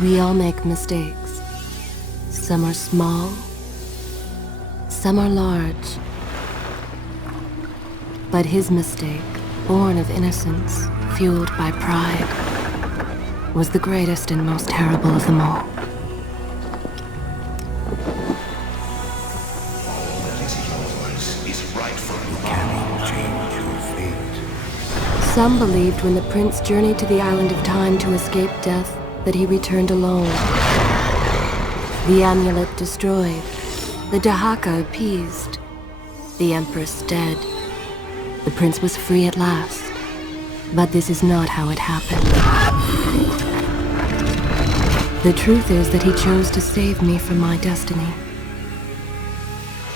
We all make mistakes. Some are small, some are large. But his mistake, born of innocence, fueled by pride, was the greatest and most terrible of them all. Some believed when the prince journeyed to the Island of Time to escape death, that he returned alone. The amulet destroyed, the Dahaka appeased, the Empress dead. The prince was free at last. But this is not how it happened. The truth is that he chose to save me from my destiny.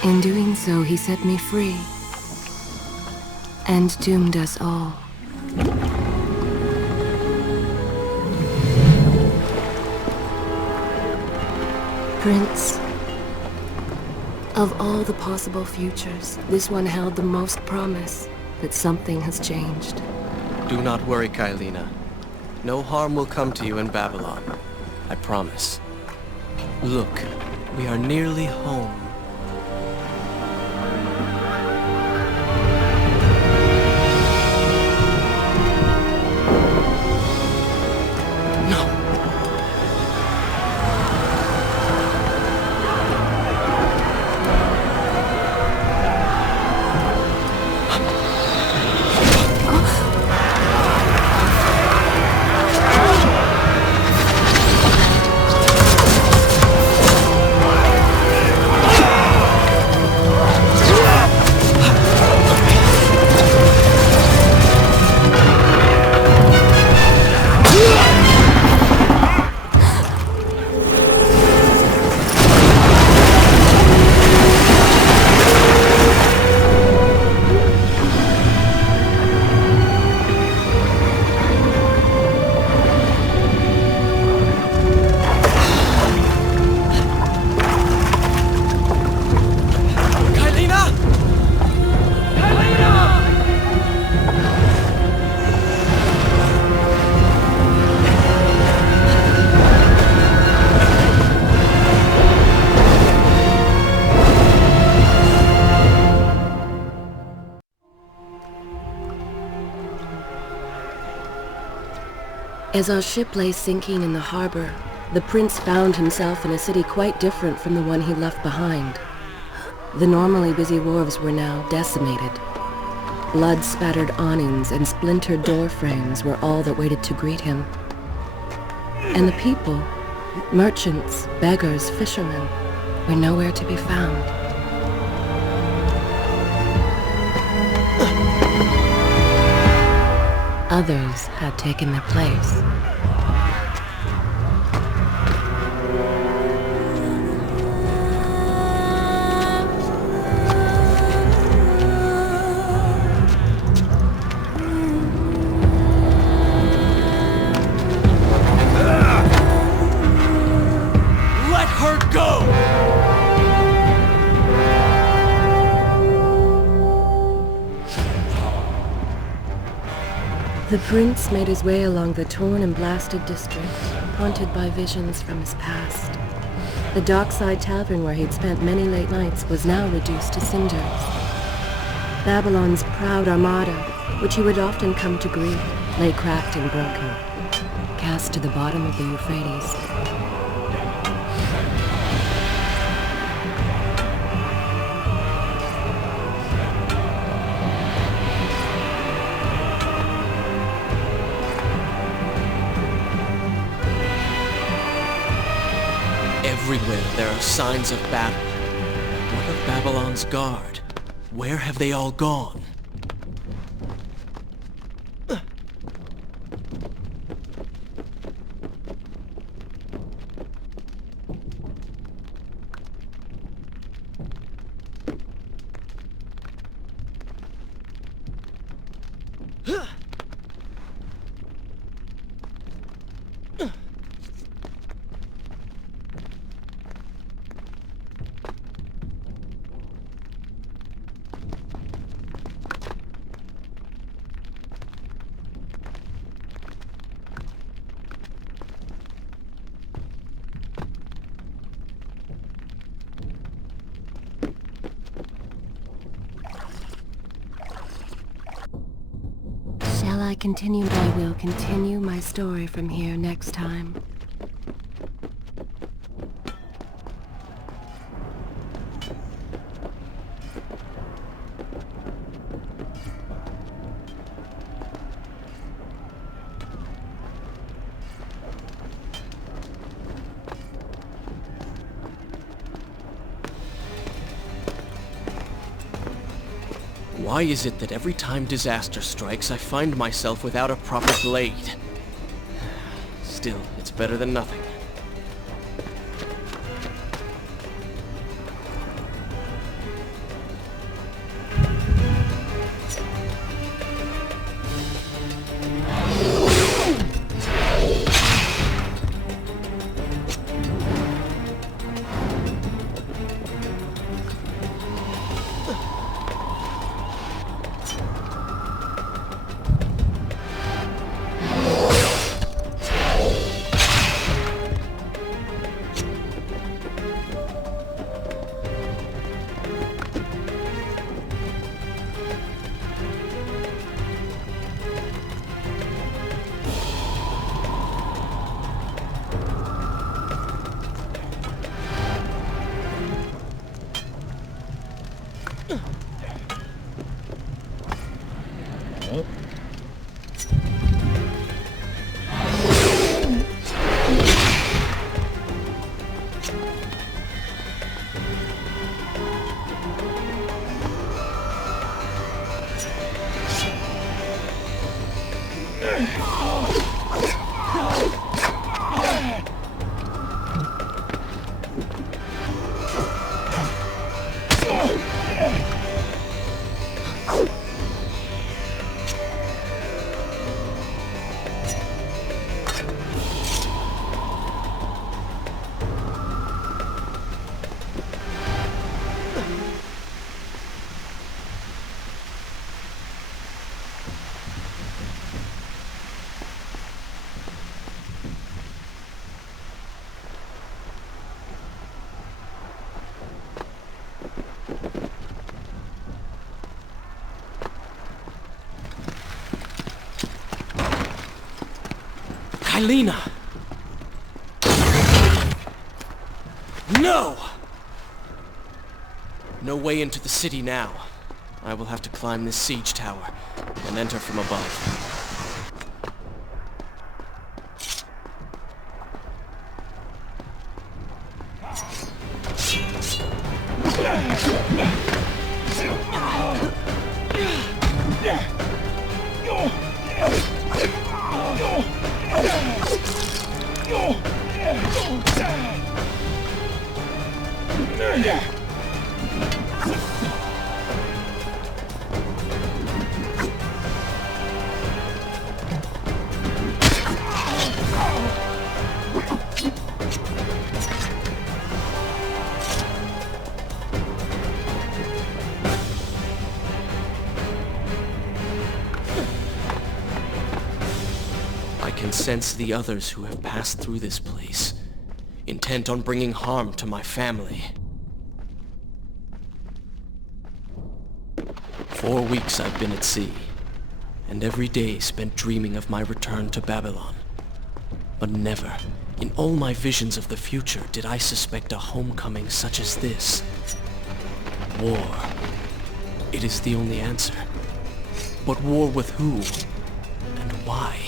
In doing so, he set me free and doomed us all. Prince, of all the possible futures, this one held the most promise that something has changed. Do not worry, Kailina. No harm will come to you in Babylon. I promise. Look, we are nearly home. As our ship lay sinking in the harbor, the prince found himself in a city quite different from the one he left behind. The normally busy wharves were now decimated. Blood-spattered awnings and splintered door frames were all that waited to greet him. And the people, merchants, beggars, fishermen, were nowhere to be found. Others had taken their place. Let her go! The prince made his way along the torn and blasted district, haunted by visions from his past. The dockside tavern where he'd spent many late nights was now reduced to cinders. Babylon's proud armada, which he would often come to greet, lay cracked and broken, cast to the bottom of the Euphrates. Everywhere there are signs of battle. What of Babylon's guard? Where have they all gone? I will continue my story from here next time. Why is it that every time disaster strikes, I find myself without a proper blade? Still, it's better than nothing. Kylina! No! No way into the city now. I will have to climb this siege tower and enter from above. I can sense the others who have passed through this place, intent on bringing harm to my family. 4 weeks I've been at sea, and every day spent dreaming of my return to Babylon. But never, in all my visions of the future, did I suspect a homecoming such as this. War. It is the only answer. But war with who? And why?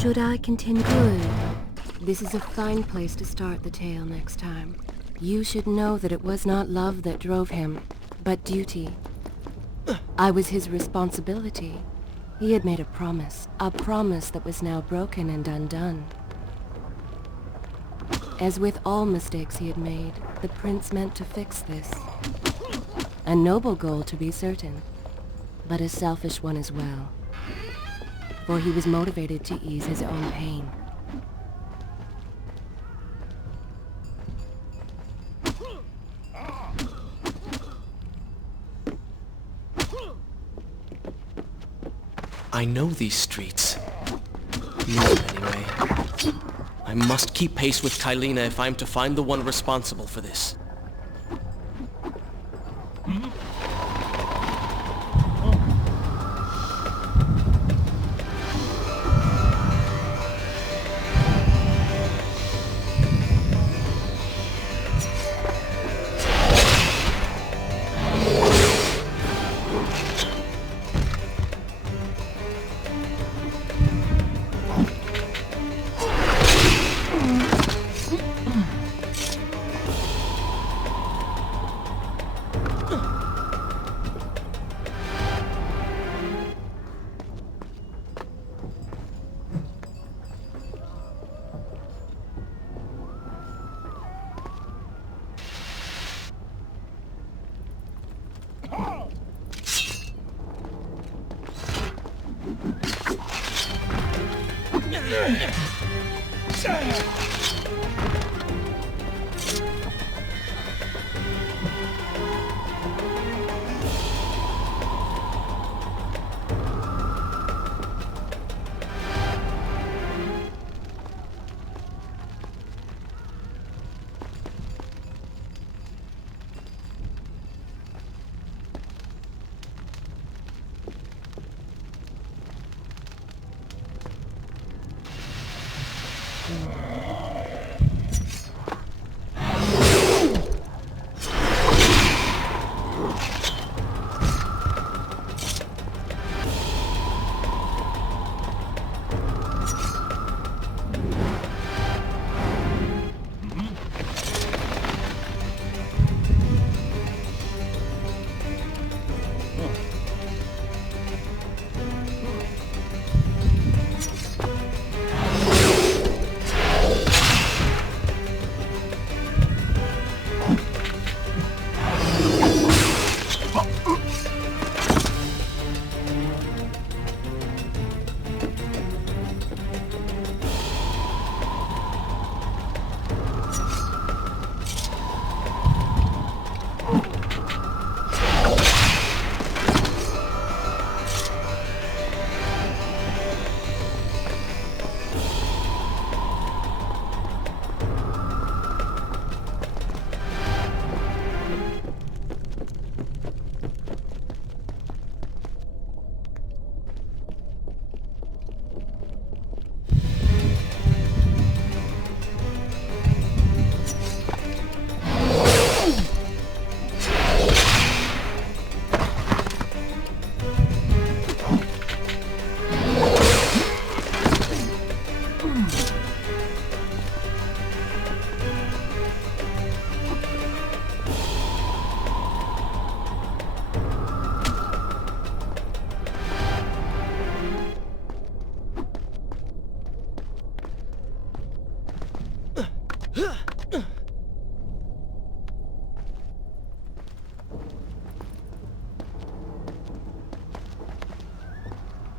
Should I continue? Good. This is a fine place to start the tale next time. You should know that it was not love that drove him, but duty. I was his responsibility. He had made a promise that was now broken and undone. As with all mistakes he had made, the prince meant to fix this. A noble goal, to be certain, but a selfish one as well. For he was motivated to ease his own pain. I know these streets. Move anyway. I must keep pace with Kylina if I'm to find the one responsible for this.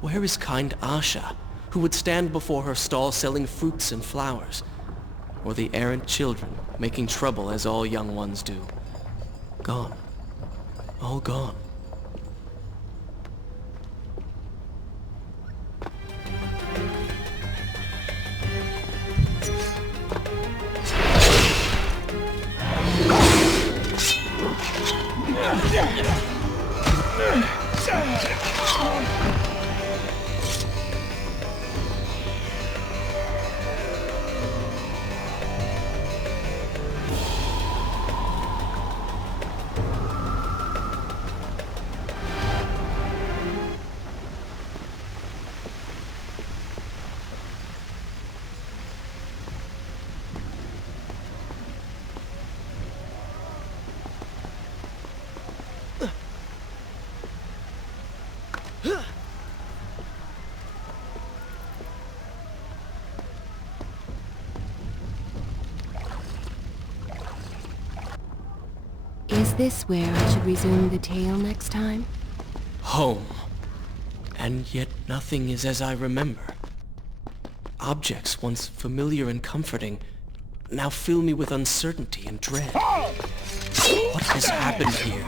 Where is kind Asha, who would stand before her stall selling fruits and flowers? Or the errant children, making trouble as all young ones do? Gone. All gone. this where I should resume the tale next time? Home. And yet nothing is as I remember. Objects once familiar and comforting now fill me with uncertainty and dread. What has happened here?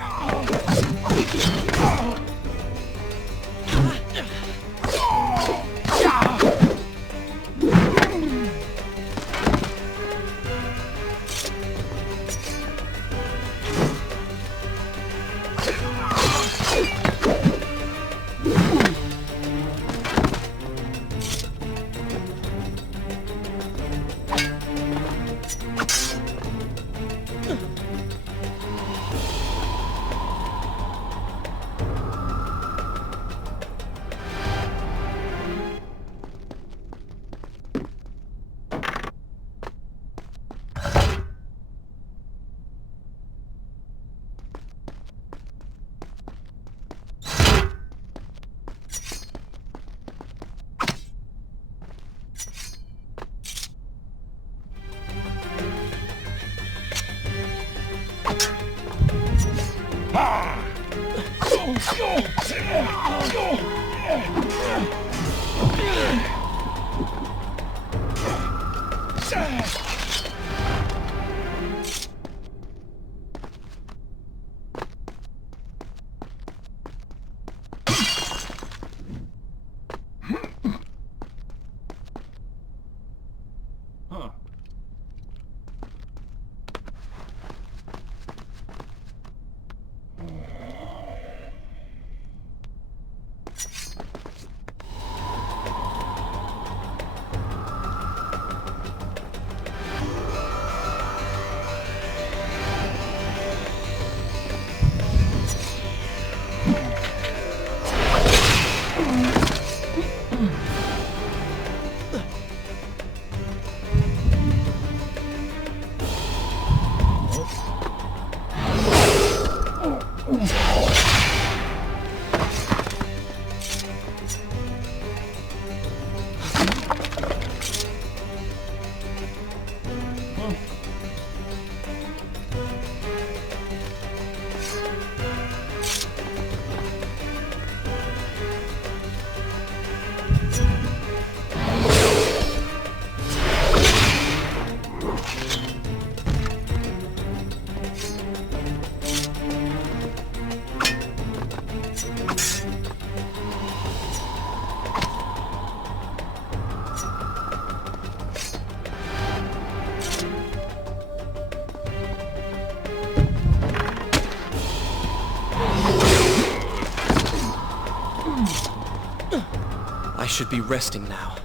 I should be resting now,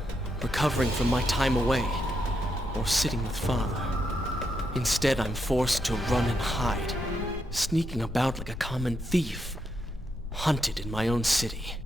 recovering from my time away, or sitting with Father. Instead, I'm forced to run and hide, sneaking about like a common thief, hunted in my own city.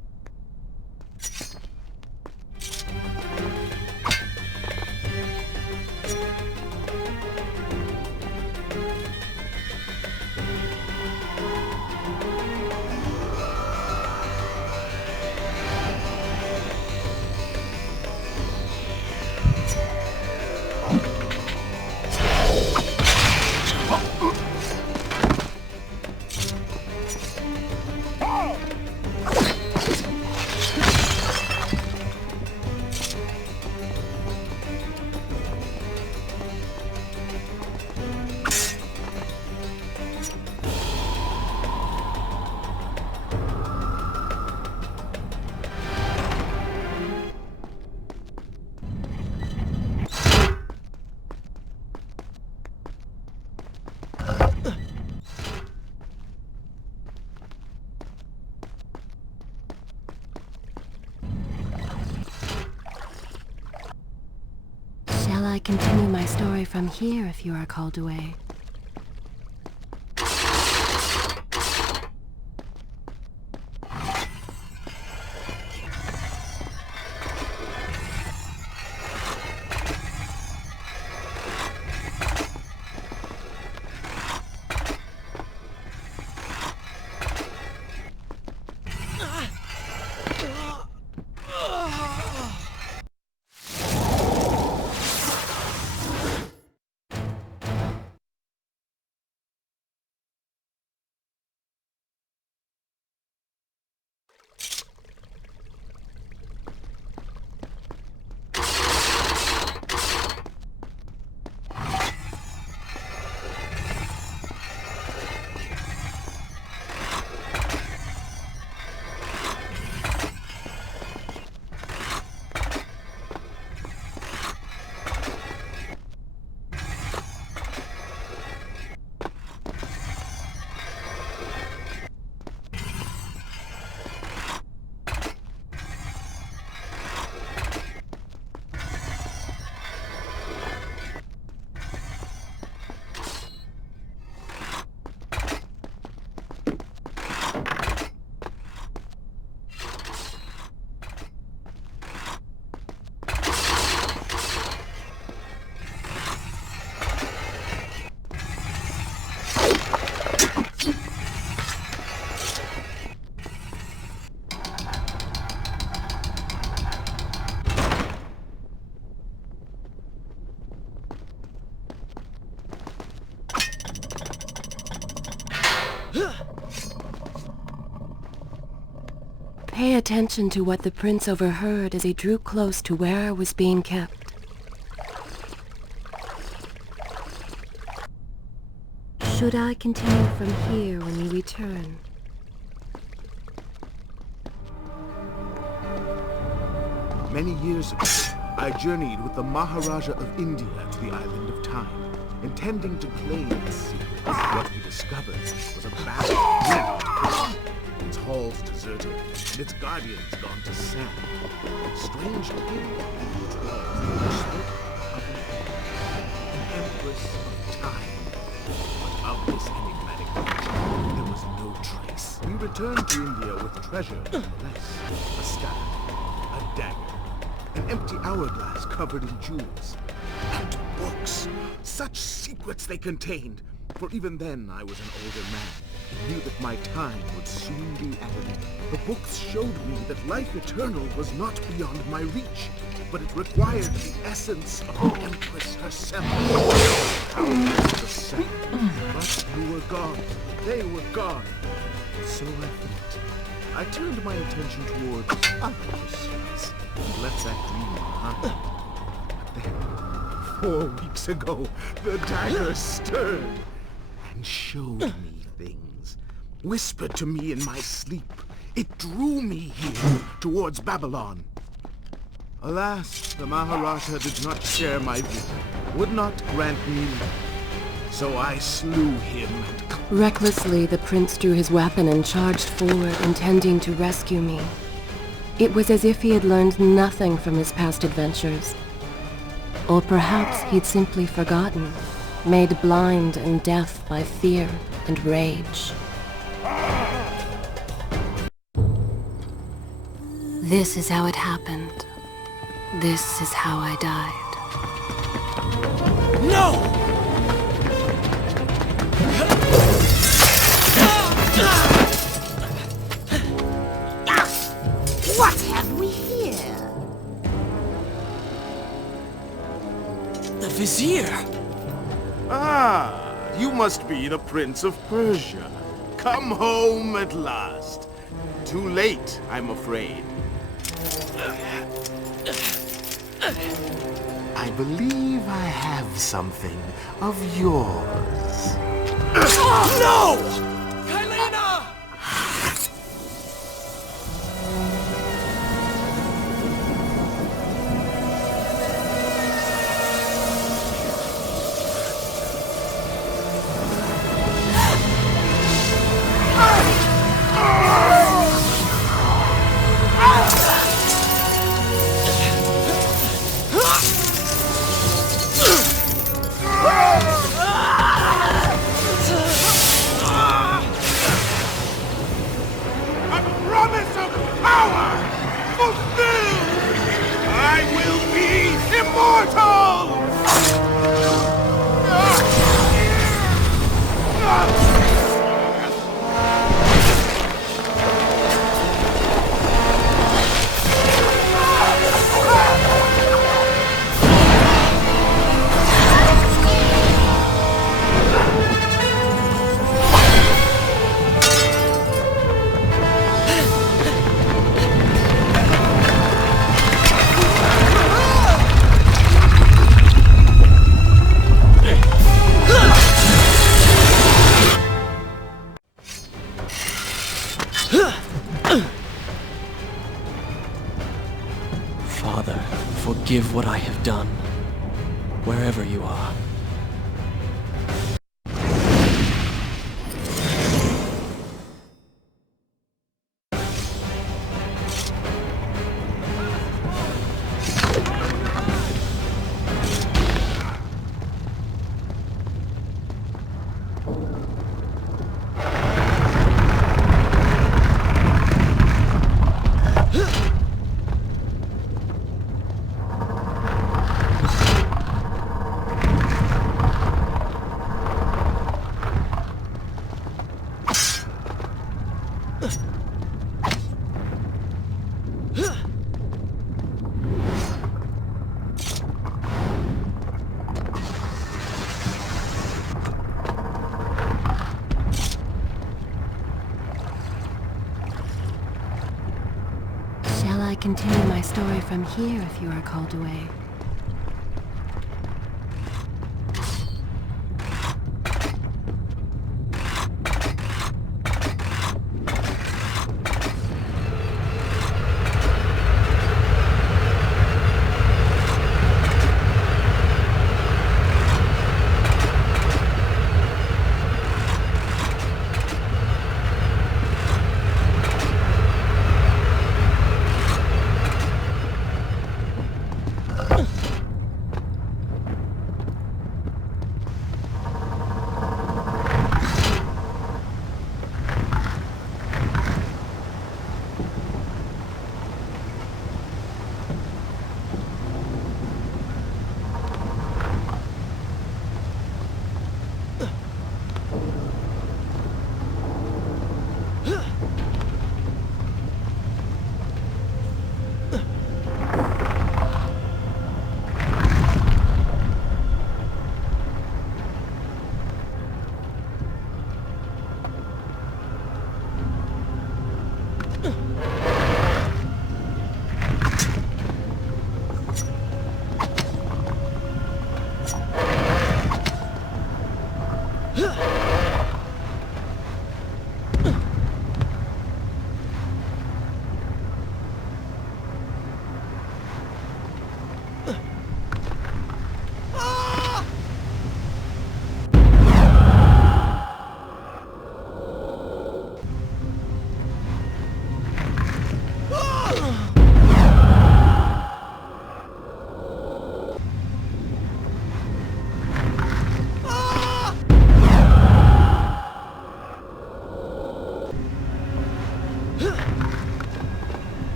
Shall I continue my story from here if you are called away? pay attention to what the prince overheard as he drew close to where I was being kept. Should I continue from here when you return? Many years ago, I journeyed with the Maharaja of India to the island of Time, intending to claim its secrets. What we discovered was a vast ruined prison, its halls deserted, and its guardians gone to sand. Strange thing, it was the smoke of an empress of time. But of this enigmatic creature, there was no trace. We returned to India with treasure, nonetheless. A staff, a dagger, an empty hourglass covered in jewels, and books. Such secrets they contained. For even then I was an older man, and knew that my time would soon be at an end. The books showed me that life eternal was not beyond my reach, but it required the essence of the Empress herself. The sand. But you were gone. They were gone. And so I thought. I turned my attention towards other pursuits and left that dream behind. But then, 4 weeks ago, the dagger stirred and showed me things, whispered to me in my sleep. It drew me here, towards Babylon. Alas, the Maharaja did not share my vision, would not grant me life. So I slew him and... Recklessly, the prince drew his weapon and charged forward, intending to rescue me. It was as if he had learned nothing from his past adventures. Or perhaps he'd simply forgotten, made blind and deaf by fear and rage. This is how it happened. This is how I died. No! What have we here? The Vizier! Ah, you must be the Prince of Persia. Come home at last. Too late, I'm afraid. I believe I have something of yours. No! Kylena! Father, forgive what I have done, wherever you are. continue my story from here if you are called away?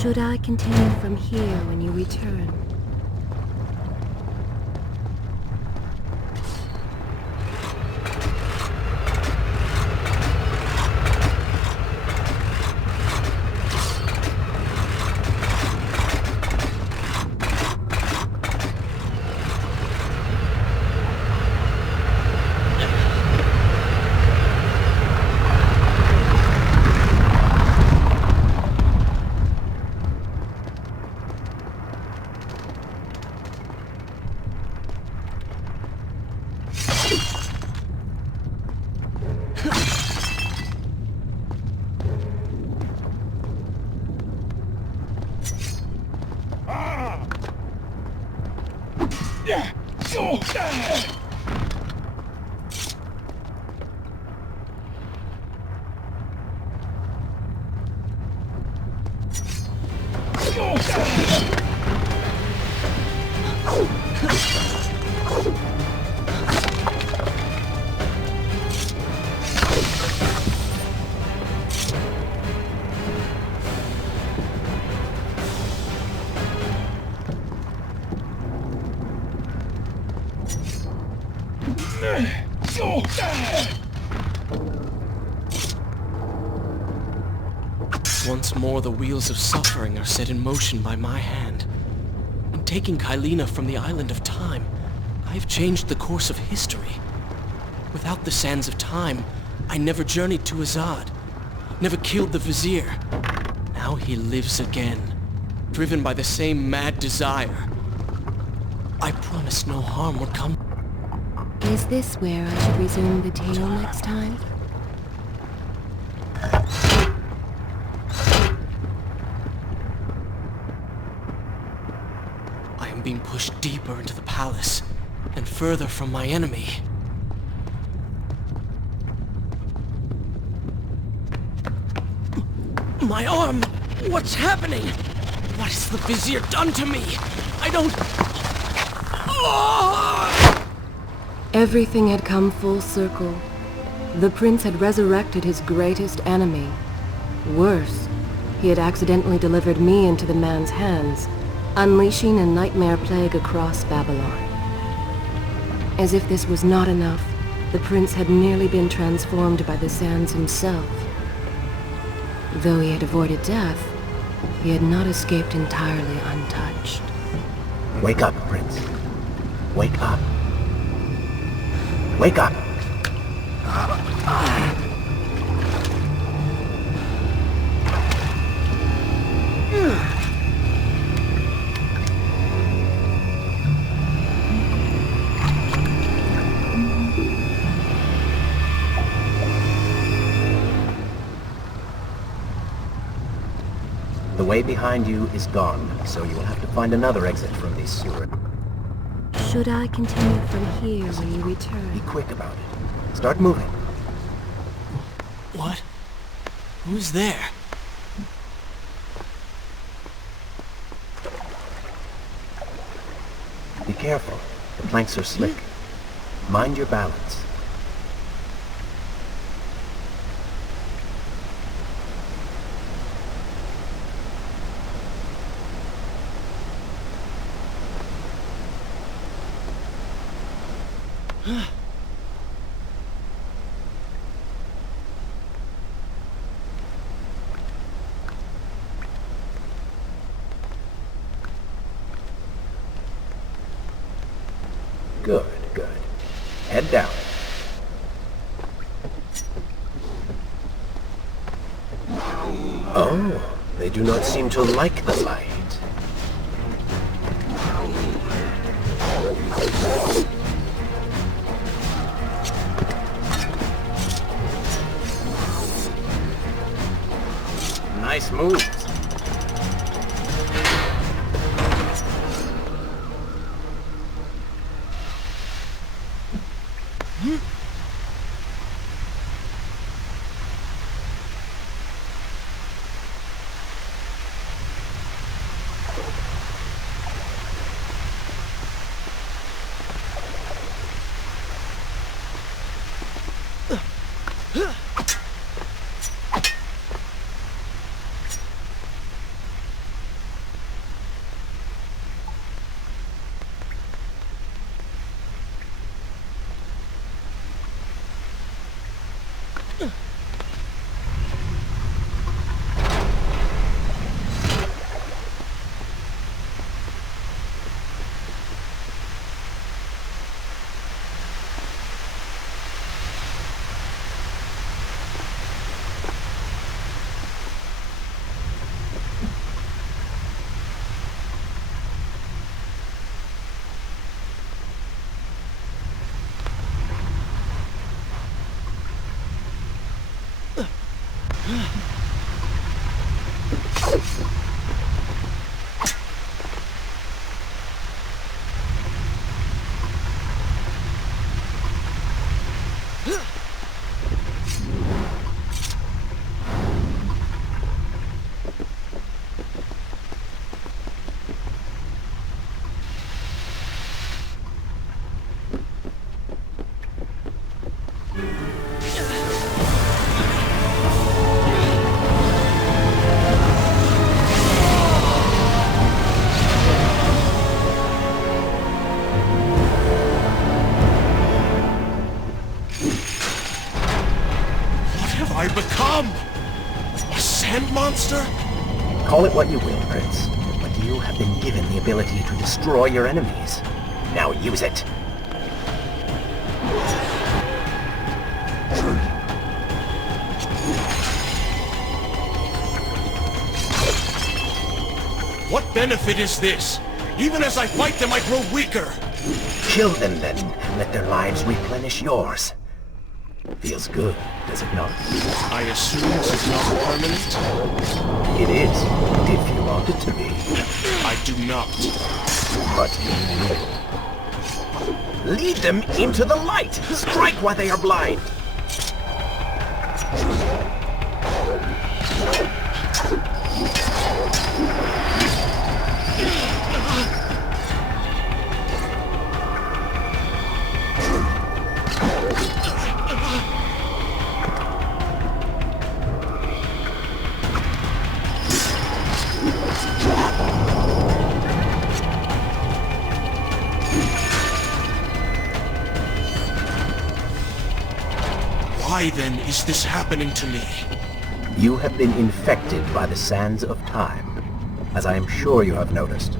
Should I continue from here when you return? Once more, the wheels of suffering are set in motion by my hand. In taking Kylina from the island of time, I've changed the course of history. Without the sands of time, I never journeyed to Azad, never killed the Vizier. Now he lives again, driven by the same mad desire. I promised no harm would come. Is this where I should resume the tale next time? I am being pushed deeper into the palace, and further from my enemy. My arm! What's happening? What has the Vizier done to me? I don't... Everything had come full circle. The prince had resurrected his greatest enemy. Worse, he had accidentally delivered me into the man's hands, unleashing a nightmare plague across Babylon. As if this was not enough, the prince had nearly been transformed by the sands himself. Though he had avoided death, he had not escaped entirely untouched. Wake up, Prince. Wake up. Wake up! The way behind you is gone, so you will have to find another exit from these sewers. Should I continue from here when you return? Be quick about it. Start moving. What? Who's there? Be careful. The planks are slick. Mind your balance. Good, good. Head down. Oh, they do not seem to like the light. Nice moves. I become? A sand monster? Call it what you will, Prince, but you have been given the ability to destroy your enemies. Now use it. What benefit is this? Even as I fight them, I grow weaker. Kill them then, and let their lives replenish yours. Feels good, does it not? I assume this is not permanent? It is, if you want it to be. I do not. But you will. Lead them into the light! Strike while they are blind! Why then is this happening to me? You have been infected by the sands of time, as I am sure you have noticed.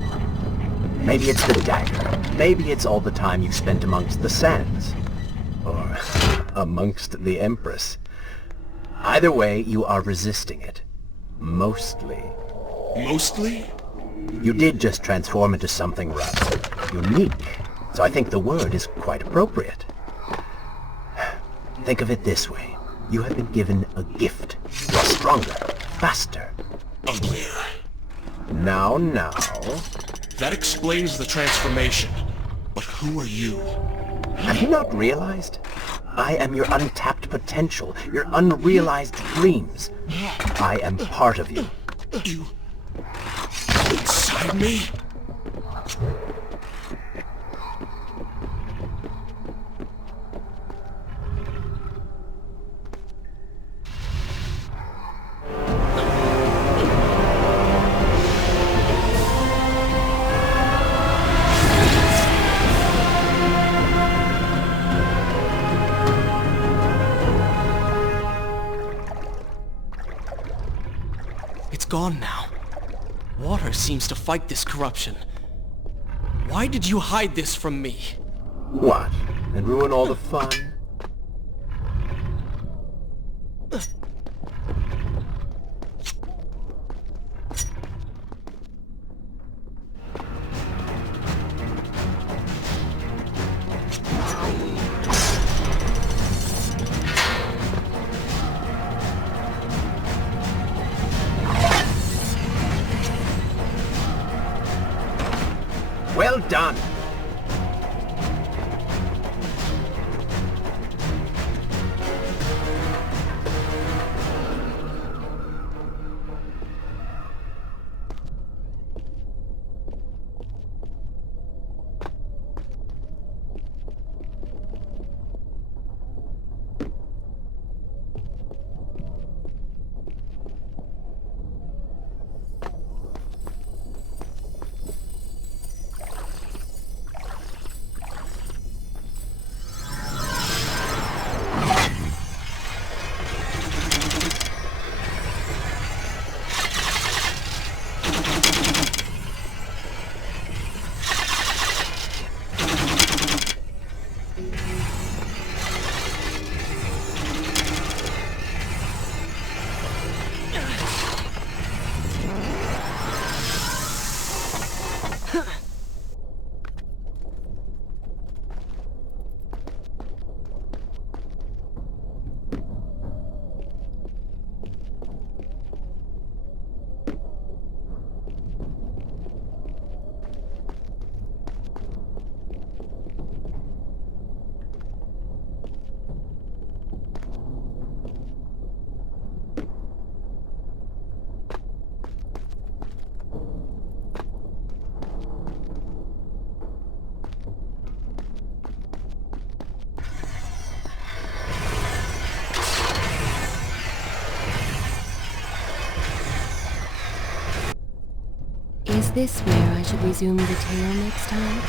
Maybe it's the dagger. Maybe it's all the time you've spent amongst the sands. Or amongst the Empress. Either way, you are resisting it. Mostly. Mostly? You did just transform into something rather unique, so I think the word is quite appropriate. Think of it this way. You have been given a gift. You're stronger, faster. Uglier. Now. That explains the transformation. But who are you? Have you not realized? I am your untapped potential, your unrealized dreams. I am part of you. You... inside me? It's gone now. Water seems to fight this corruption. Why did you hide this from me? What? And ruin all the fun? Well done! Is this where I should resume the tale next time?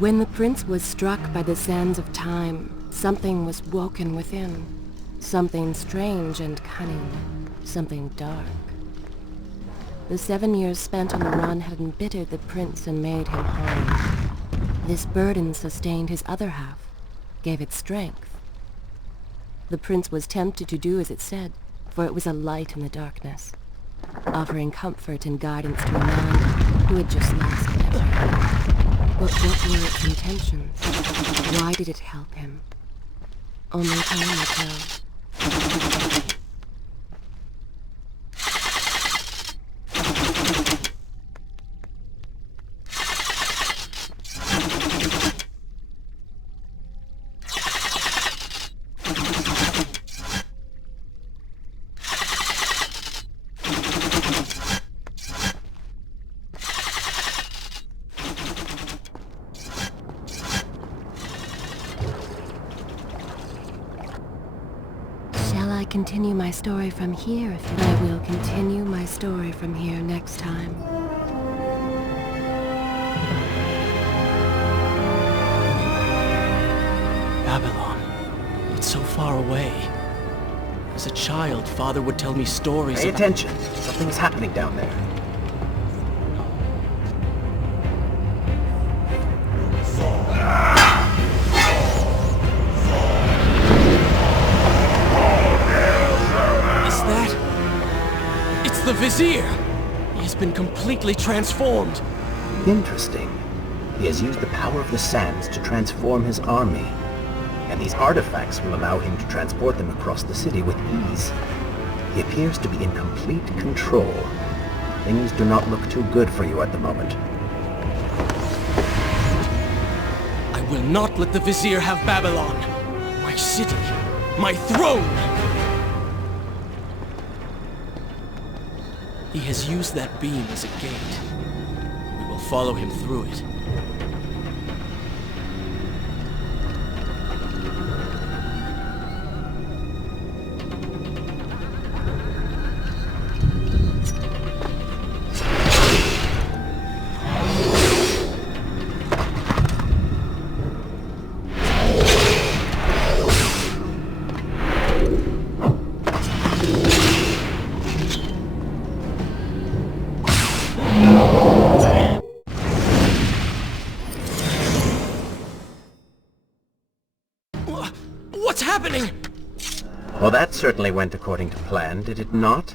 When the prince was struck by the sands of time, something was woken within. Something strange and cunning. Something dark. The 7 years spent on the run had embittered the prince and made him hard. This burden sustained his other half, gave it strength. The prince was tempted to do as it said, for it was a light in the darkness, offering comfort and guidance to a man who had just lost everything. But what were its intentions? Why did it help him? Only time will tell. I continue my story from here if I will continue my story from here next time. Babylon. It's so far away. As a child, Father would tell me stories Pay about... attention. Something's happening down there. The Vizier! He has been completely transformed. Interesting. He has used the power of the sands to transform his army. And these artifacts will allow him to transport them across the city with ease. He appears to be in complete control. Things do not look too good for you at the moment. I will not let the Vizier have Babylon. My city. My throne! He has used that beam as a gate. We will follow him through it. What's happening? Well, that certainly went according to plan, did it not?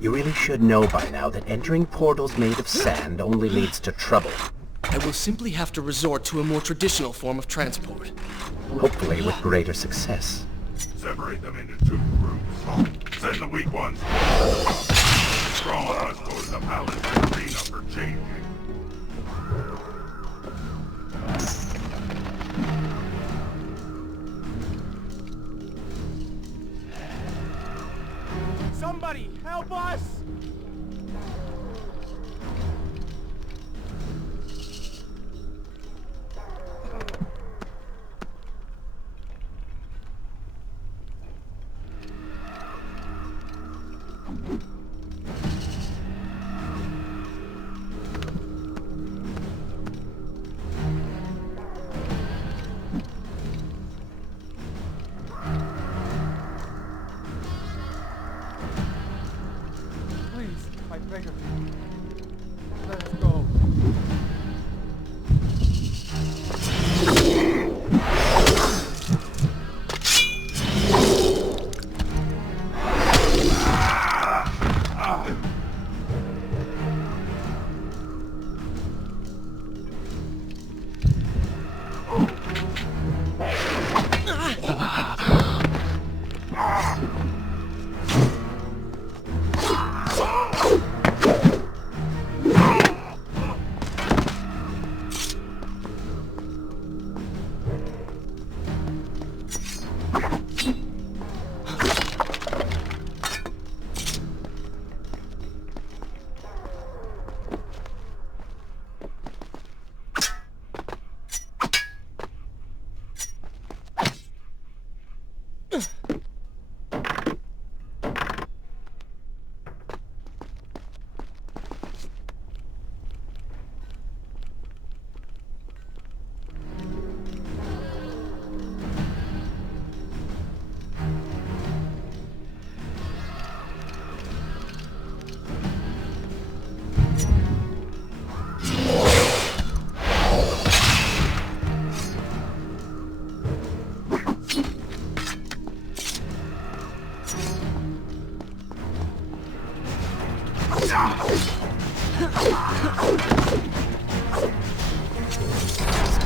You really should know by now that entering portals made of sand only leads to trouble. I will simply have to resort to a more traditional form of transport. Hopefully with greater success. Separate them into 2 groups. Send the weak ones. Strong ones go to the palace arena for changing. Somebody, help us! I beg of you. Let us go.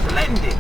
Splendid!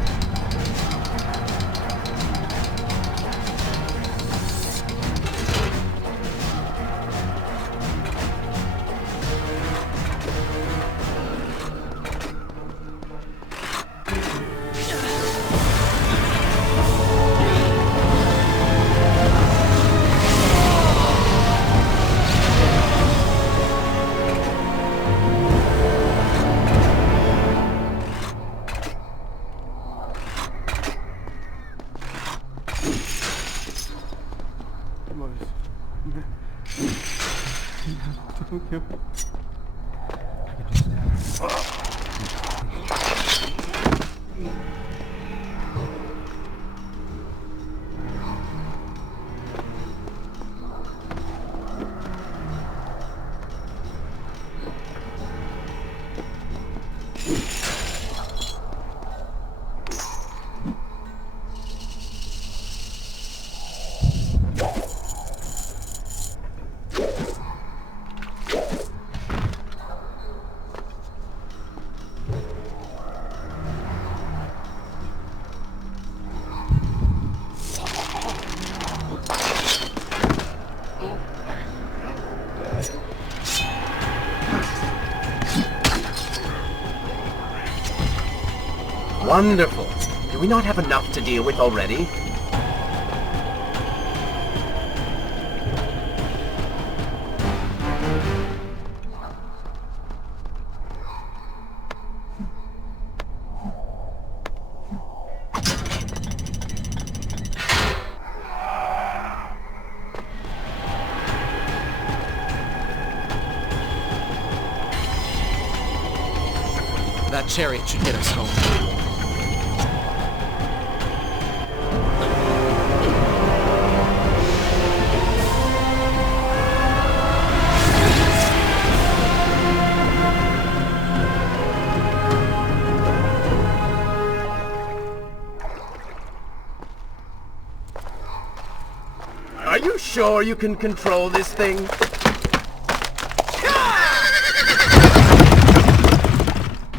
Wonderful. Do we not have enough to deal with already? That chariot should get us home. Are you sure you can control this thing?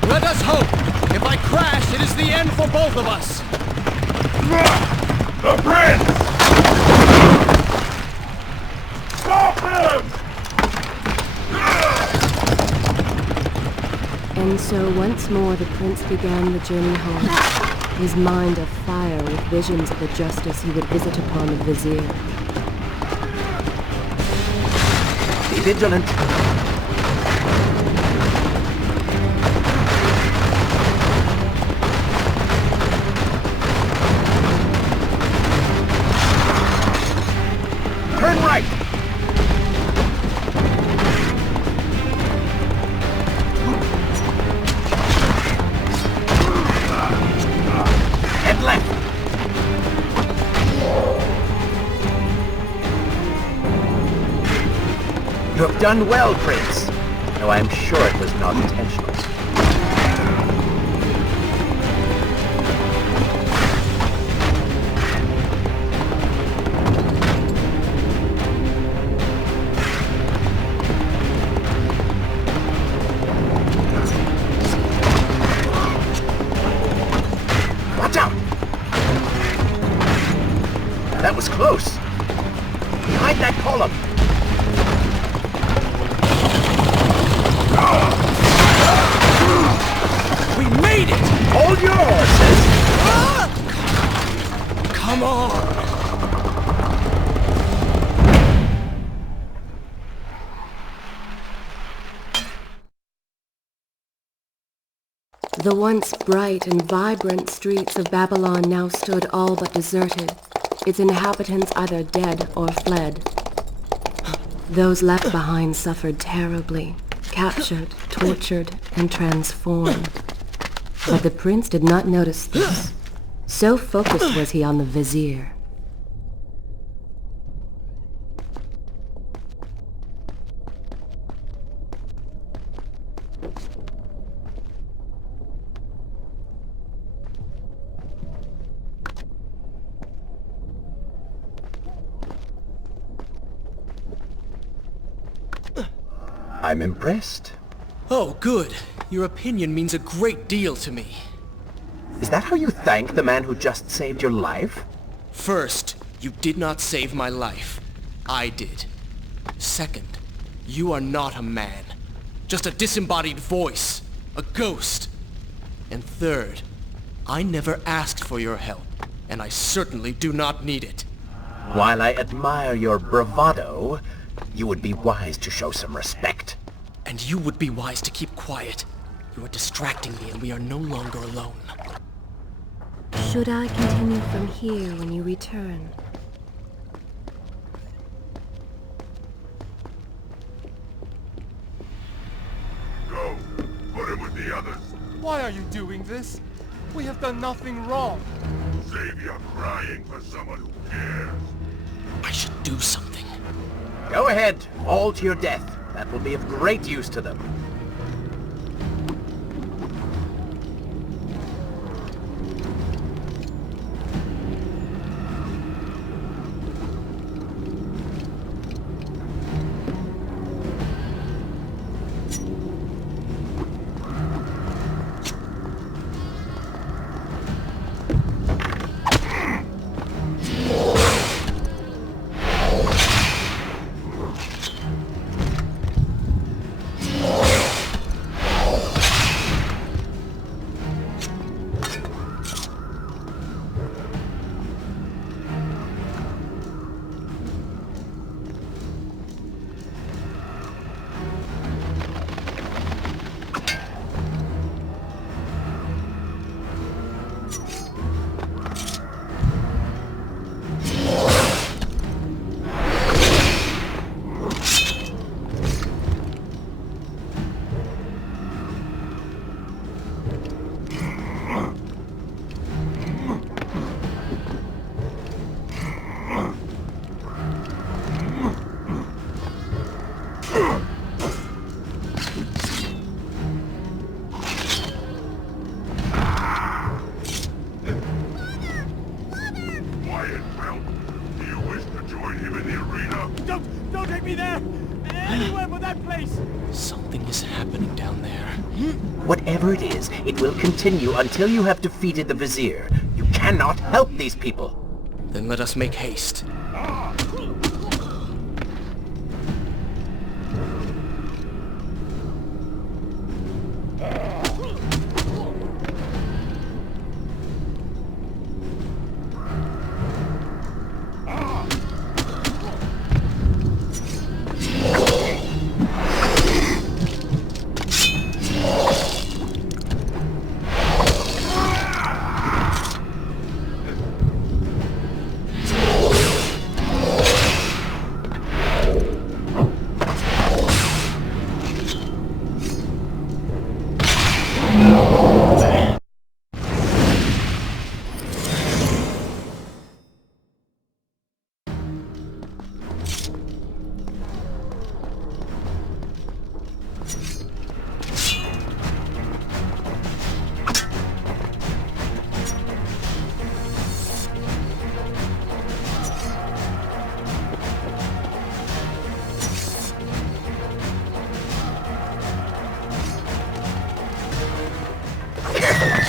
Let us hope! If I crash, it is the end for both of us! The prince! Stop him! And so once more the prince began the journey home, his mind afire with visions of the justice he would visit upon the vizier. Be vigilant. Turn right! Head left! You have done well, Prince, though I am sure it was not intentional. Watch out! That was close. Behind that column. We made it! Hold your horses! Come on! The once bright and vibrant streets of Babylon now stood all but deserted, its inhabitants either dead or fled. Those left behind suffered terribly, captured, tortured, and transformed. But the prince did not notice this. So focused was he on the vizier. I'm impressed. Oh, good. Your opinion means a great deal to me. Is that how you thank the man who just saved your life? First, you did not save my life. I did. Second, you are not a man. Just a disembodied voice. A ghost. And third, I never asked for your help, and I certainly do not need it. While I admire your bravado, you would be wise to show some respect. And you would be wise to keep quiet. You are distracting me, and we are no longer alone. Should I continue from here when you return? Go. Put him with the others. Why are you doing this? We have done nothing wrong. Save your crying for someone who cares. I should do something. Go ahead, all to your death. That will be of great use to them. Quiet, Will. Do you wish to join him in the arena? Don't take me there! Anywhere but that place! Something is happening down there. Whatever it is, it will continue until you have defeated the Vizier. You cannot help these people. Then let us make haste.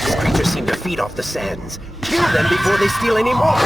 These creatures seem to feed off the sands. Kill them before they steal any more.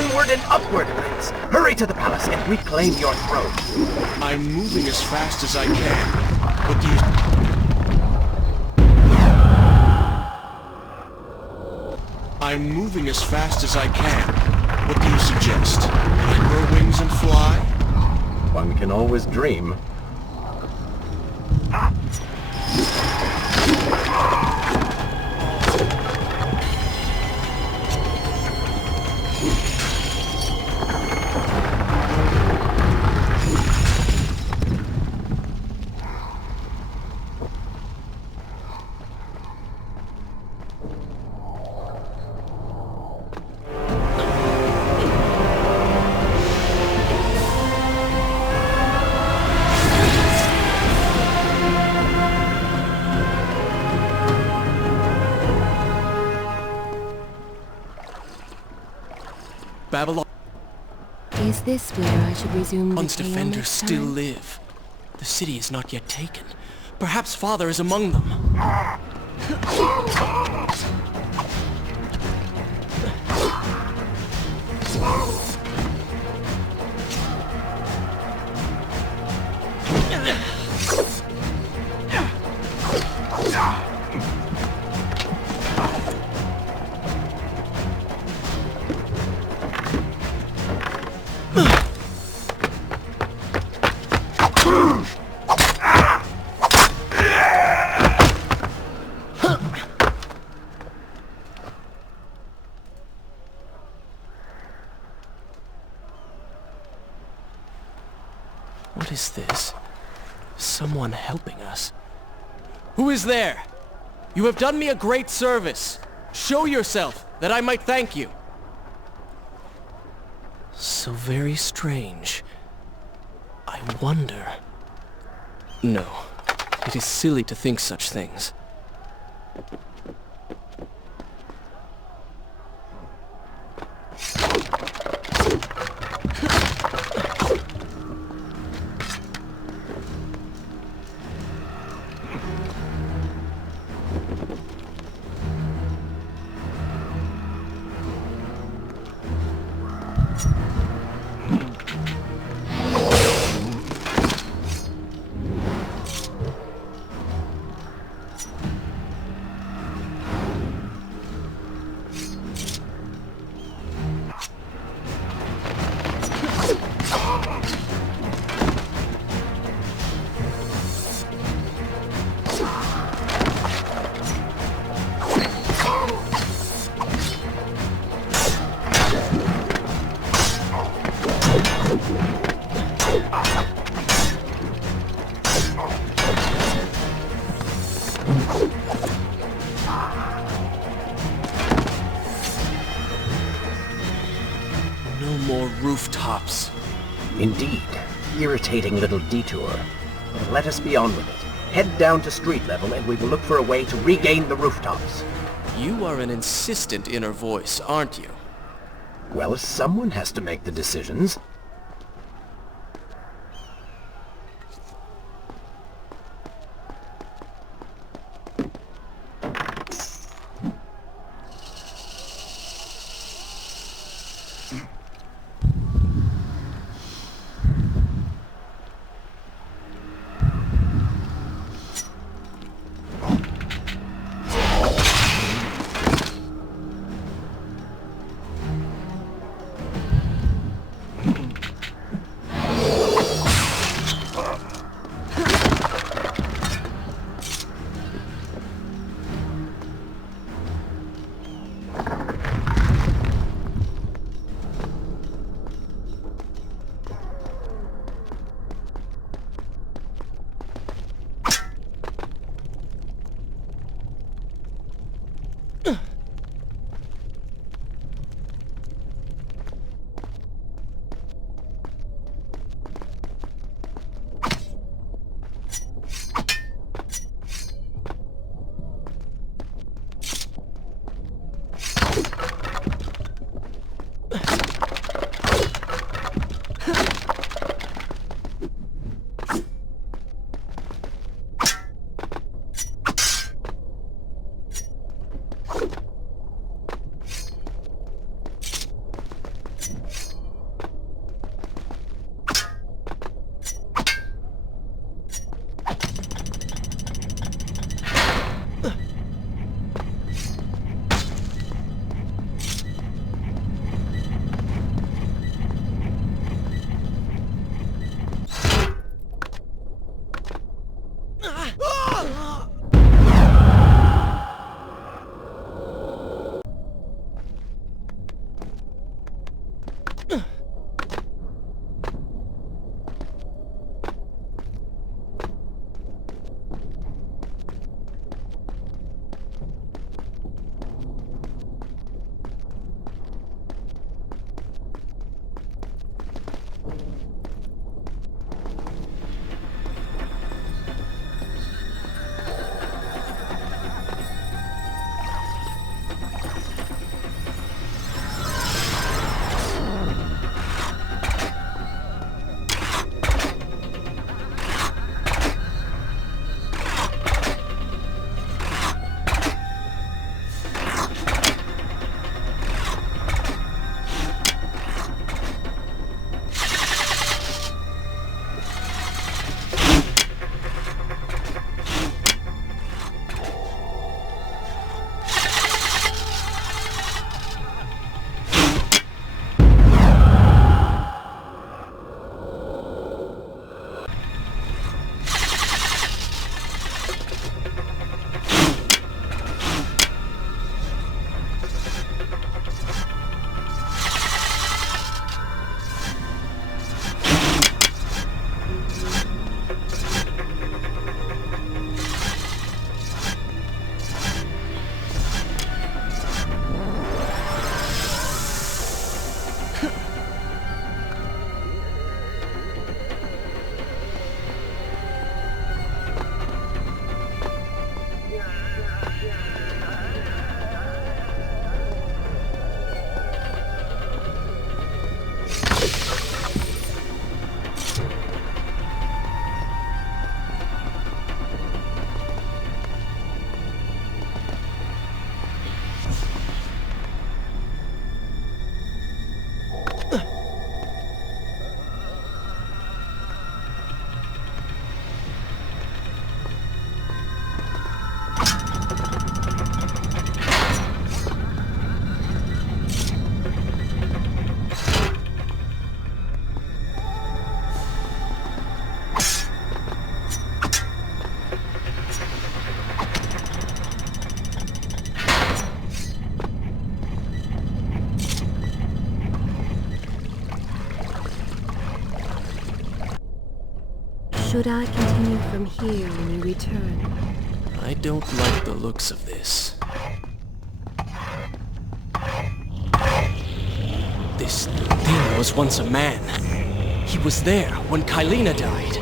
Onward and upward, Prince! Hurry to the palace and reclaim your throne! I'm moving as fast as I can. What do you... I'm moving as fast as I can. What do you suggest? I grow wings and fly? One can always dream. Babylon's Is this where I should resume the tale defenders next still time? live. The city is not yet taken. Perhaps Father is among them. What is this? Someone helping us. Who is there? You have done me a great service. Show yourself, that I might thank you. So very strange. I wonder... No, it is silly to think such things. No more rooftops. Indeed. Irritating little detour. But let us be on with it. Head down to street level and we will look for a way to regain the rooftops. You are an insistent inner voice, aren't you? Well, someone has to make the decisions. Should I continue from here when you return? I don't like the looks of this. This thing was once a man. He was there when Kylena died.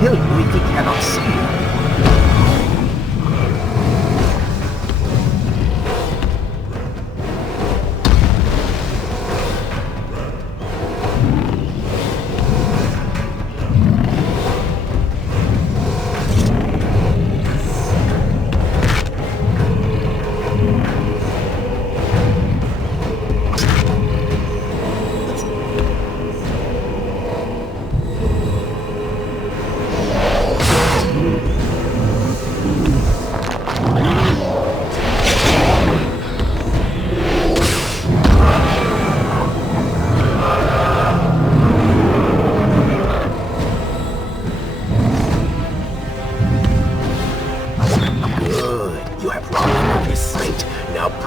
Kill you if he cannot see you.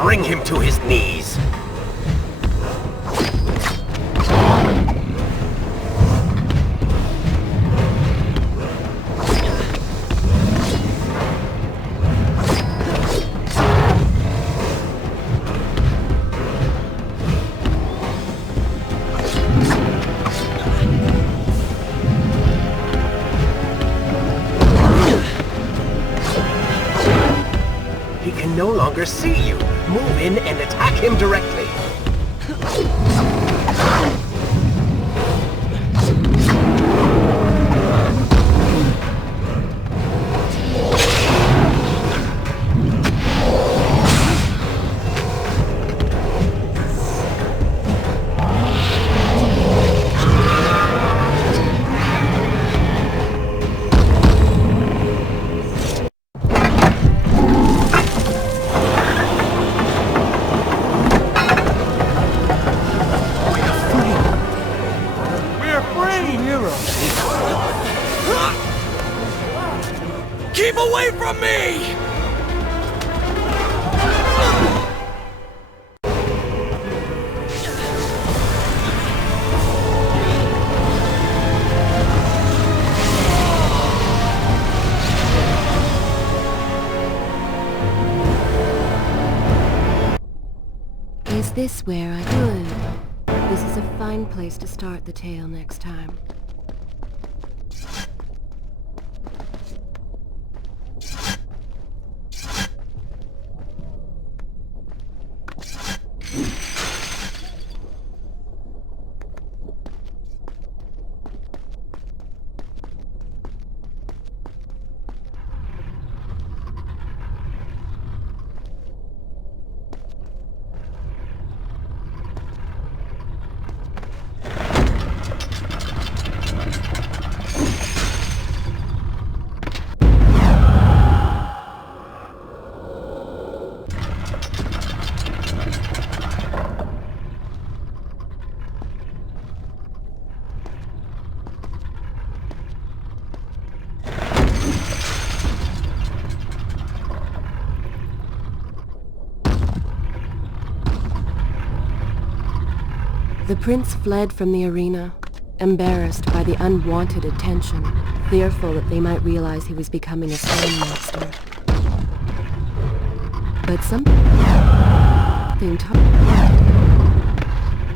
Bring him to his knees. He can no longer see you. Move in and attack him directly. Keep away from me! Is this where I could? This is a fine place to start the tale next time. The prince fled from the arena, embarrassed by the unwanted attention, fearful that they might realize he was becoming a stone monster. But something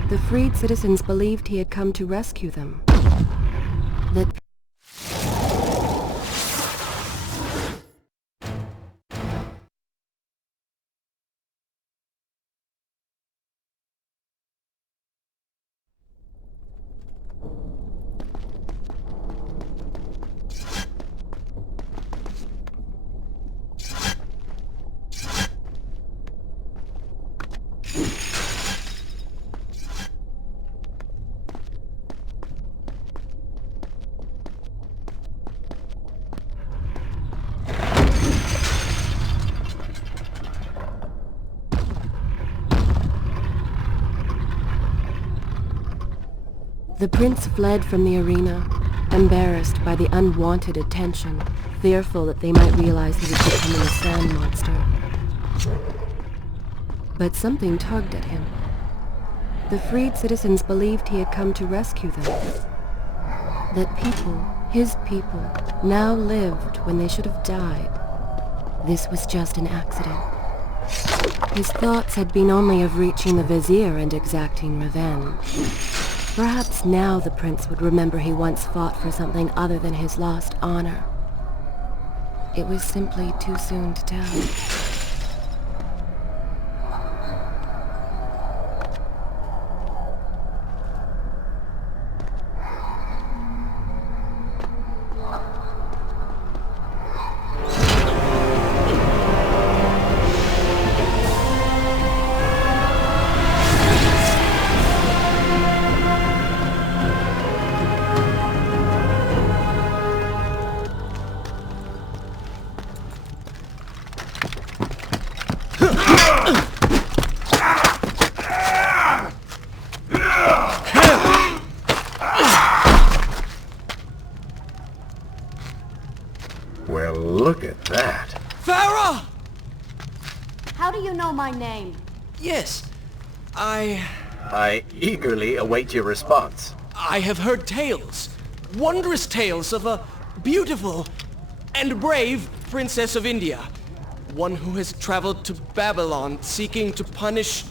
the freed citizens believed he had come to rescue them. That The prince fled from the arena, embarrassed by the unwanted attention, fearful that they might realize he was becoming a sand monster. But something tugged at him. The freed citizens believed he had come to rescue them. That people, his people, now lived when they should have died. This was just an accident. His thoughts had been only of reaching the vizier and exacting revenge. Perhaps now the prince would remember he once fought for something other than his lost honor. It was simply too soon to tell. Well, look at that. Farah! How do you know my name? Yes, I eagerly await your response. have heard tales, wondrous tales of a beautiful and brave princess of India. One who has traveled to Babylon seeking to punish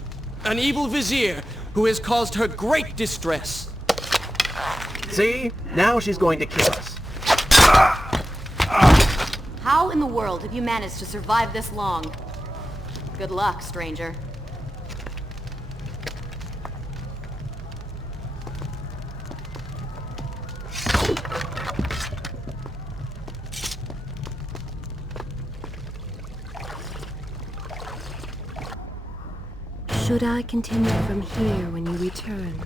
an evil vizier who has caused her great distress. See? Now she's going to kill us. How in the world have you managed to survive this long? Good luck, stranger. Should I continue from here when you return?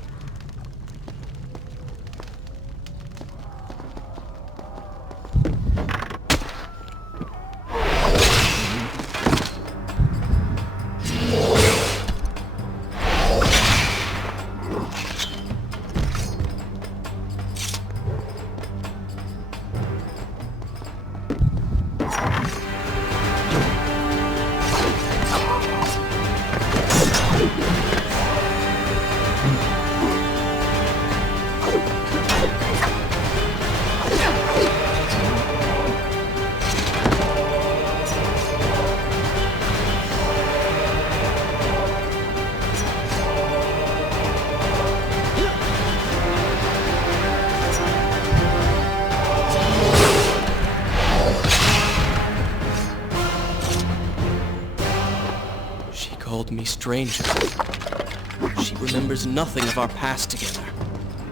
Called me stranger. She remembers nothing of our past together.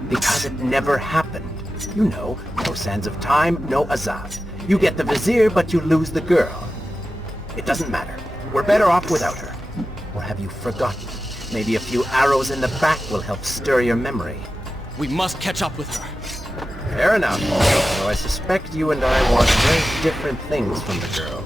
Because it never happened. You know, no sands of time, no Azad. You get the vizier, but you lose the girl. It doesn't matter. We're better off without her. Or have you forgotten? Maybe a few arrows in the back will help stir your memory. We must catch up with her. Fair enough. Though I suspect you and I want very different things from the girl.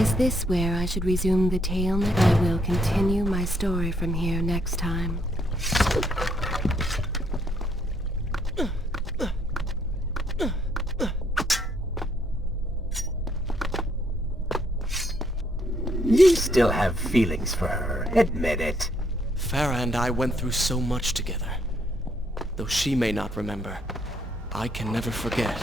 Is this where I should resume the tale? I will continue my story from here next time. You still have feelings for her. Admit it. Farah and I went through so much together. Though she may not remember, I can never forget.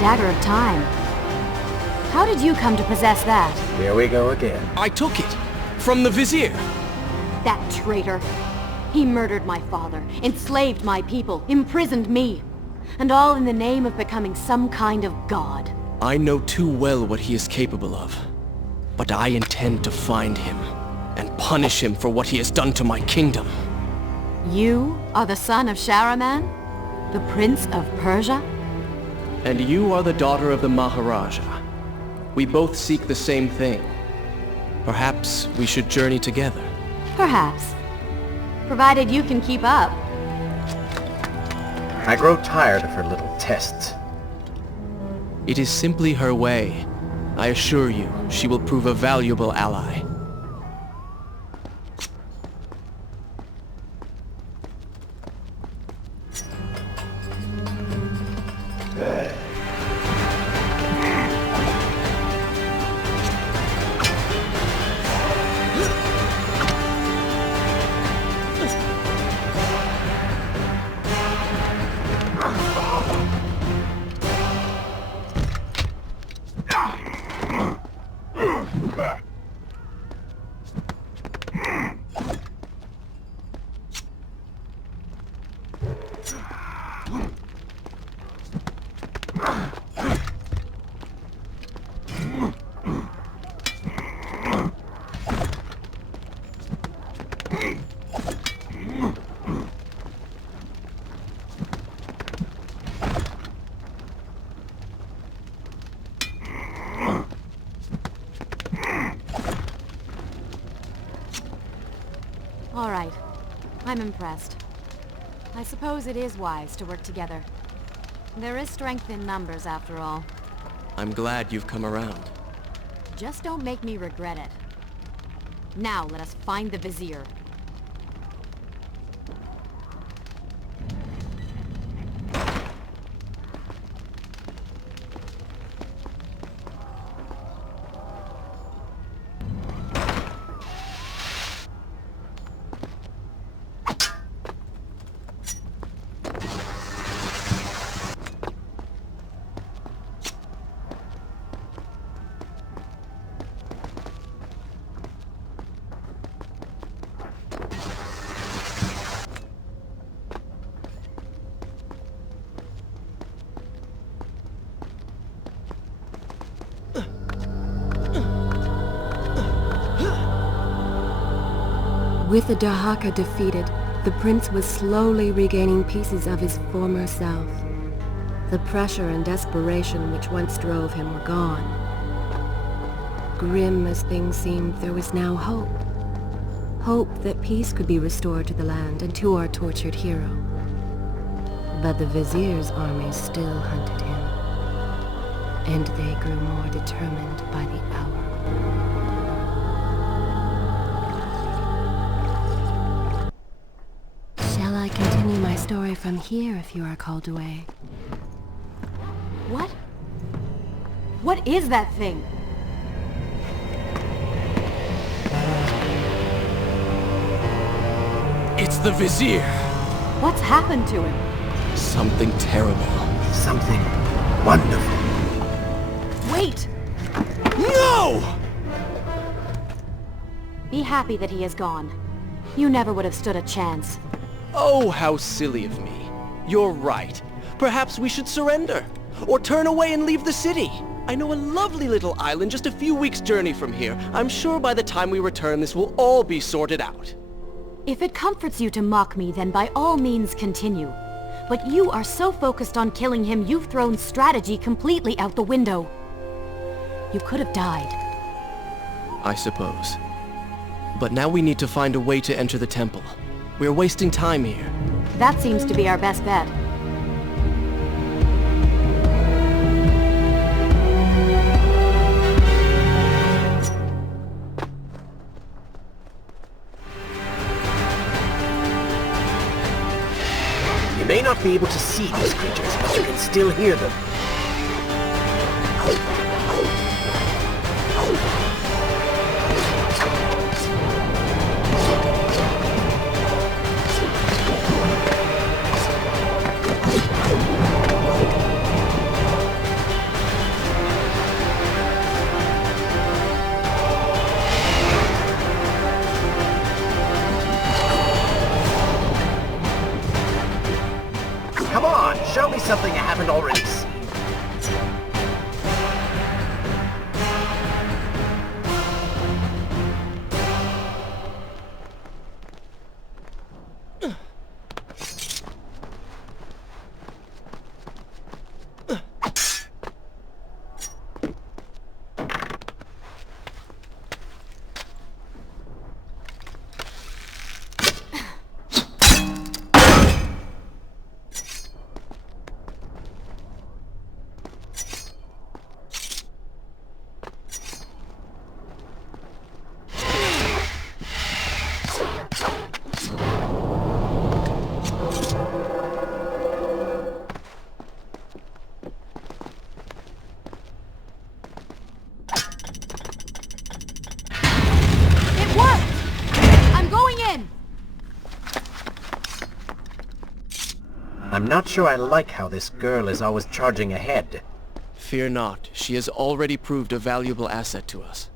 Dagger of Time. How did you come to possess that? Here we go again. I took it! From the Vizier! That traitor. He murdered my father, enslaved my people, imprisoned me. And all in the name of becoming some kind of god. I know too well what he is capable of. But I intend to find him, and punish him for what he has done to my kingdom. You are the son of Shahraman? The Prince of Persia? And you are the daughter of the Maharaja. We both seek the same thing. Perhaps we should journey together. Perhaps. Provided you can keep up. I grow tired of her little tests. It is simply her way. I assure you, she will prove a valuable ally. All right. I'm impressed. I suppose it is wise to work together. There is strength in numbers, after all. I'm glad you've come around. Just don't make me regret it. Now let us find the Vizier. With the Dahaka defeated, the prince was slowly regaining pieces of his former self. The pressure and desperation which once drove him were gone. Grim as things seemed, there was now hope. Hope that peace could be restored to the land and to our tortured hero. But the Vizier's armies still hunted him, and they grew more determined by the hour. Shall I continue my story from here if you are called away? What? What is that thing? It's the Vizier! What's happened to him? Something terrible. Something wonderful. Wait! No! Be happy that he is gone. You never would have stood a chance. Oh, how silly of me. You're right. Perhaps we should surrender. Or turn away and leave the city. I know a lovely little island just a few weeks' journey from here. I'm sure by the time we return, this will all be sorted out. If it comforts you to mock me, then by all means continue. But you are so focused on killing him, you've thrown strategy completely out the window. You could have died. I suppose. But now we need to find a way to enter the temple. We're wasting time here. That seems to be our best bet. You may not be able to see these creatures, but you can still hear them. Come on, show me something I haven't already seen. I'm not sure I like how this girl is always charging ahead. Fear not, she has already proved a valuable asset to us.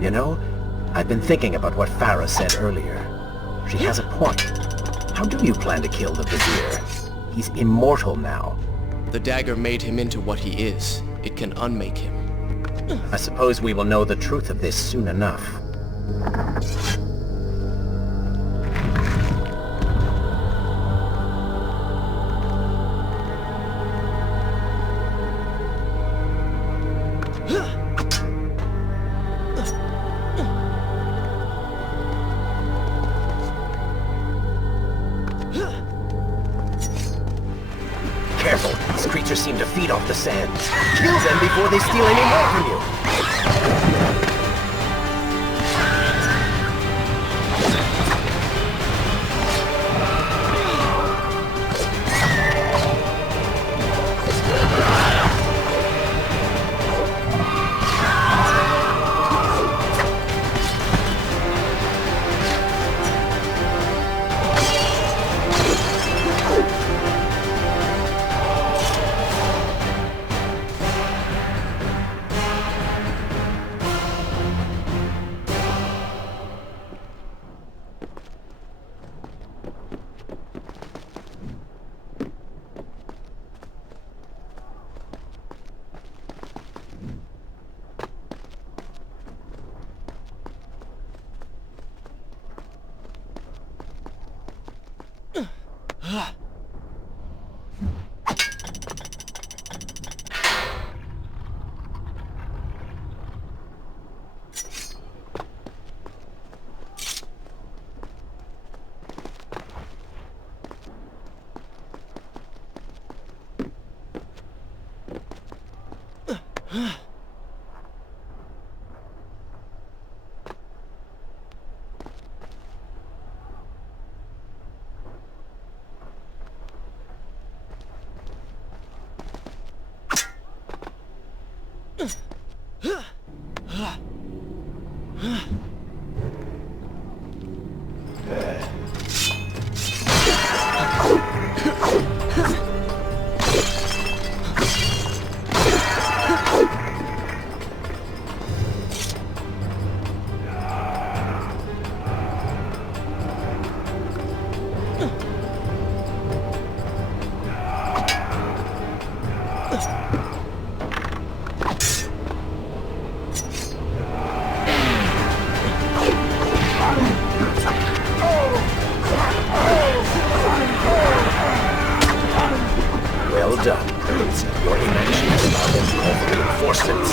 You know, I've been thinking about what Farah said earlier. She has a point. How do you plan to kill the Vizier? He's immortal now. The dagger made him into what he is. It can unmake him. I suppose we will know the truth of this soon enough. Careful, these creatures seem to feed off the sands. Kill them before they steal any more from you. Well done. Your imagination allowed them to call for reinforcements.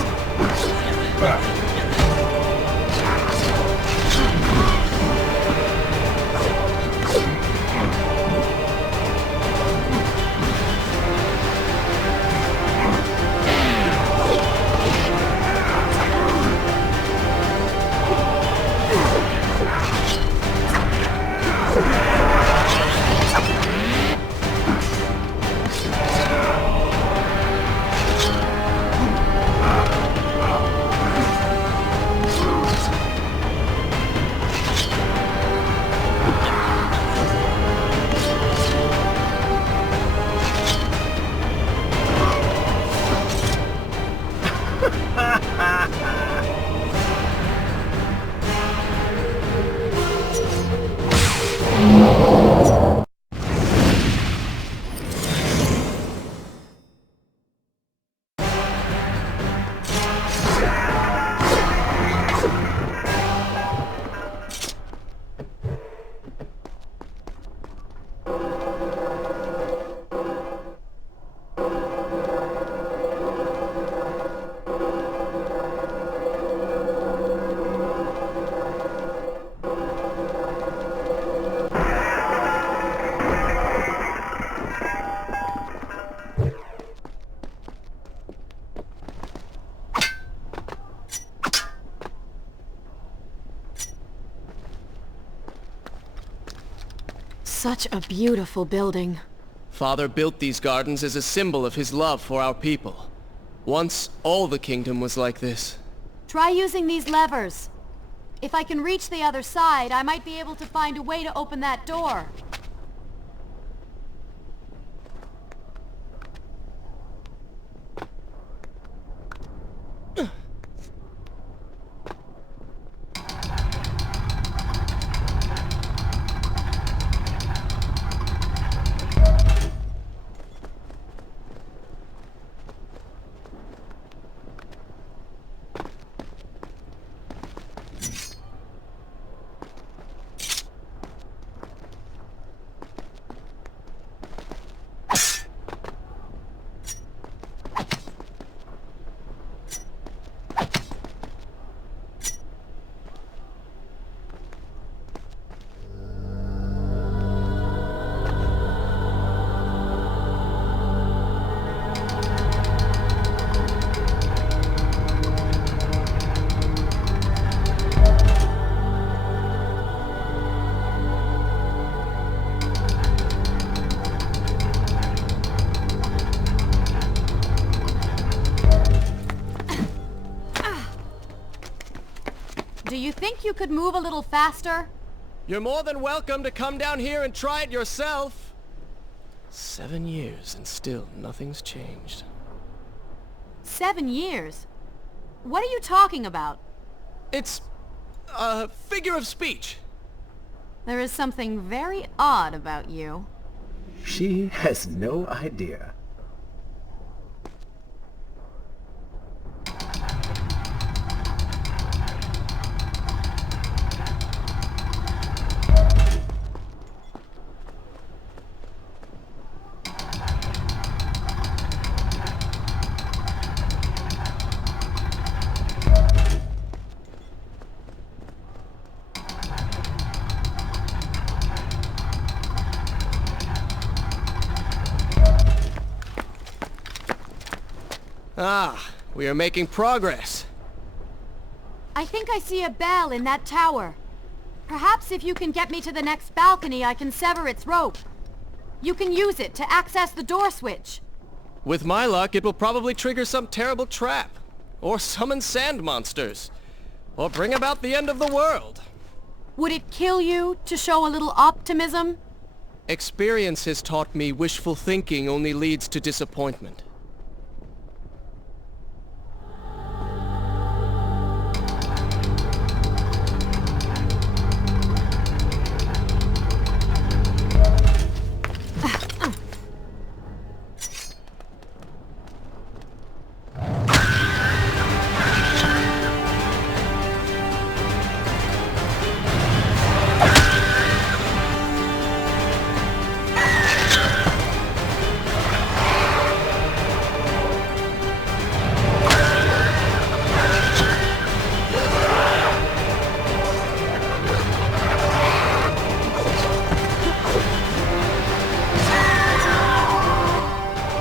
Such a beautiful building. Father built these gardens as a symbol of his love for our people. Once, all the kingdom was like this. Try using these levers. If I can reach the other side, I might be able to find a way to open that door. Do you think you could move a little faster? You're more than welcome to come down here and try it yourself. 7 years and still nothing's changed. 7 years? What are you talking about? It's a figure of speech. There is something very odd about you. She has no idea. Ah, we are making progress. I think I see a bell in that tower. Perhaps if you can get me to the next balcony, I can sever its rope. You can use it to access the door switch. With my luck, it will probably trigger some terrible trap. Or summon sand monsters. Or bring about the end of the world. Would it kill you to show a little optimism? Experience has taught me wishful thinking only leads to disappointment.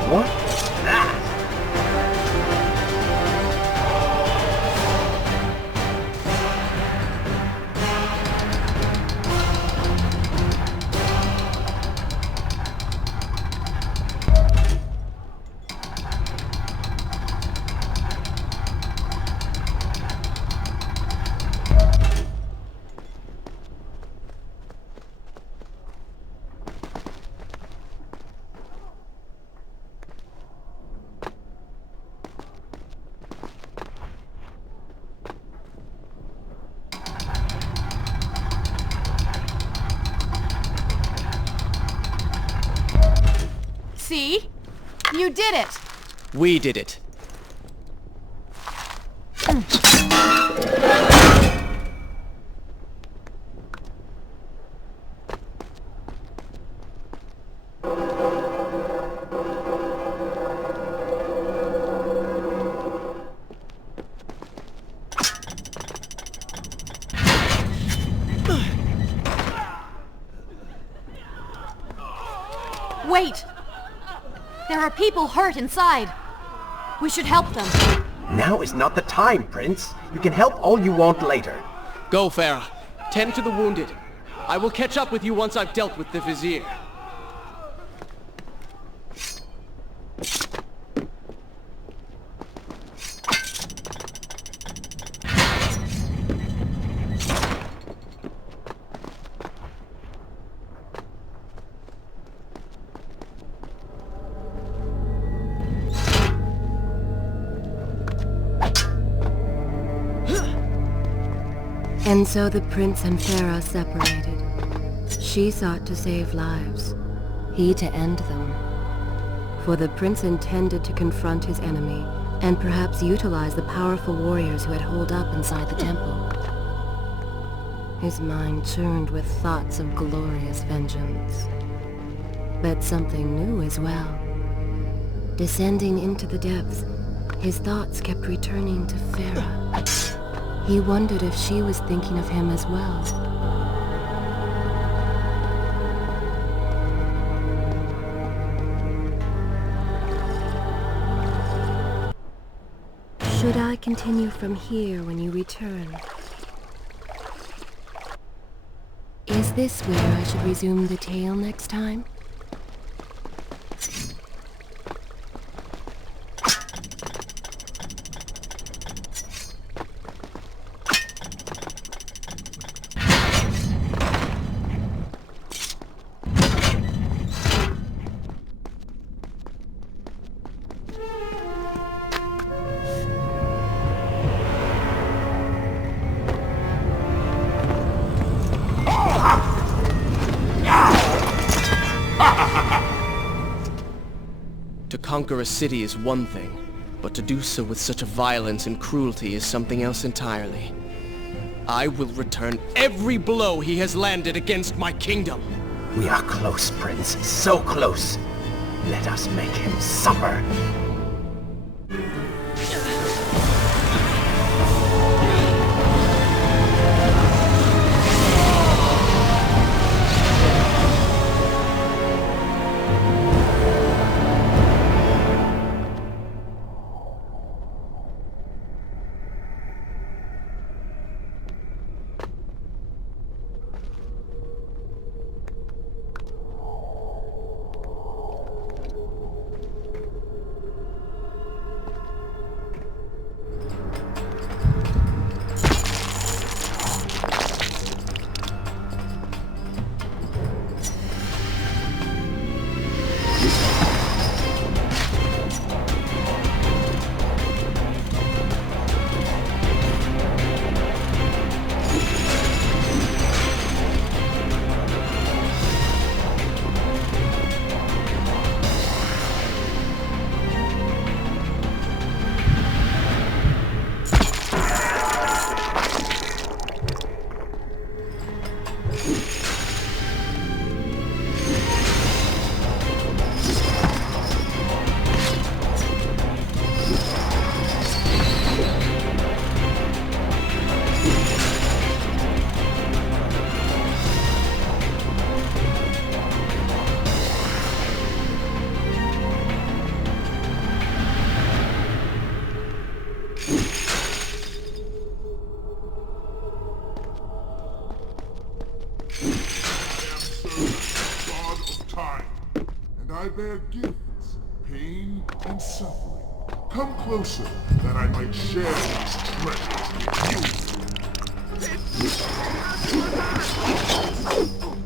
What was that? See? You did it! We did it. Wait! There are people hurt inside. We should help them. Now is not the time, Prince. You can help all you want later. Go, Farah. Tend to the wounded. I will catch up with you once I've dealt with the Vizier. And so the prince and Farah separated. She sought to save lives, he to end them. For the prince intended to confront his enemy, and perhaps utilize the powerful warriors who had holed up inside the temple. His mind churned with thoughts of glorious vengeance. But something new as well. Descending into the depths, his thoughts kept returning to Farah. He wondered if she was thinking of him as well. Should I continue from here when you return? Is this where I should resume the tale next time? To conquer a city is one thing, but to do so with such a violence and cruelty is something else entirely. I will return every blow he has landed against my kingdom. We are close, Prince. So close. Let us make him suffer. God of time, and I bear gifts, pain, and suffering. Come closer, that I might share these treasures with you.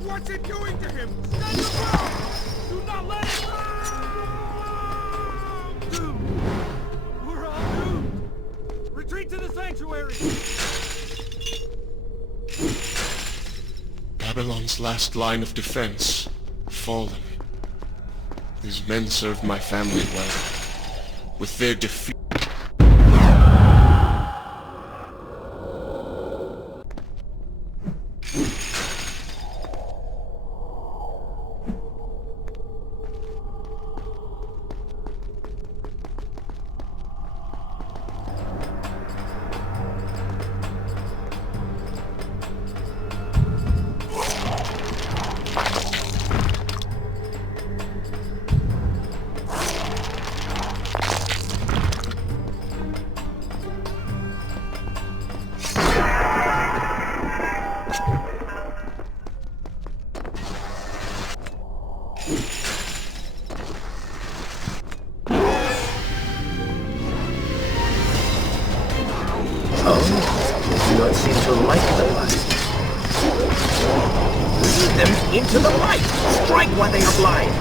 What's it doing to him? Stand your ground! Do not let it go! We're all doomed! Retreat to the sanctuary! Babylon's last line of defense, falling. These men served my family well. With their defeat... Do not seem to like the light. Lead them into the light! Strike while they are blind!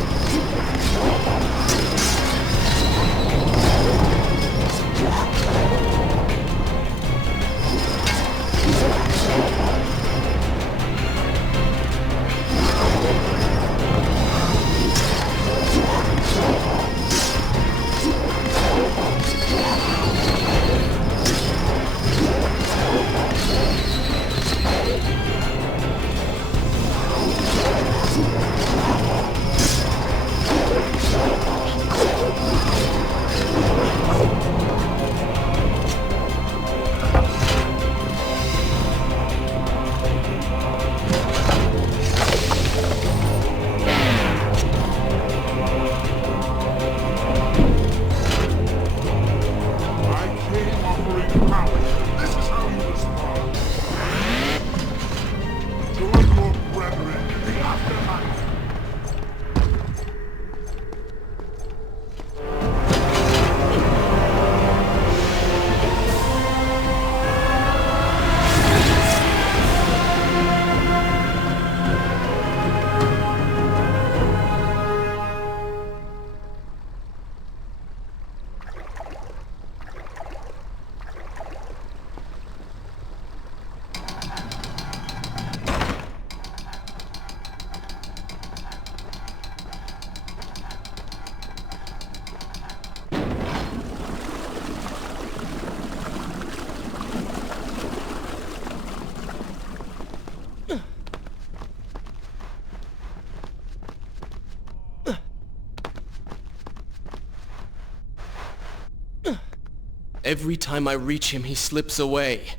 Every time I reach him, he slips away.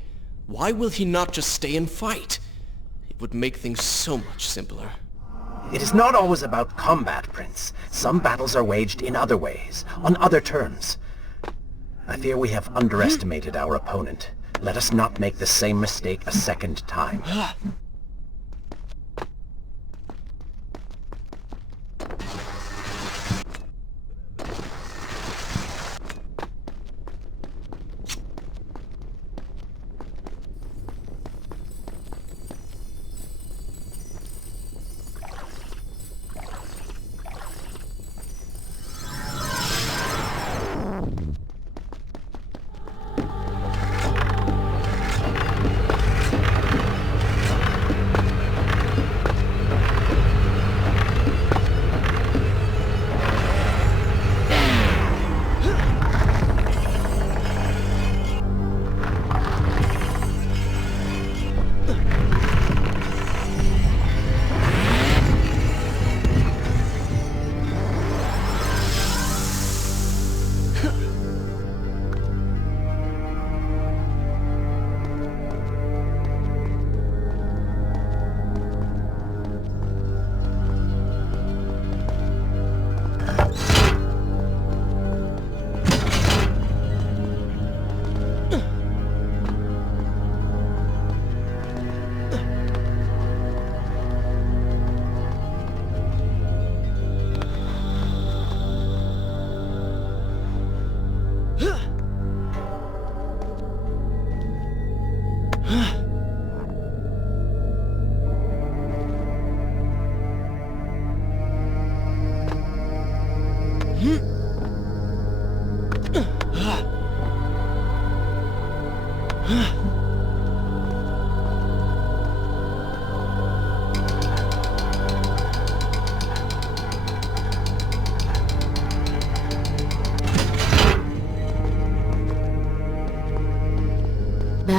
Why will he not just stay and fight? It would make things so much simpler. It is not always about combat, Prince. Some battles are waged in other ways, on other terms. I fear we have underestimated our opponent. Let us not make the same mistake a second time.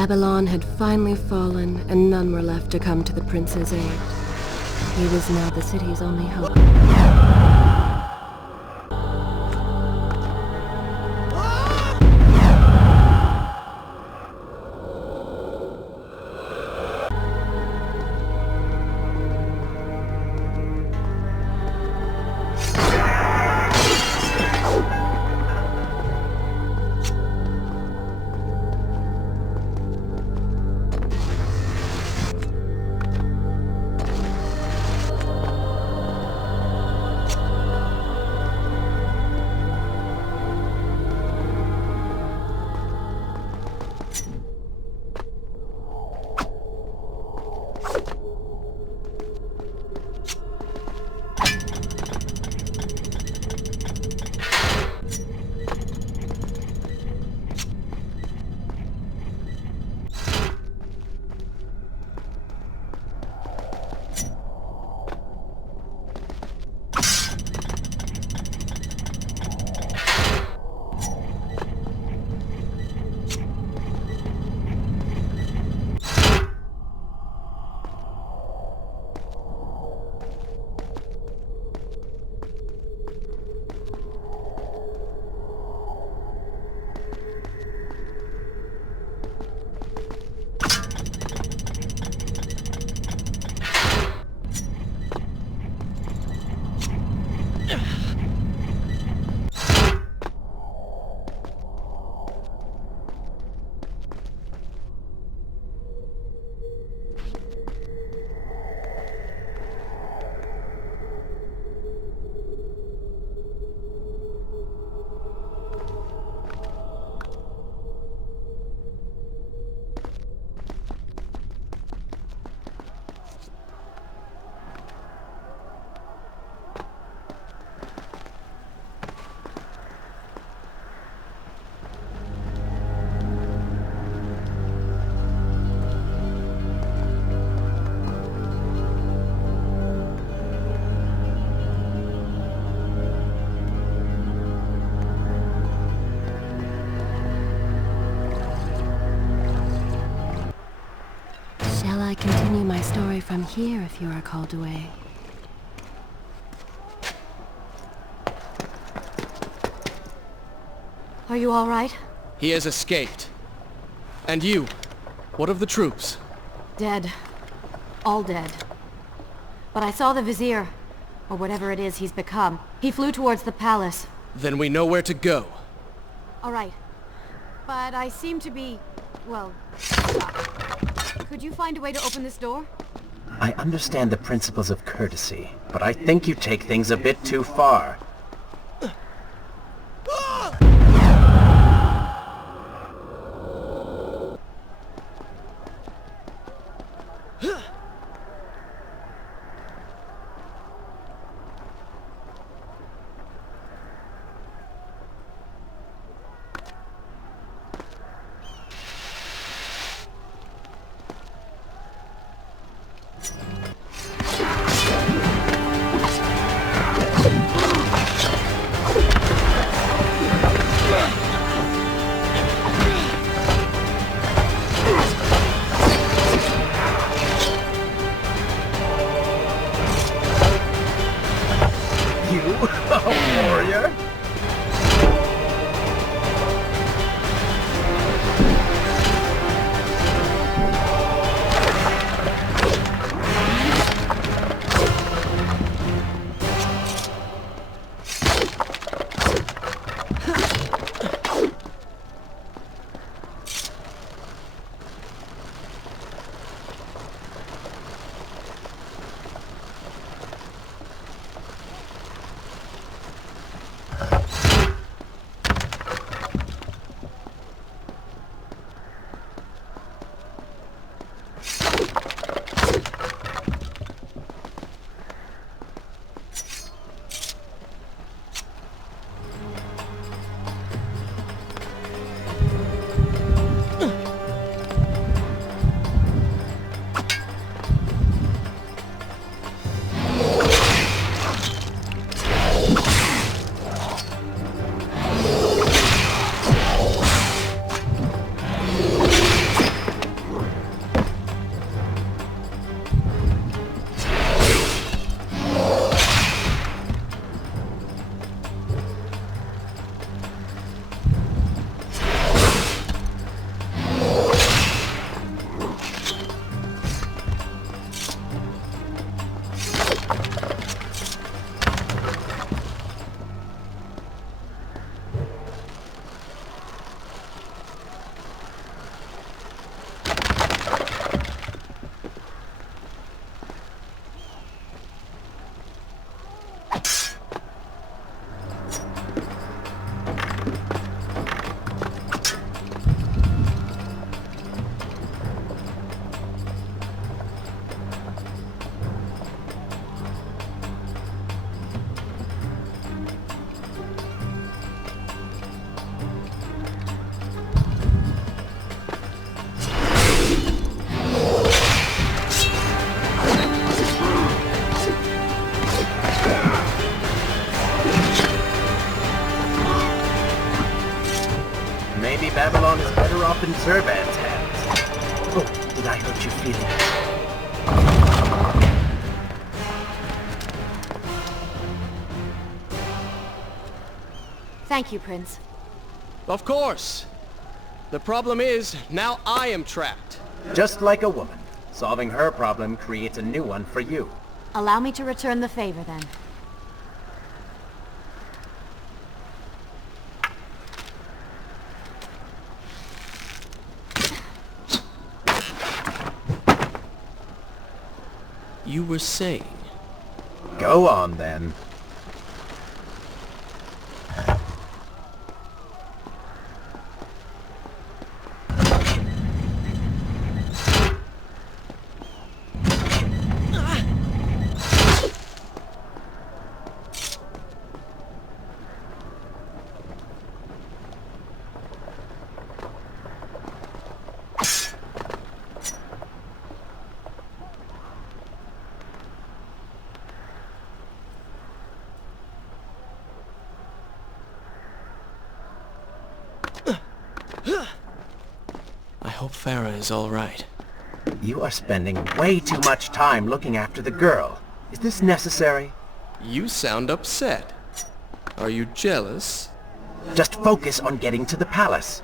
Babylon had finally fallen, and none were left to come to the prince's aid. He was now the city's only hope. I continue my story from here if you are called away. Are you all right? He has escaped. And you? What of the troops? Dead. All dead. But I saw the Vizier, or whatever it is he's become. He flew towards the palace. Then we know where to go. All right. But I seem to be, well, stuck. Could you find a way to open this door? I understand the principles of courtesy, but I think you take things a bit too far. Servan's hands. Oh, did I hurt your feelings? Thank you, Prince. Of course. The problem is, now I am trapped. Just like a woman. Solving her problem creates a new one for you. Allow me to return the favor, then. You were saying... Go on, then. I hope Farah is all right. You are spending way too much time looking after the girl. Is this necessary? You sound upset. Are you jealous? Just focus on getting to the palace.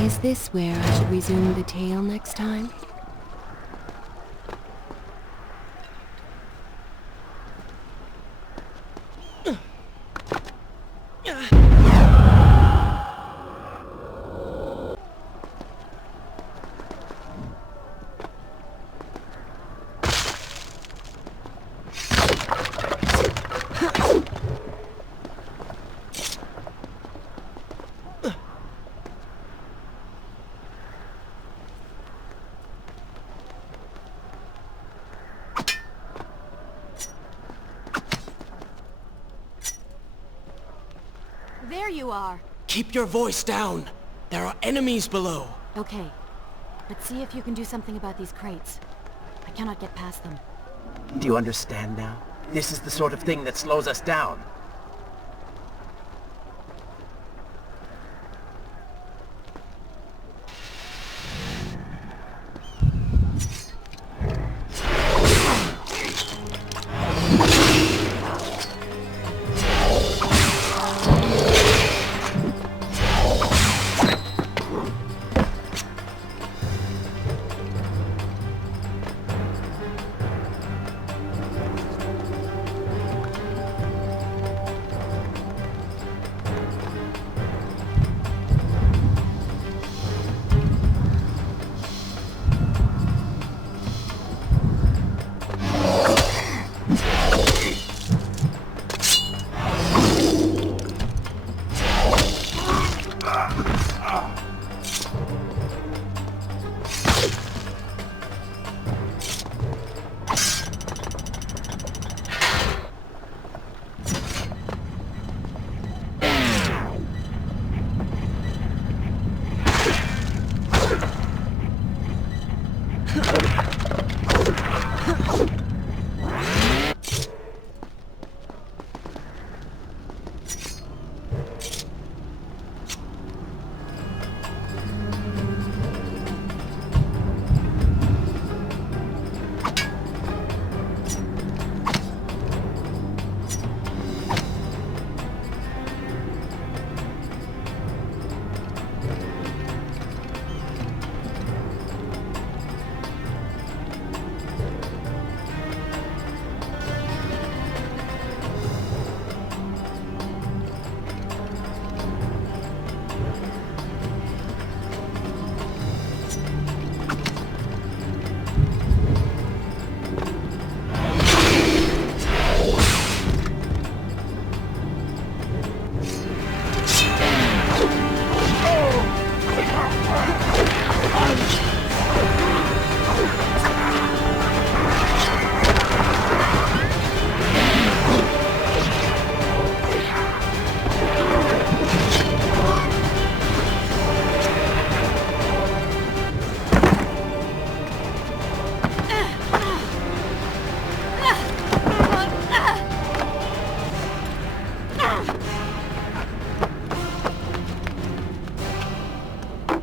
Is this where I should resume the tale next time? There you are. Keep your voice down. There are enemies below. Okay. Let's see if you can do something about these crates. I cannot get past them. Do you understand now? This is the sort of thing that slows us down.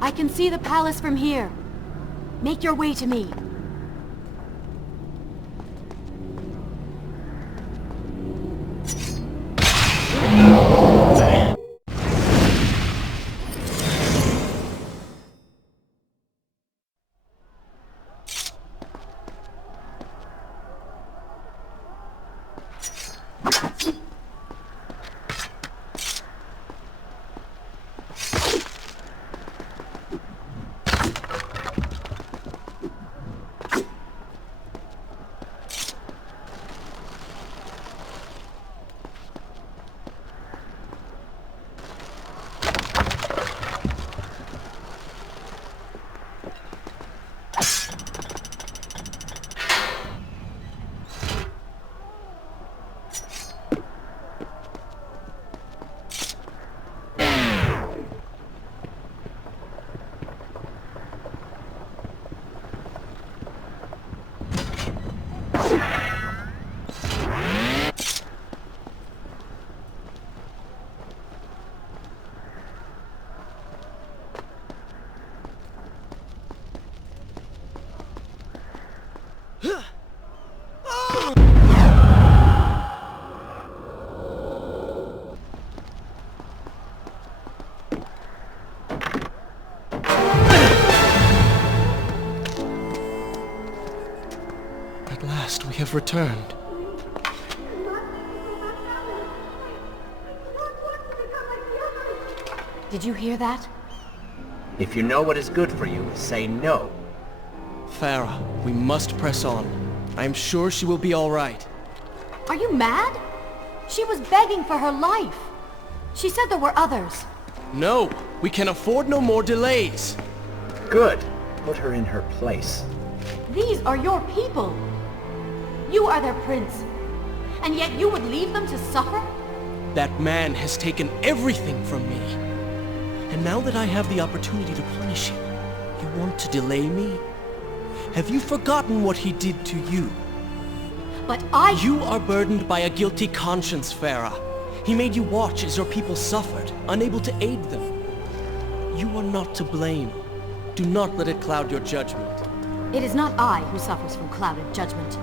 I can see the palace from here. Make your way to me. At last, we have returned. Did you hear that? If you know what is good for you, say no. Farah, we must press on. I am sure she will be all right. Are you mad? She was begging for her life. She said there were others. No, we can afford no more delays. Good. Put her in her place. These are your people. You are their prince. And yet you would leave them to suffer? That man has taken everything from me. And now that I have the opportunity to punish him, you want to delay me? Have you forgotten what he did to you? But You are burdened by a guilty conscience, Farah. He made you watch as your people suffered, unable to aid them. You are not to blame. Do not let it cloud your judgment. It is not I who suffers from clouded judgment.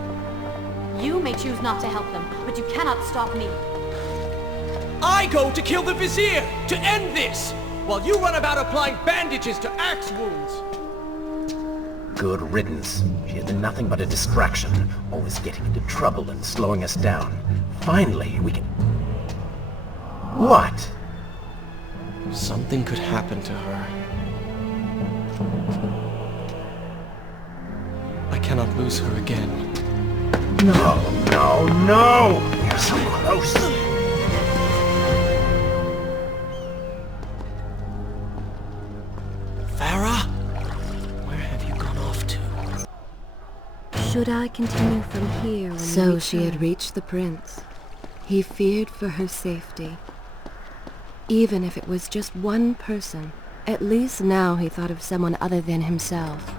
You may choose not to help them, but you cannot stop me. I go to kill the Vizier, to end this, while you run about applying bandages to axe wounds. Good riddance. She has been nothing but a distraction, always getting into trouble and slowing us down. Finally, we can... What? Something could happen to her. I cannot lose her again. No, no, no! You're so close! Farah? Where have you gone off to? Should I continue from here when So she had reached the prince. He feared for her safety. Even if it was just one person, at least now he thought of someone other than himself.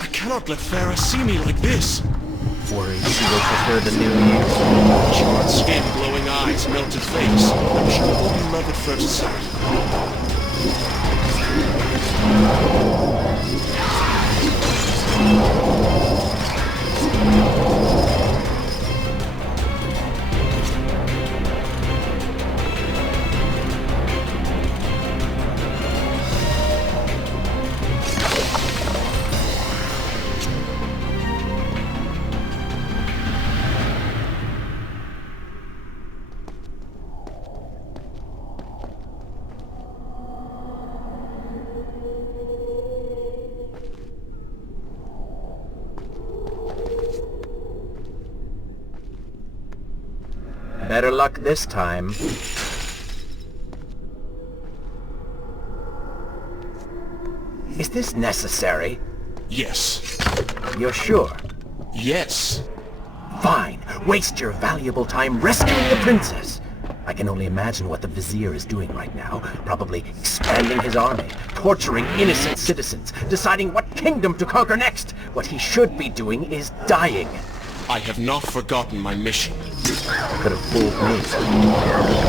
I cannot let Farah see me like this. Worried she will prefer the new year. Charred skin, glowing eyes, melted face. I'm sure it will be love at first sight. Better luck this time. Is this necessary? Yes. You're sure? Yes. Fine. Waste your valuable time rescuing the princess. I can only imagine what the Vizier is doing right now. Probably expanding his army, torturing innocent citizens, deciding what kingdom to conquer next. What he should be doing is dying. I have not forgotten my mission. Could have fooled me.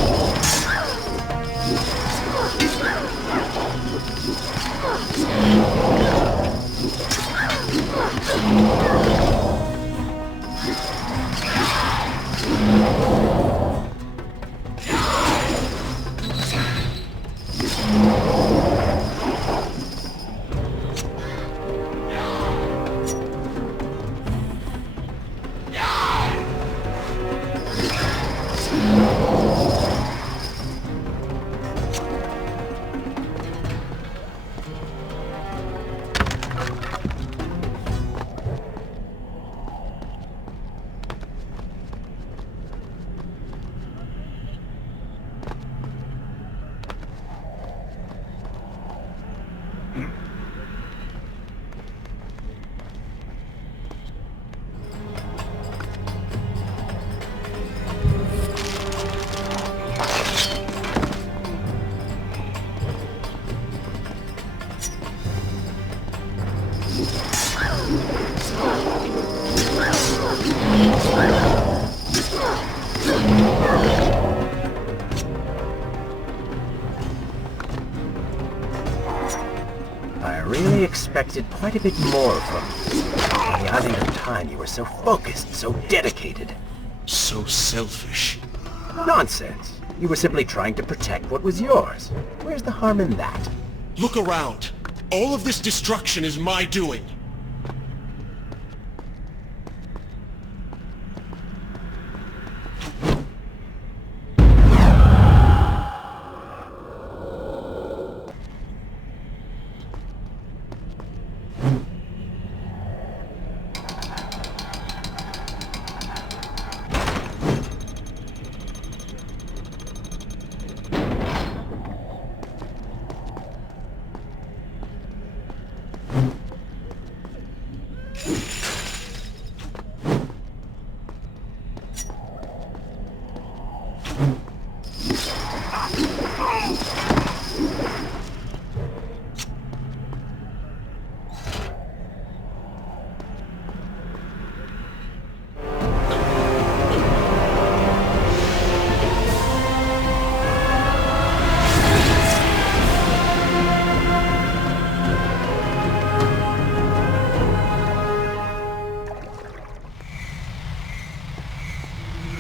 I really expected quite a bit more from you. On the island of time, you were so focused, so dedicated. So selfish. Nonsense. You were simply trying to protect what was yours. Where's the harm in that? Look around. All of this destruction is my doing.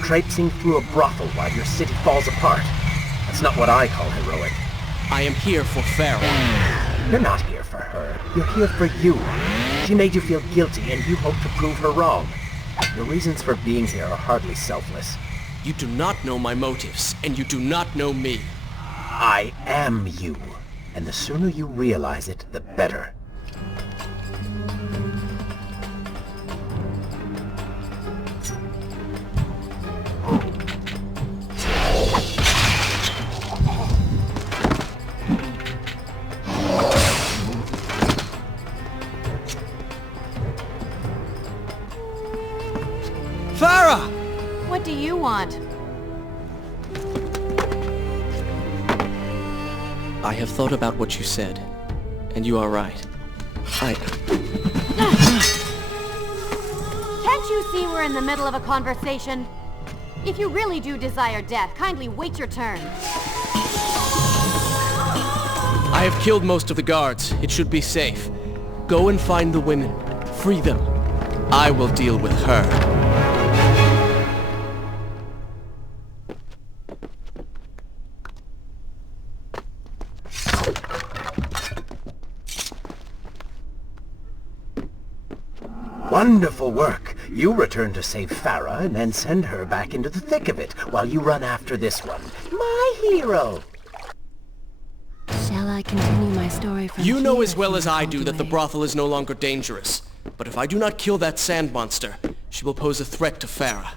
Traipsing through a brothel while your city falls apart. That's not what I call heroic. I am here for Farah. You're not here for her. You're here for you. She made you feel guilty, and you hope to prove her wrong. Your reasons for being here are hardly selfless. You do not know my motives, and you do not know me. I am you. And the sooner you realize it, the better. Farah! What do you want? I have thought about what you said, and you are right. Can't you see we're in the middle of a conversation? If you really do desire death, kindly wait your turn. I have killed most of the guards. It should be safe. Go and find the women. Free them. I will deal with her. Wonderful work. You return to save Farah and then send her back into the thick of it while you run after this one. My hero! Shall I continue my story from You know here as well if as you I walk do that the away? brothel is no longer dangerous. But if I do not kill that sand monster, she will pose a threat to Farah.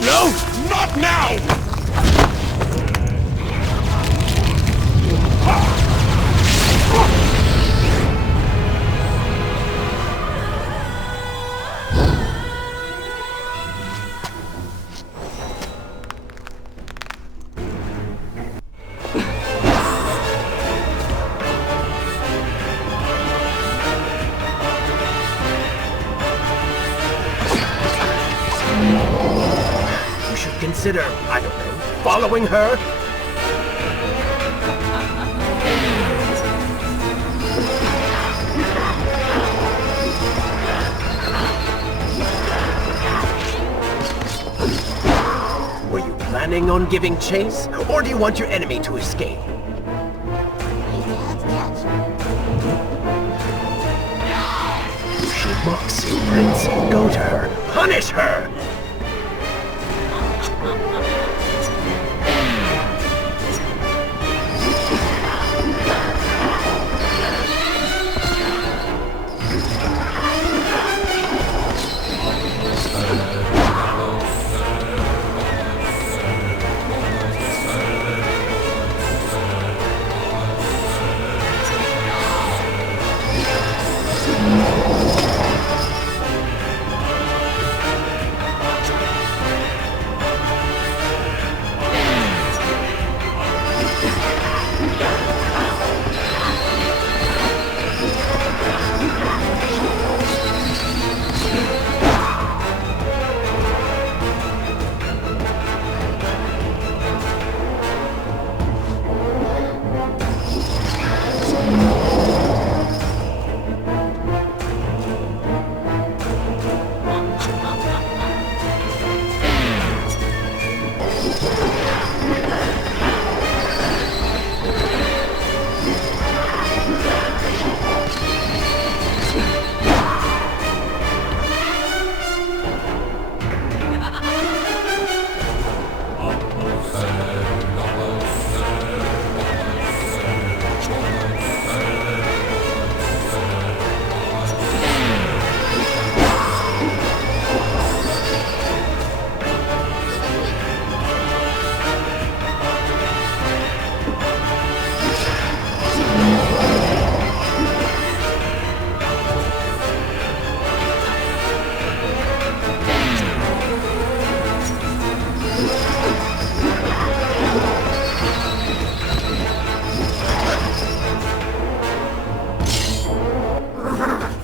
No, not now! You should consider, I don't know, following her? Were you planning on giving chase, or do you want your enemy to escape? She mocks you, Prince. Go to her. Punish her!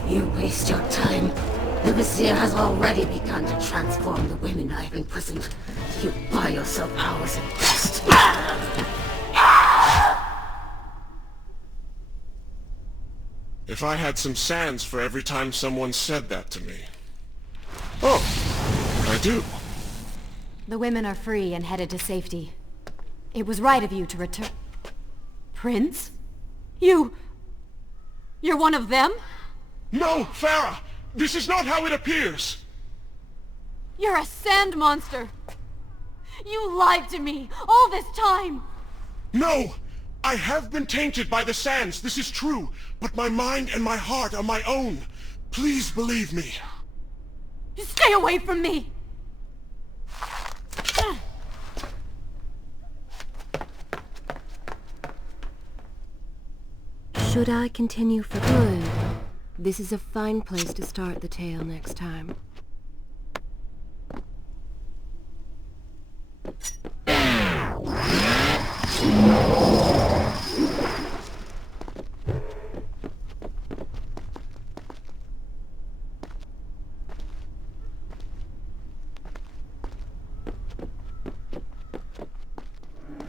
You waste your time. The Vizier has already begun to transform the women I've imprisoned. You buy yourself powers at best. If I had some sands for every time someone said that to me. Oh, I do. The women are free and headed to safety. It was right of you to return... Prince? You're one of them? No, Farah! This is not how it appears! You're a sand monster! You lied to me all this time! No! I have been tainted by the sands, this is true, but my mind and my heart are my own. Please believe me. Stay away from me! Should I continue for good? This is a fine place to start the tale next time.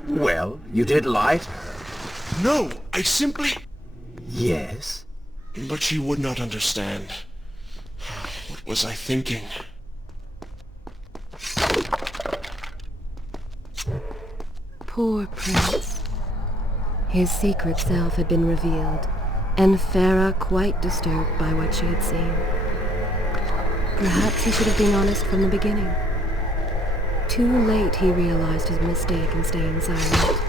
Well, you did lie to her. No, I simply... Yes? But she would not understand. What was I thinking? Poor prince. His secret self had been revealed, and Farah quite disturbed by what she had seen. Perhaps he should have been honest from the beginning. Too late he realized his mistake in staying silent.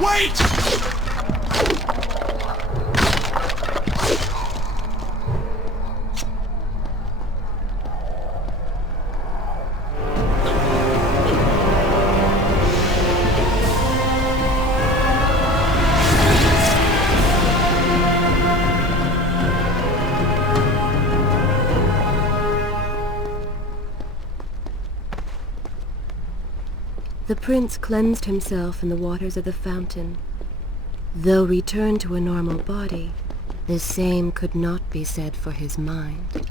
Wait! The prince cleansed himself in the waters of the fountain. Though returned to a normal body, the same could not be said for his mind.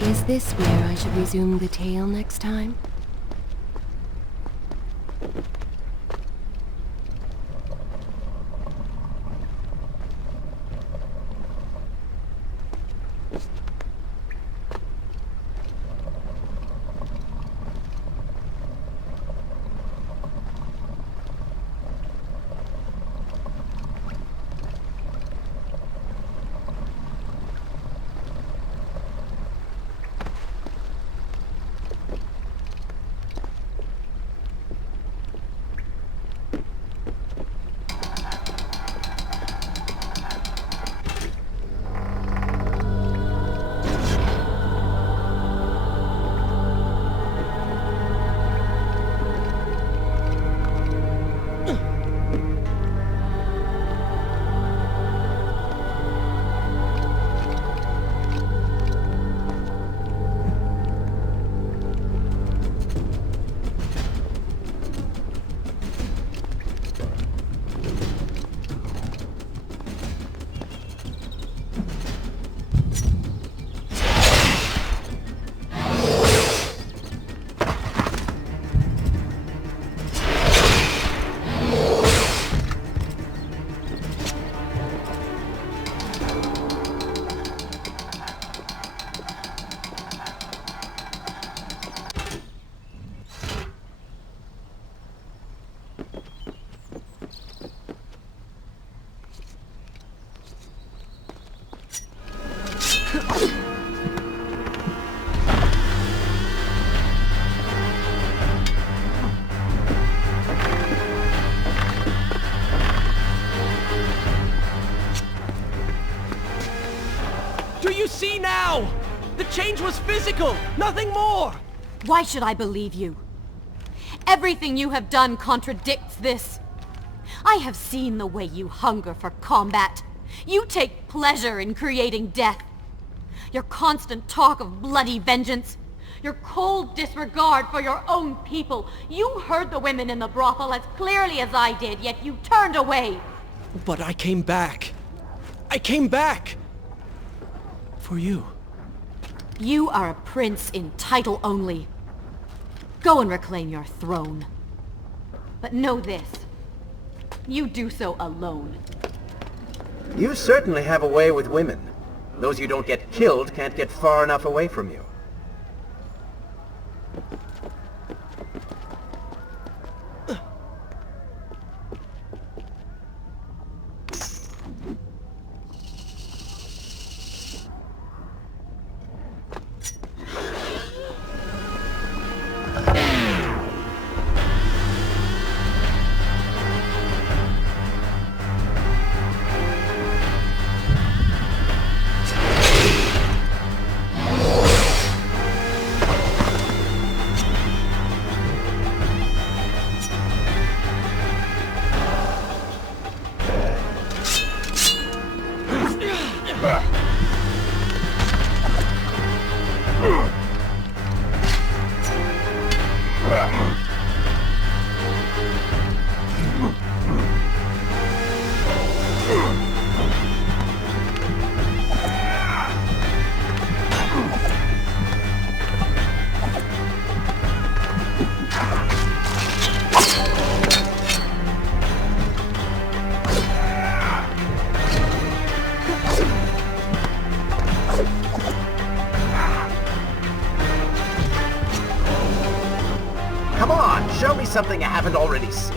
Is this where I should resume the tale next time? you see now? The change was physical, nothing more! Why should I believe you? Everything you have done contradicts this. I have seen the way you hunger for combat. You take pleasure in creating death. Your constant talk of bloody vengeance. Your cold disregard for your own people. You heard the women in the brothel as clearly as I did, yet you turned away. But I came back. I came back! For you. You are a prince in title only. Go and reclaim your throne. But know this. You do so alone. You certainly have a way with women. Those you don't get killed can't get far enough away from you. Come on, show me something I haven't already seen.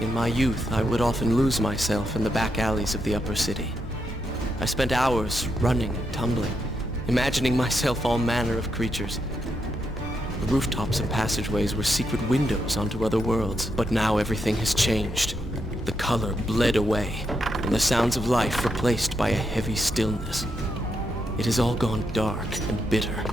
In my youth, I would often lose myself in the back alleys of the upper city. I spent hours running, tumbling, imagining myself all manner of creatures. The rooftops and passageways were secret windows onto other worlds, but now everything has changed. The color bled away, and the sounds of life replaced by a heavy stillness. It has all gone dark and bitter.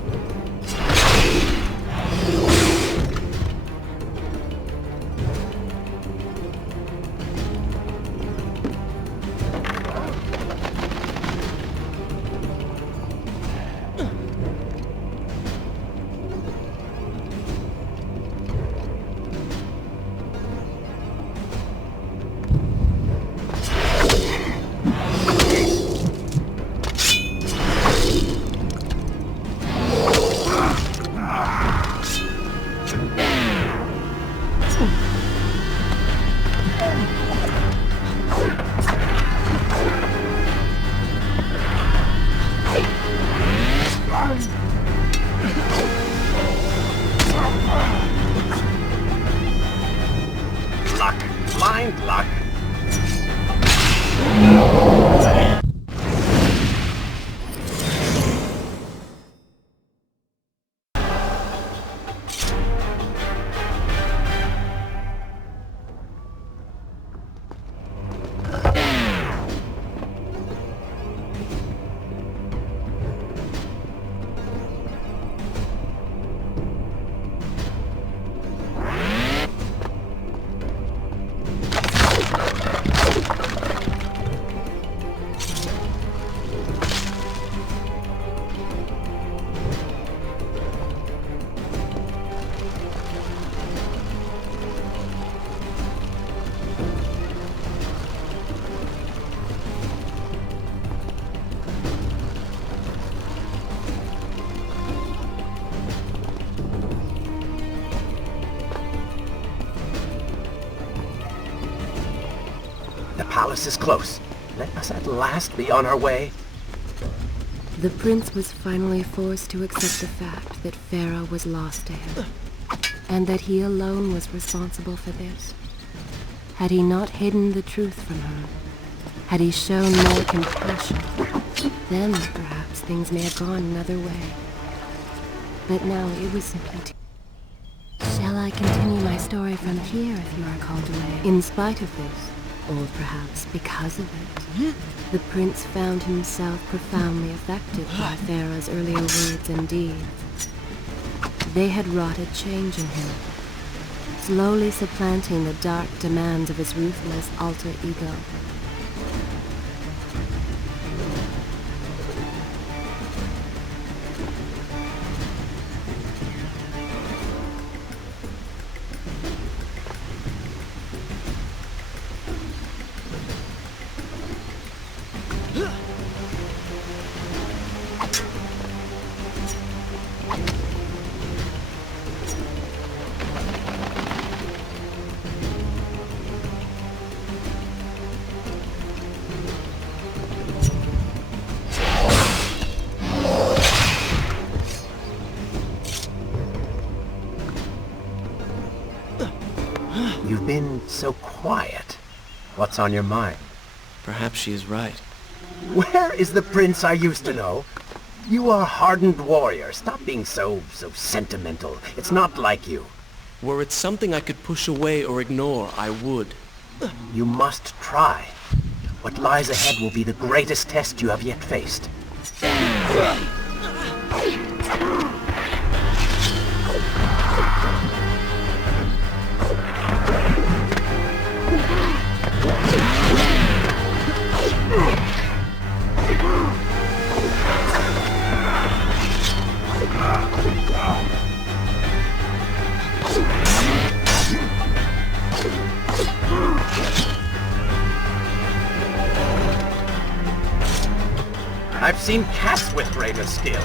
Luck. Blind luck. The palace is close. Let us at last be on our way. The prince was finally forced to accept the fact that Farah was lost to him, and that he alone was responsible for this. Had he not hidden the truth from her, had he shown more compassion, then perhaps things may have gone another way. But now it was simply too... Shall I continue my story from here if you are called away? In spite of this, or perhaps because of it, the prince found himself profoundly affected by Farah's earlier words and deeds. They had wrought a change in him, slowly supplanting the dark demands of his ruthless alter ego. You've been so quiet. What's on your mind? Perhaps she is right. Where is the prince I used to know? You are a hardened warrior. Stop being so sentimental. It's not like you. Were it something I could push away or ignore, I would. You must try. What lies ahead will be the greatest test you have yet faced. I've seen cats with greater skill.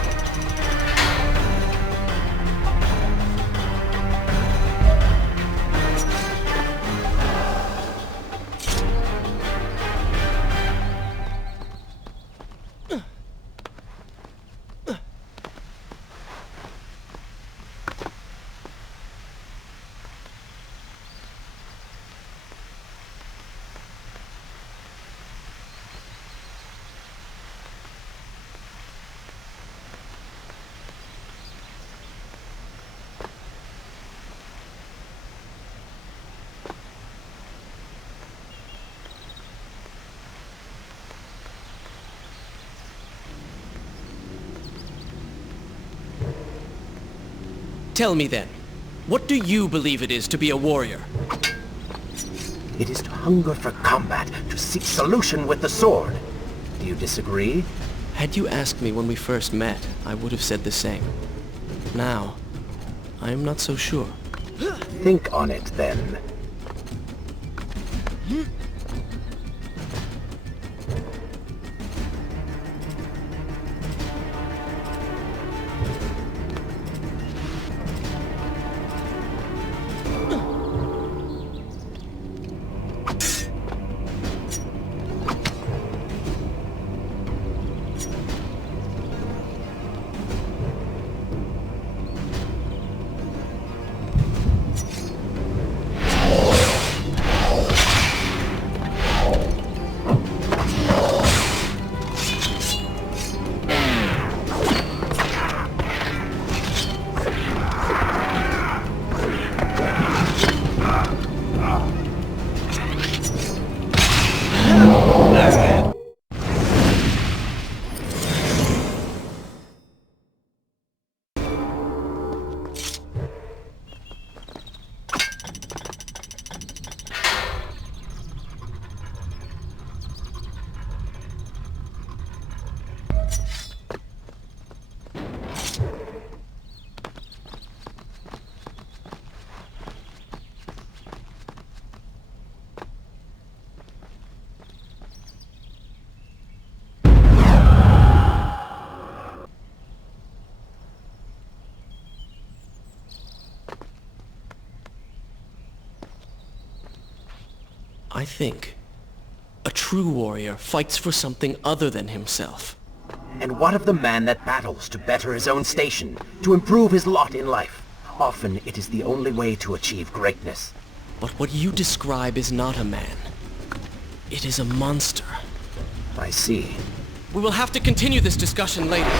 Tell me then, what do you believe it is to be a warrior? It is to hunger for combat, to seek solution with the sword. Do you disagree? Had you asked me when we first met, I would have said the same. Now, I am not so sure. Think on it, then. I think a true warrior fights for something other than himself. And what of the man that battles to better his own station, to improve his lot in life? Often it is the only way to achieve greatness. But what you describe is not a man. It is a monster. I see. We will have to continue this discussion later.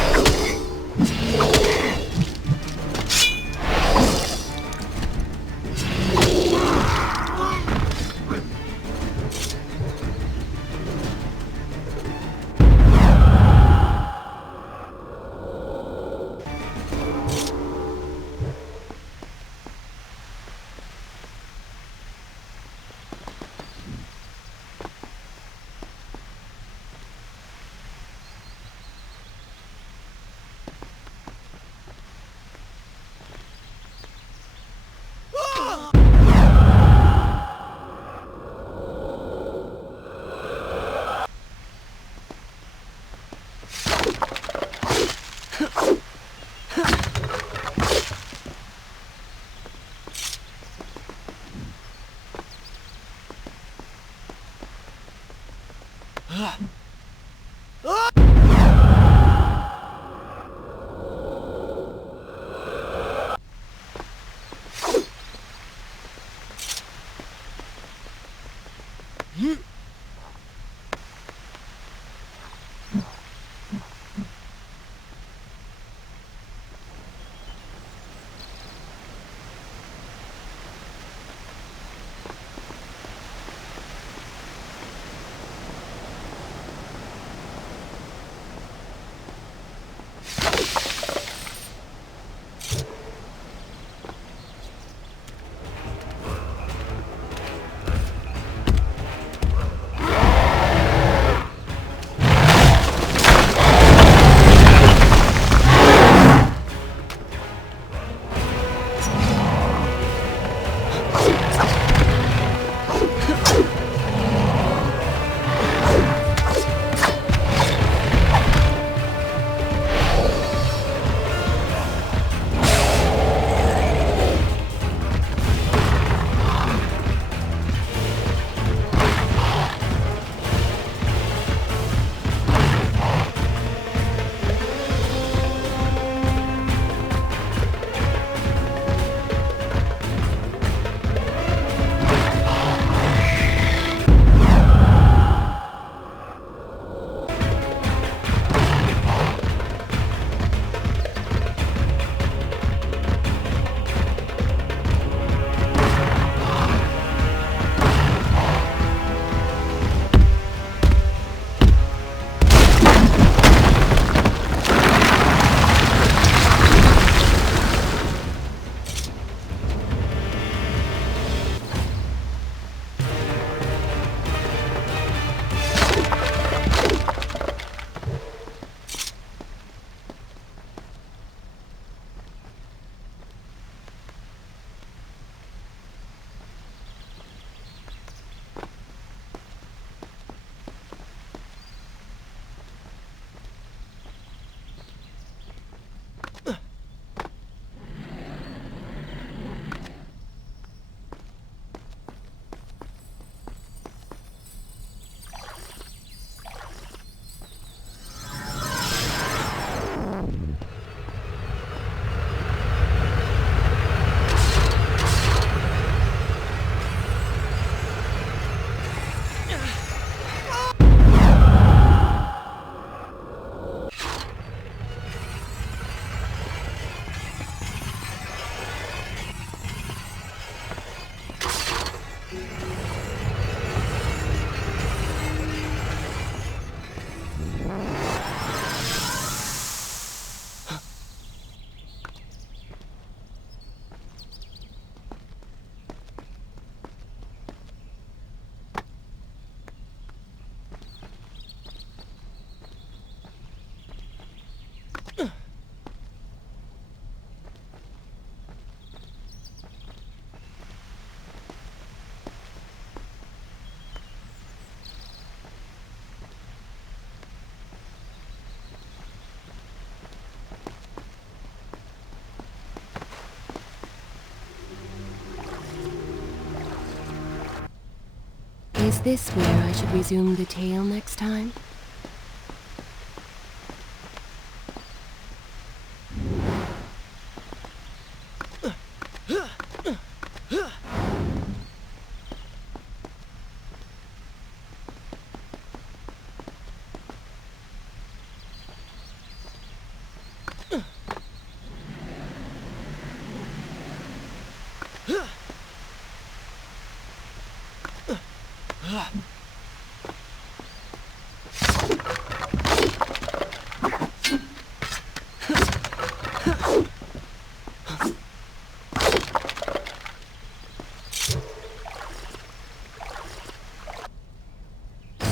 Is this where I should resume the tale next time?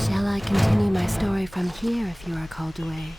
Shall I continue my story from here if you are called away?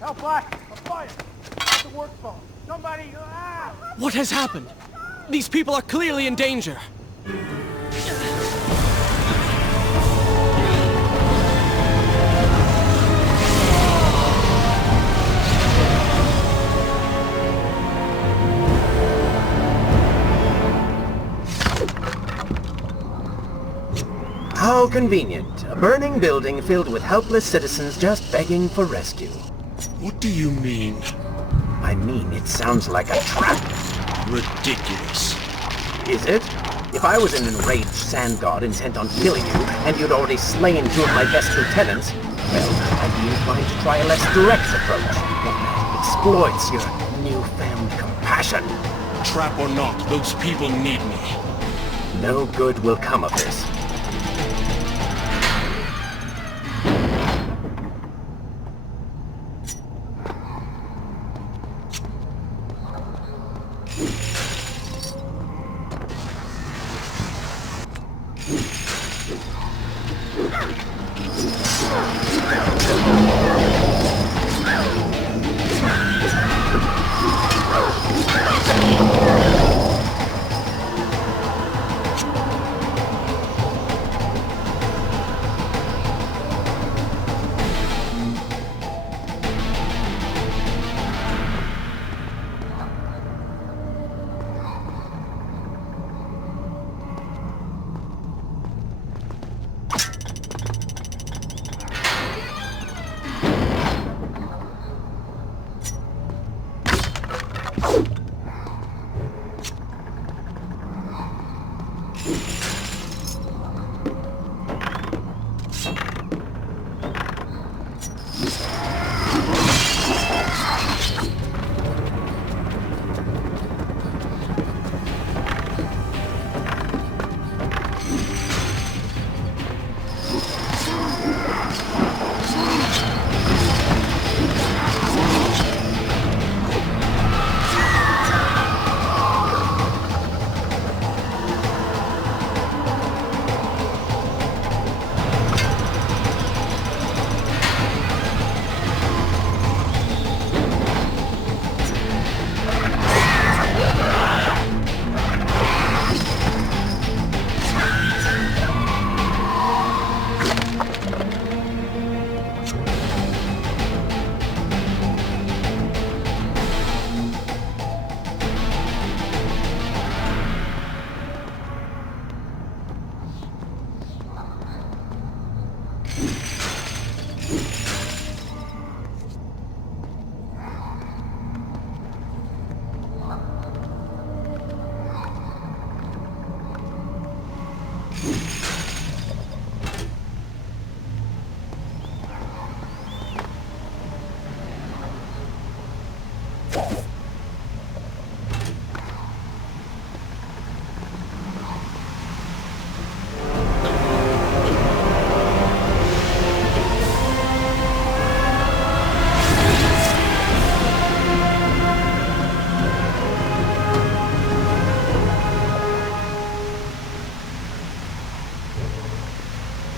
Hell, Black! A fire! At the work phone. Somebody... Ah! What has happened? These people are clearly in danger. How convenient. A burning building filled with helpless citizens just begging for rescue. What do you mean? I mean, it sounds like a trap. Ridiculous. Is it? If I was an enraged sand god intent on killing you, and you'd already slain two of my best lieutenants, well, I'd be inclined to try a less direct approach. One that exploits your newfound compassion. Trap or not, those people need me. No good will come of this.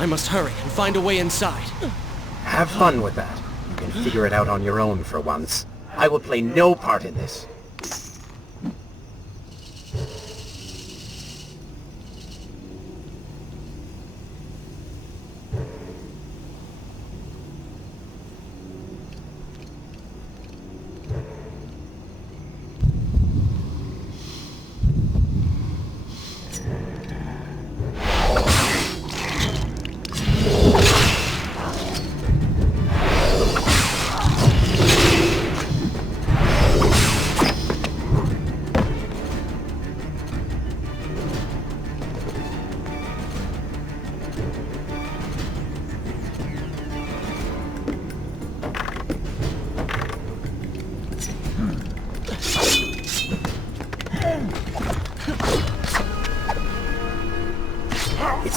I must hurry and find a way inside. Have fun with that. You can figure it out on your own for once. I will play no part in this.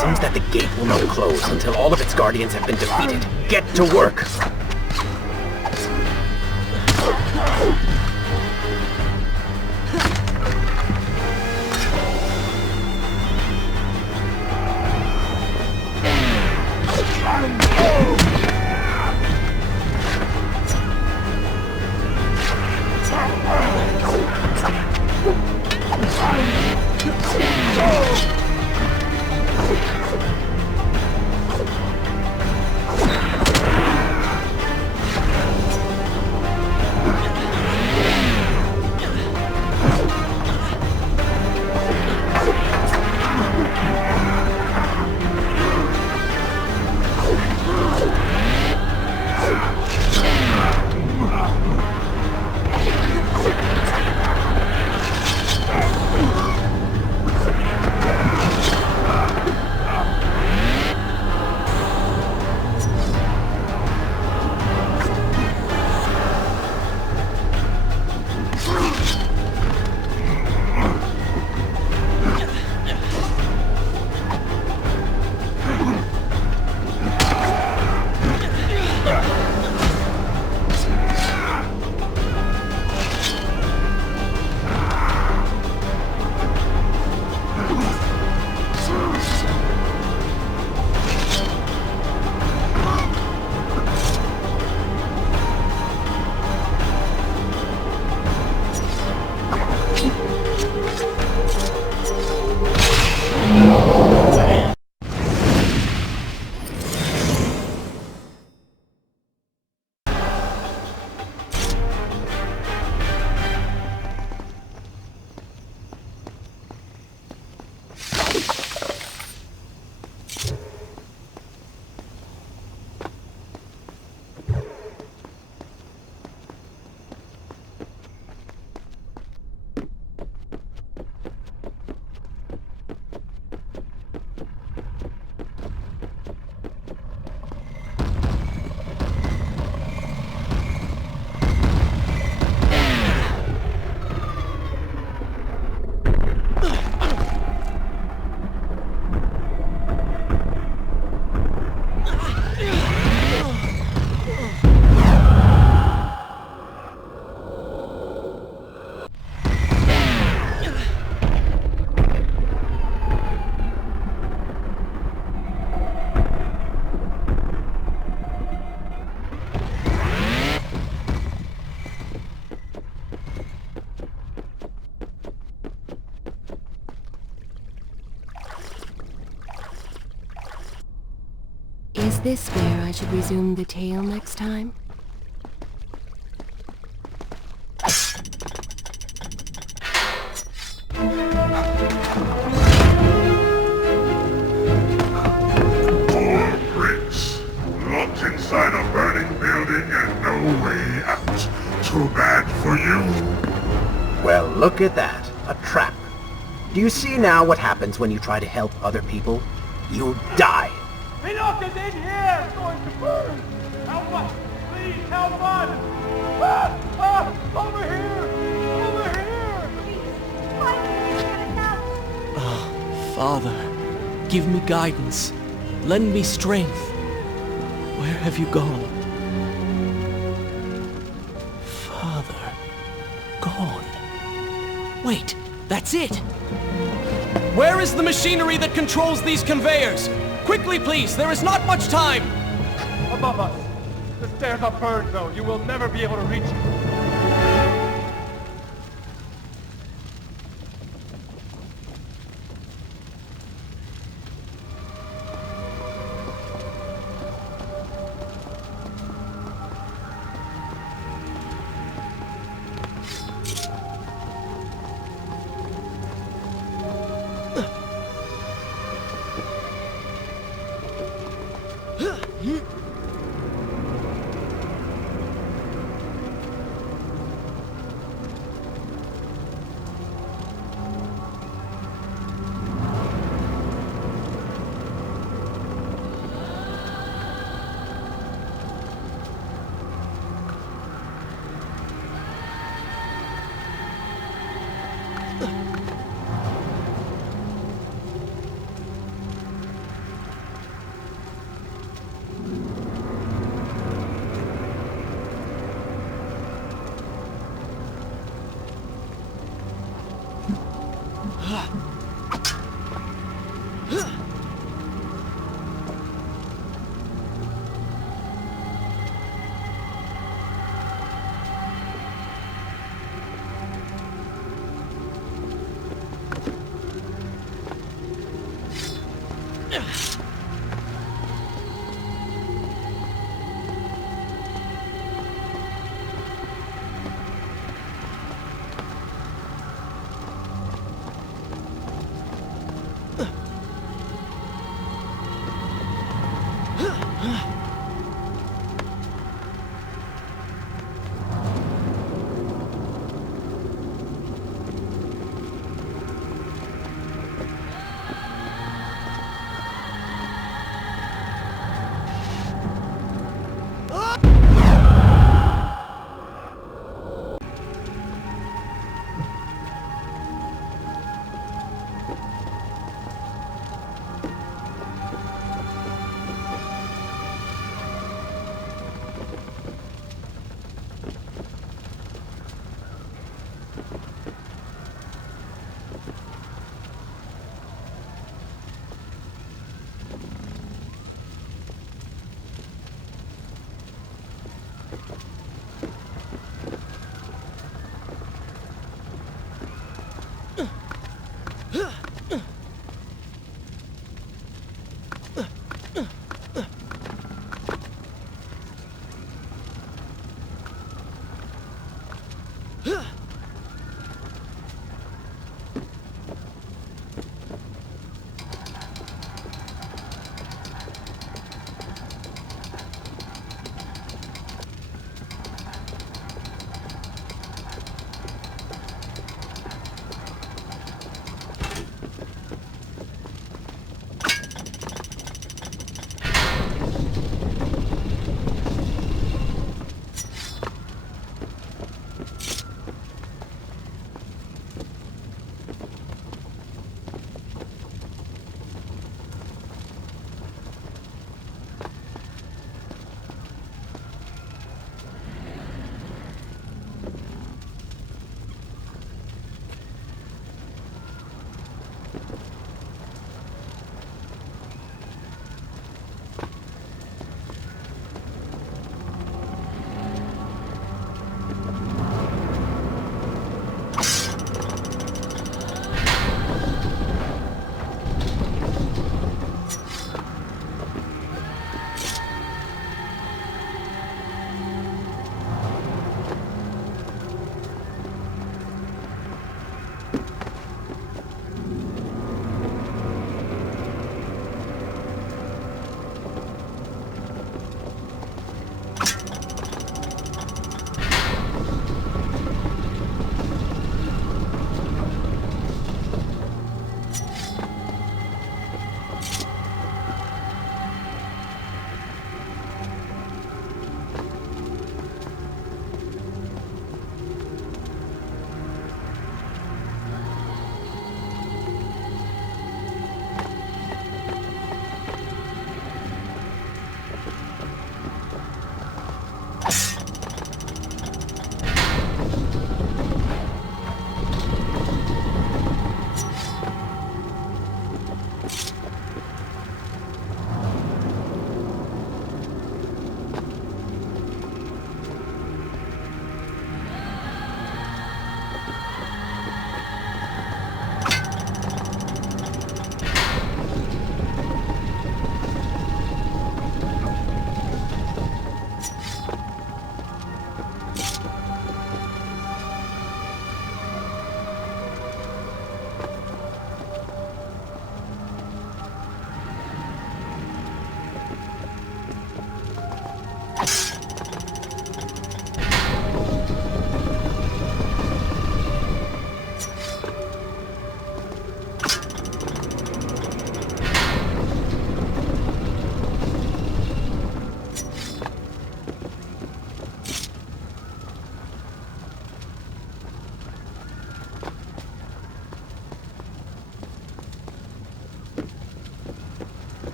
seems that the gate will not close until all of its guardians have been defeated. Get to work! Is this where I should resume the tale next time? Prince, locked inside a burning building and no way out. Too bad for you. Well, look at that. A trap. Do you see now what happens when you try to help other people? You die. Enoch is in here! It's going to burn! Help us! Please help us! Over here! Over here! Father, give me guidance. Lend me strength. Where have you gone? Father, gone. Wait, that's it! Where is the machinery that controls these conveyors? Quickly, please! There is not much time! Above us! The stairs are burned, though. You will never be able to reach it.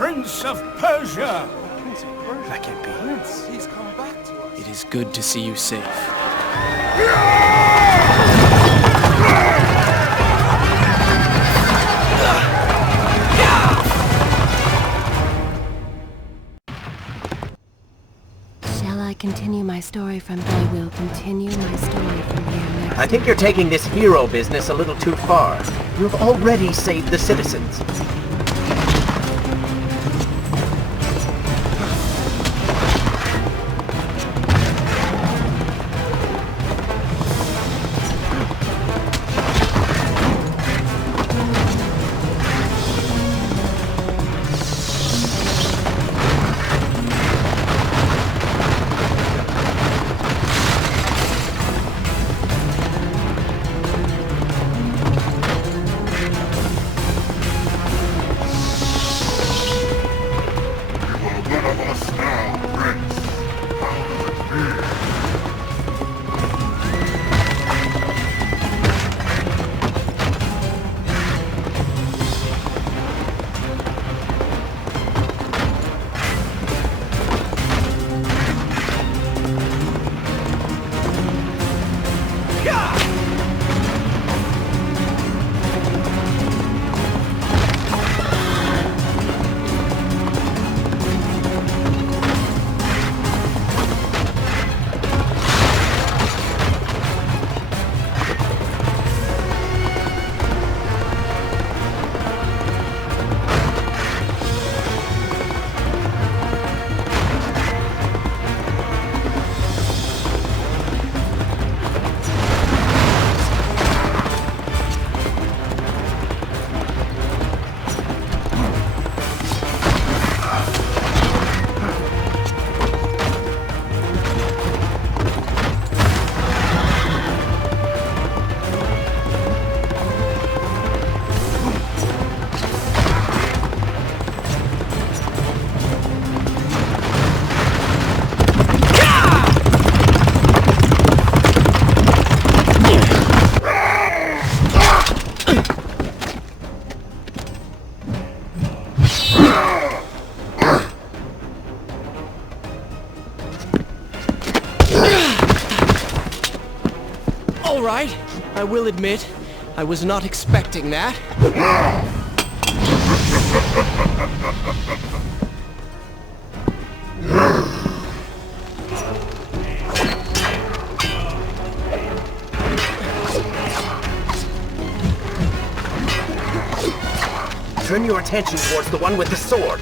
Prince of Persia! That can't be. Prince, he's come back to us. It is good to see you safe. Shall I continue my story from here? I will continue my story from here next. I think you're taking this hero business a little too far. You have already saved the citizens. None of us now, Prince. How does it feel? All right, I will admit, I was not expecting that. Turn your attention towards the one with the sword.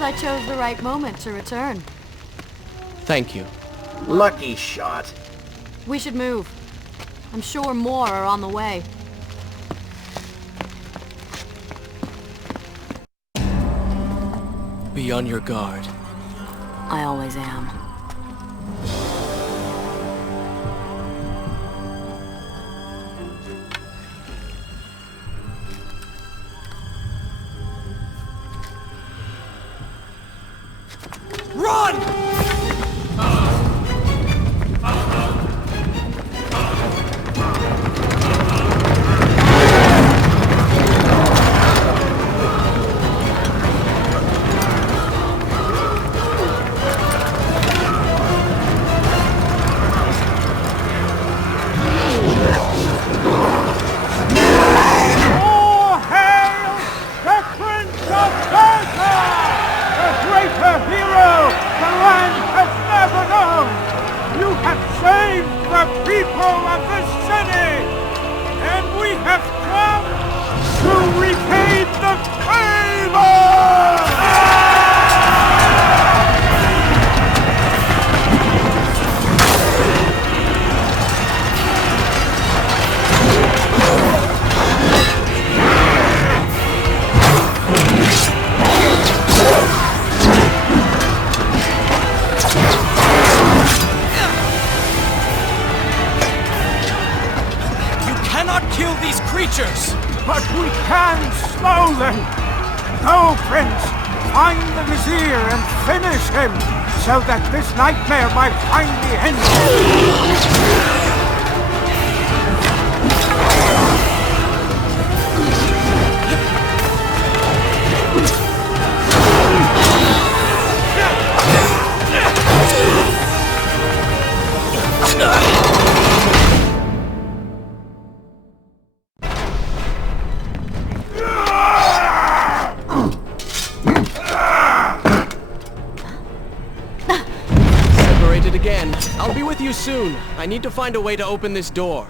I chose the right moment to return. Thank you. Lucky shot. We should move. I'm sure more are on the way. Be on your guard. I always am. We can slow them! Go, Prince! Find the Vizier and finish him, so that this nightmare might finally end. Separated again. I'll be with you soon. I need to find a way to open this door.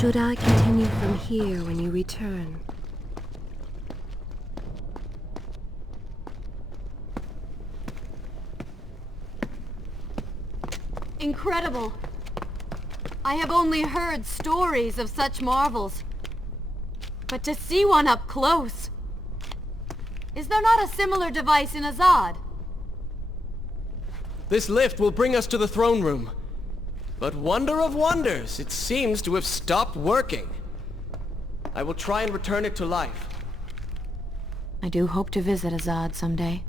Should I continue from here when you return? Incredible! I have only heard stories of such marvels. But to see one up close... Is there not a similar device in Azad? This lift will bring us to the throne room. But wonder of wonders, it seems to have stopped working. I will try and return it to life. I do hope to visit Azad someday.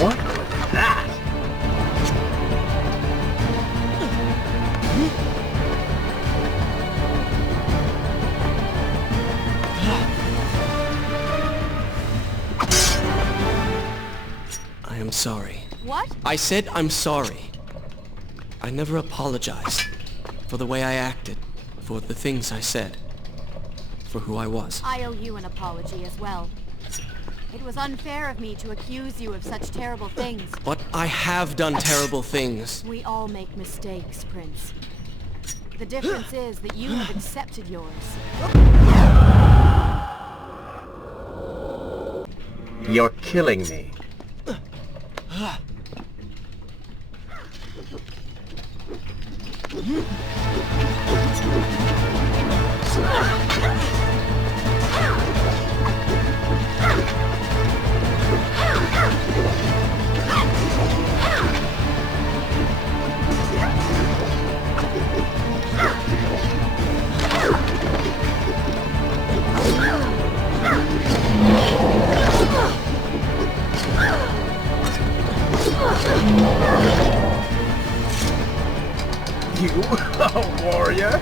What was that? I am sorry. What? I said I'm sorry. I never apologized for the way I acted, for the things I said, for who I was. I owe you an apology as well. It was unfair of me to accuse you of such terrible things. But I have done terrible things. We all make mistakes, Prince. The difference is that you have accepted yours. You're killing me. You, a warrior?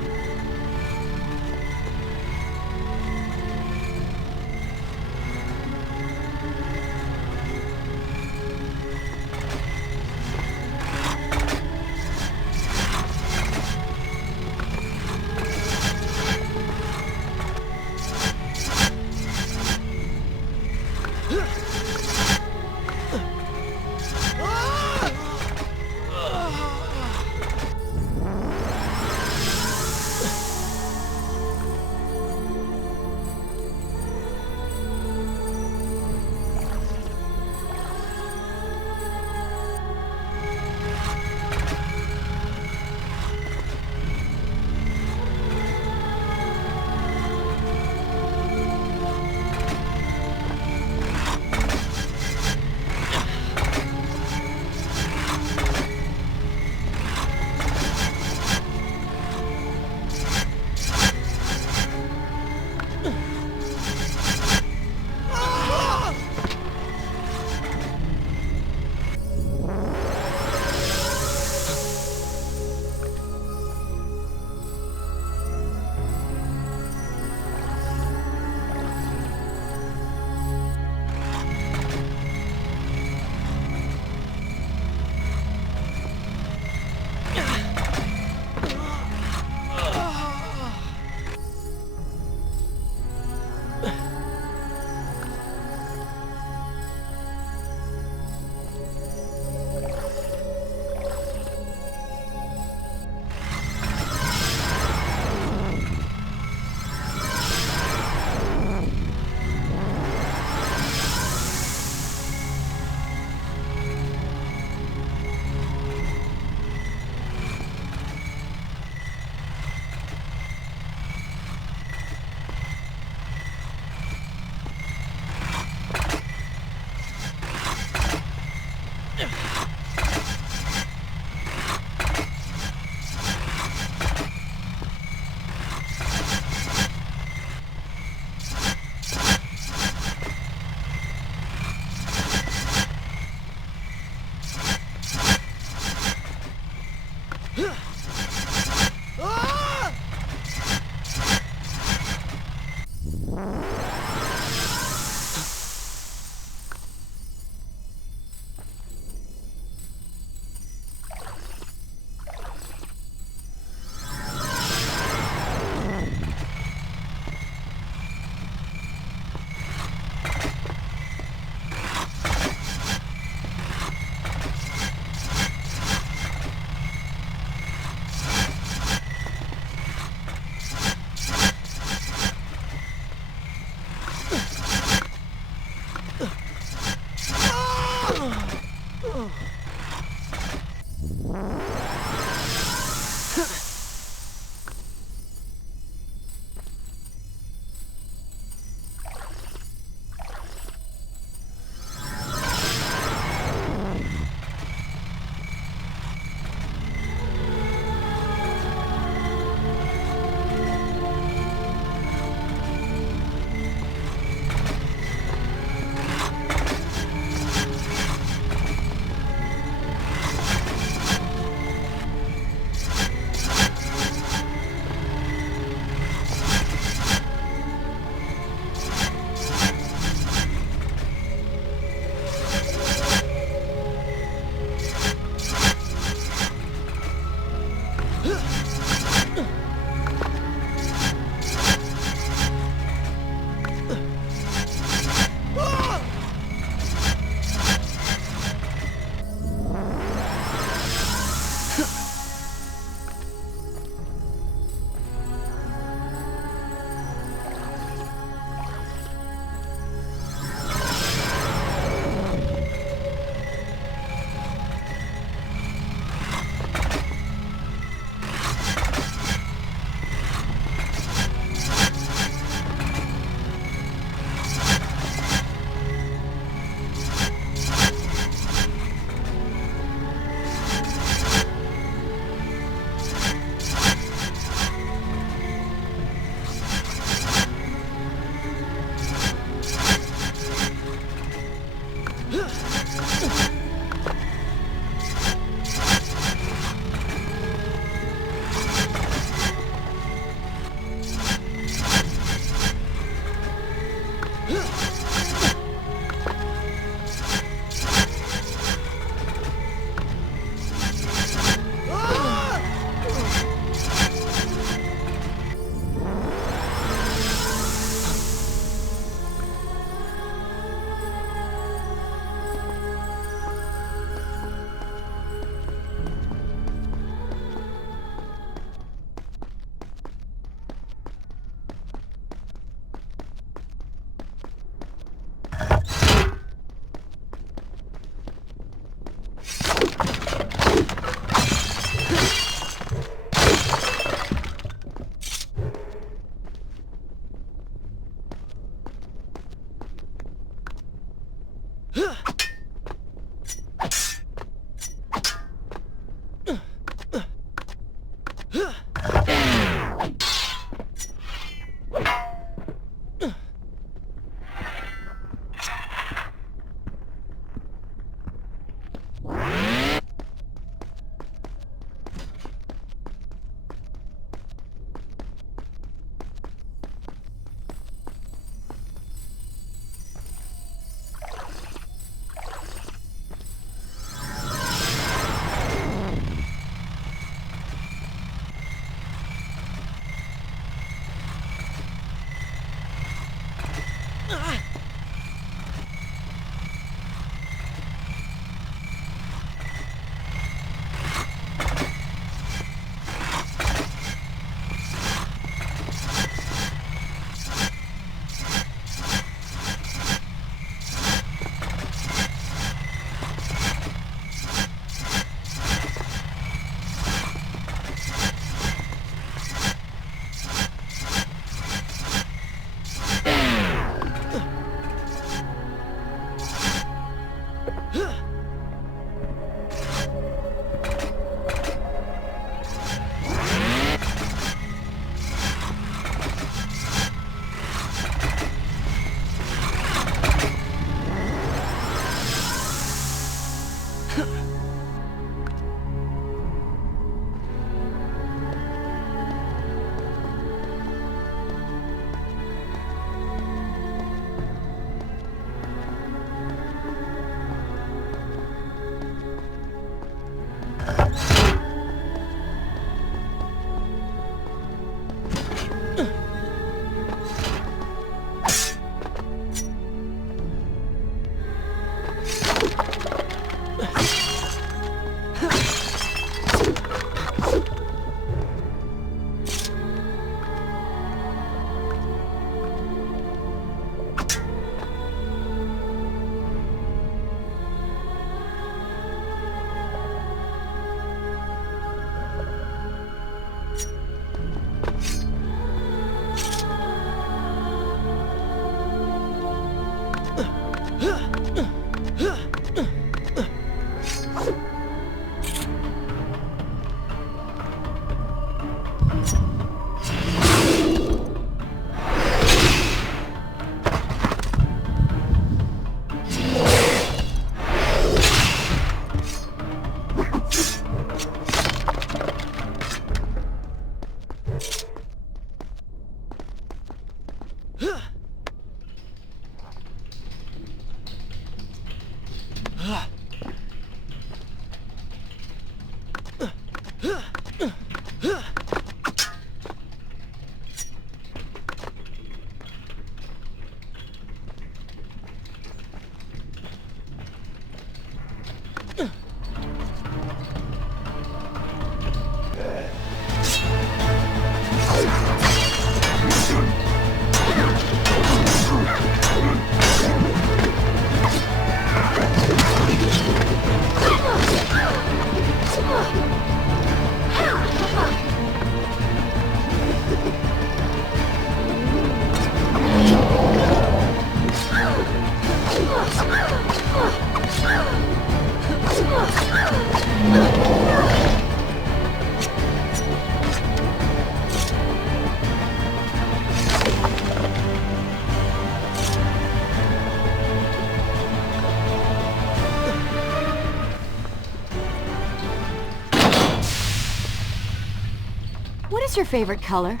What is your favorite color?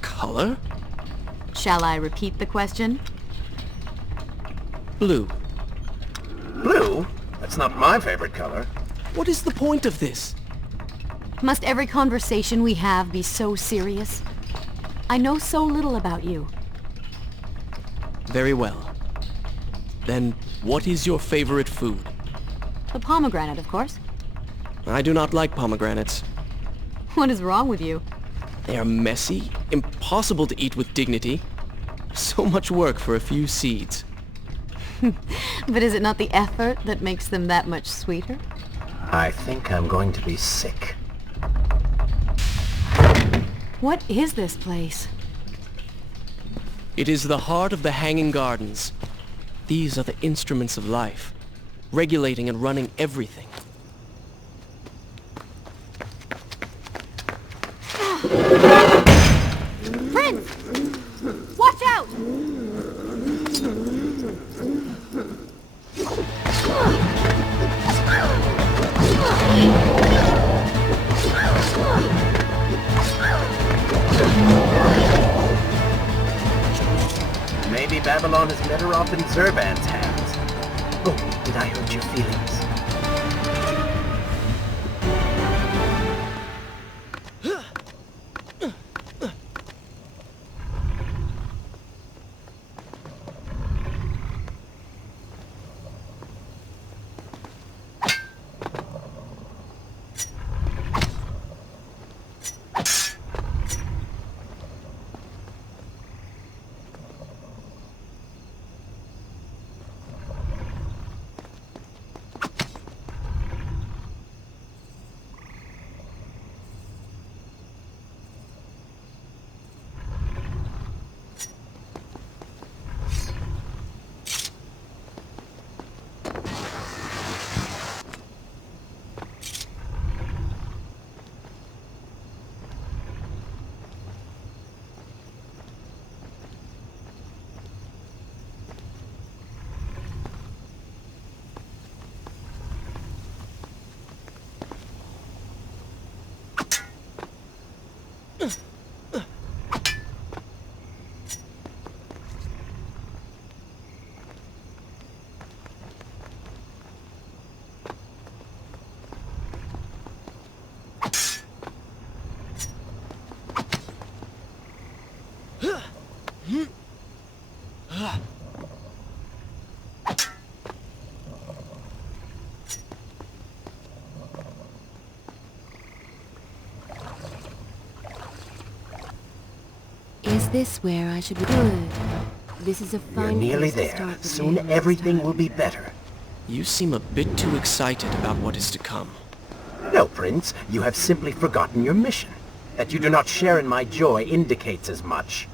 Color? Shall I repeat the question? Blue. Blue? That's not my favorite color. What is the point of this? Must every conversation we have be so serious? I know so little about you. Very well. Then, what is your favorite food? The pomegranate, of course. I do not like pomegranates. What is wrong with you? They are messy, impossible to eat with dignity. So much work for a few seeds. But is it not the effort that makes them that much sweeter? I think I'm going to be sick. What is this place? It is the heart of the Hanging Gardens. These are the instruments of life, regulating and running everything. Prince! Watch out! Maybe Babylon is better off in Zurban's hands. Oh, did I hurt your feelings? Is this where I should be? Good. This is a You're fine nearly place to there. start the Soon day next everything time. will be better. You seem a bit too excited about what is to come. No, Prince, you have simply forgotten your mission. That you do not share in my joy indicates as much.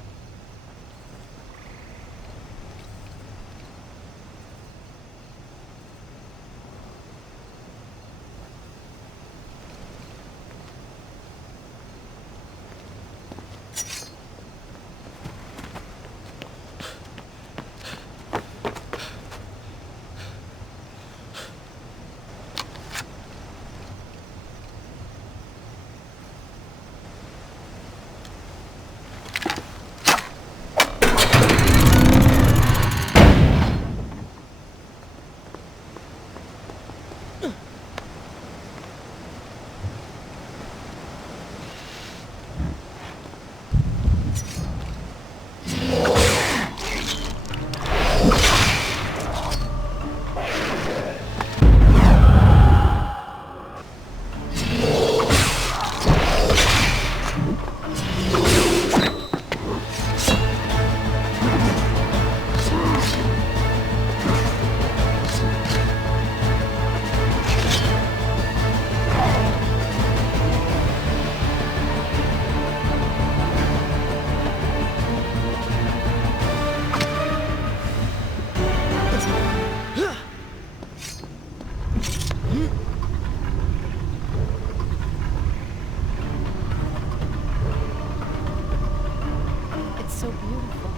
It's so beautiful.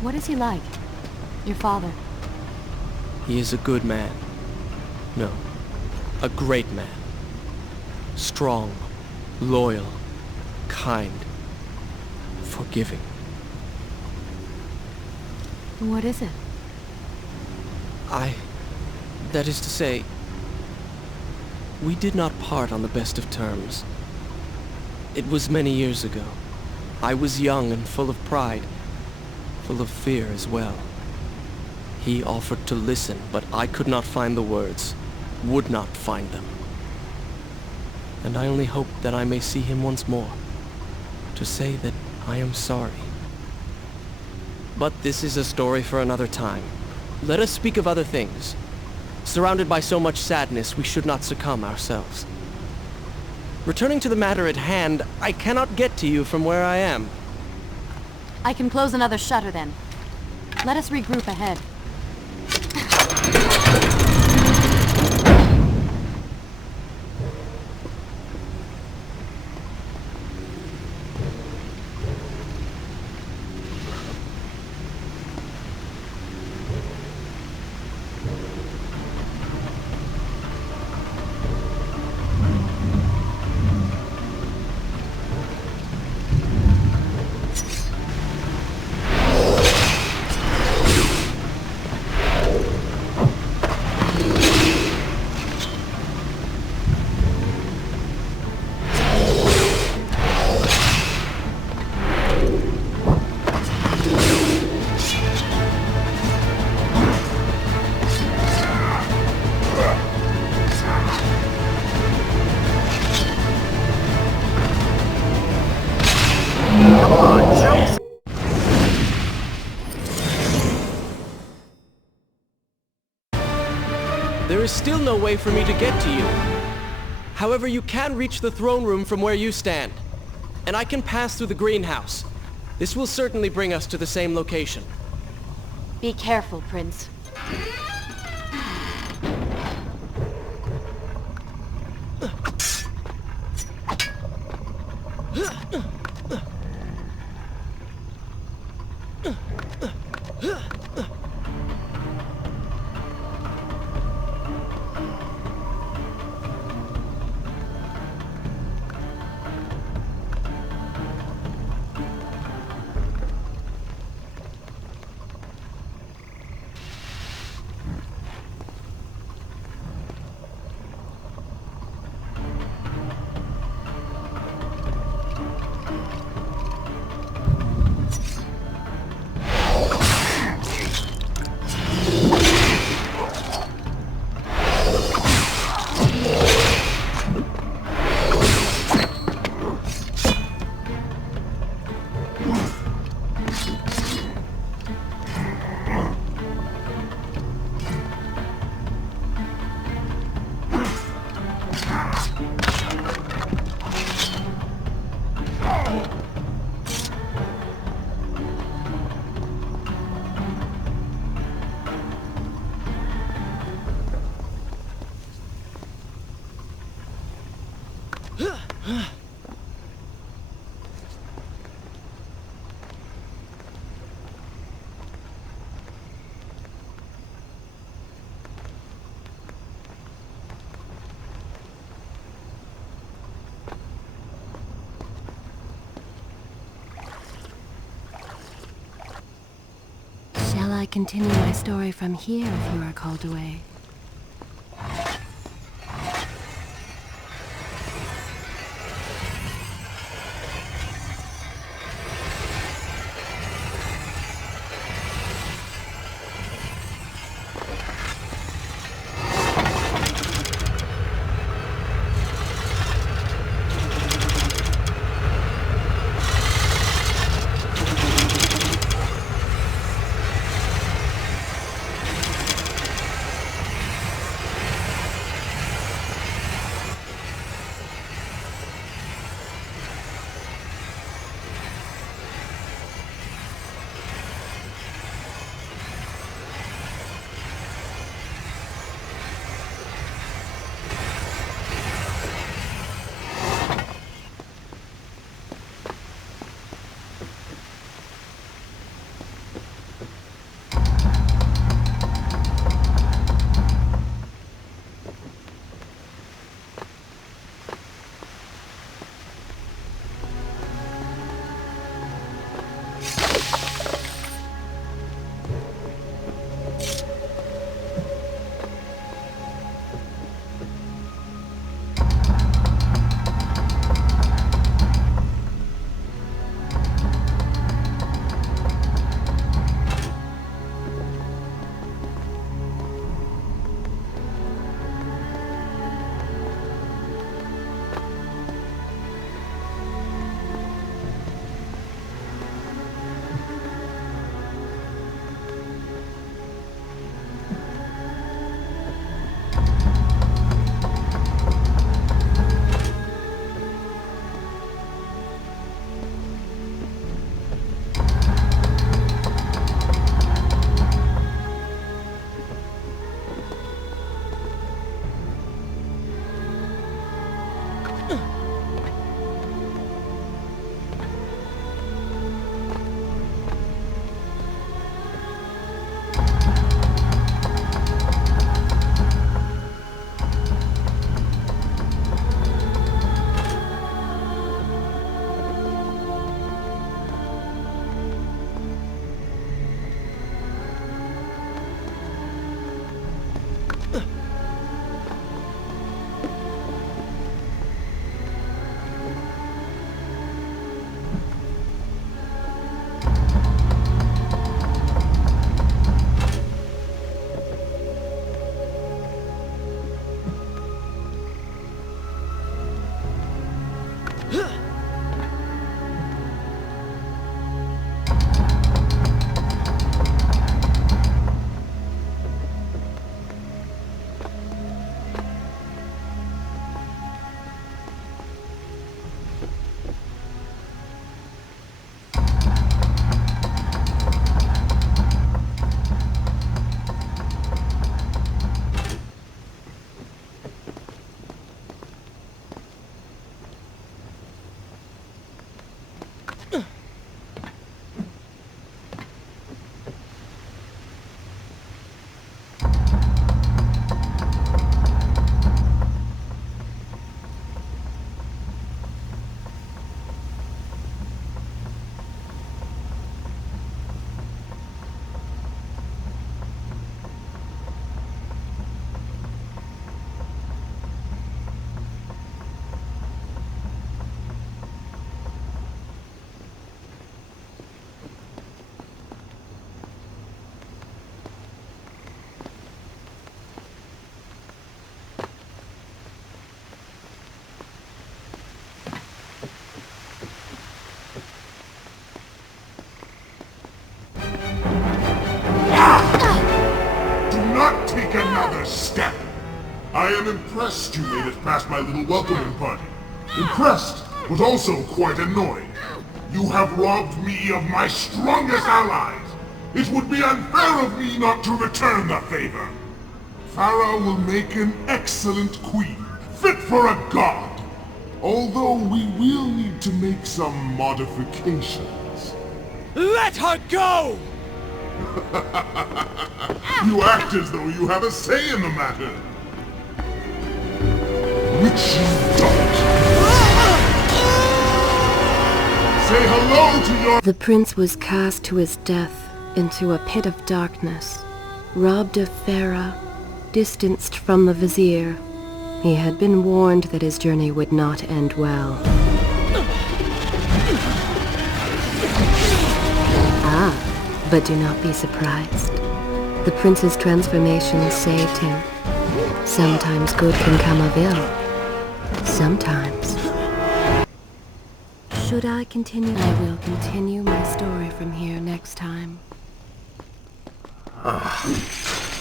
What is he like? Your father? He is a good man. No, a great man. Strong, loyal, kind, forgiving. What is it? That is to say, we did not part on the best of terms. It was many years ago. I was young and full of pride, full of fear as well. He offered to listen, but I could not find the words, would not find them. And I only hope that I may see him once more, to say that I am sorry. But this is a story for another time. Let us speak of other things. Surrounded by so much sadness, we should not succumb ourselves. Returning to the matter at hand, I cannot get to you from where I am. I can close another shutter then. Let us regroup ahead. There is still no way for me to get to you. However, you can reach the throne room from where you stand. And I can pass through the greenhouse. This will certainly bring us to the same location. Be careful, Prince. Shall I continue my story from here if you are called away? another step. I am impressed you made it past my little welcoming party. Impressed, but also quite annoyed. You have robbed me of my strongest allies. It would be unfair of me not to return the favor. Farah will make an excellent queen, fit for a god. Although we will need to make some modifications. Let her go! You act as though you have a say in the matter. Which you don't. Say hello to your... The prince was cast to his death into a pit of darkness, robbed of Farah, distanced from the vizier. He had been warned that his journey would not end well. But do not be surprised. The prince's transformation saved him. Sometimes good can come of ill. Sometimes. Should I continue? I will continue my story from here next time.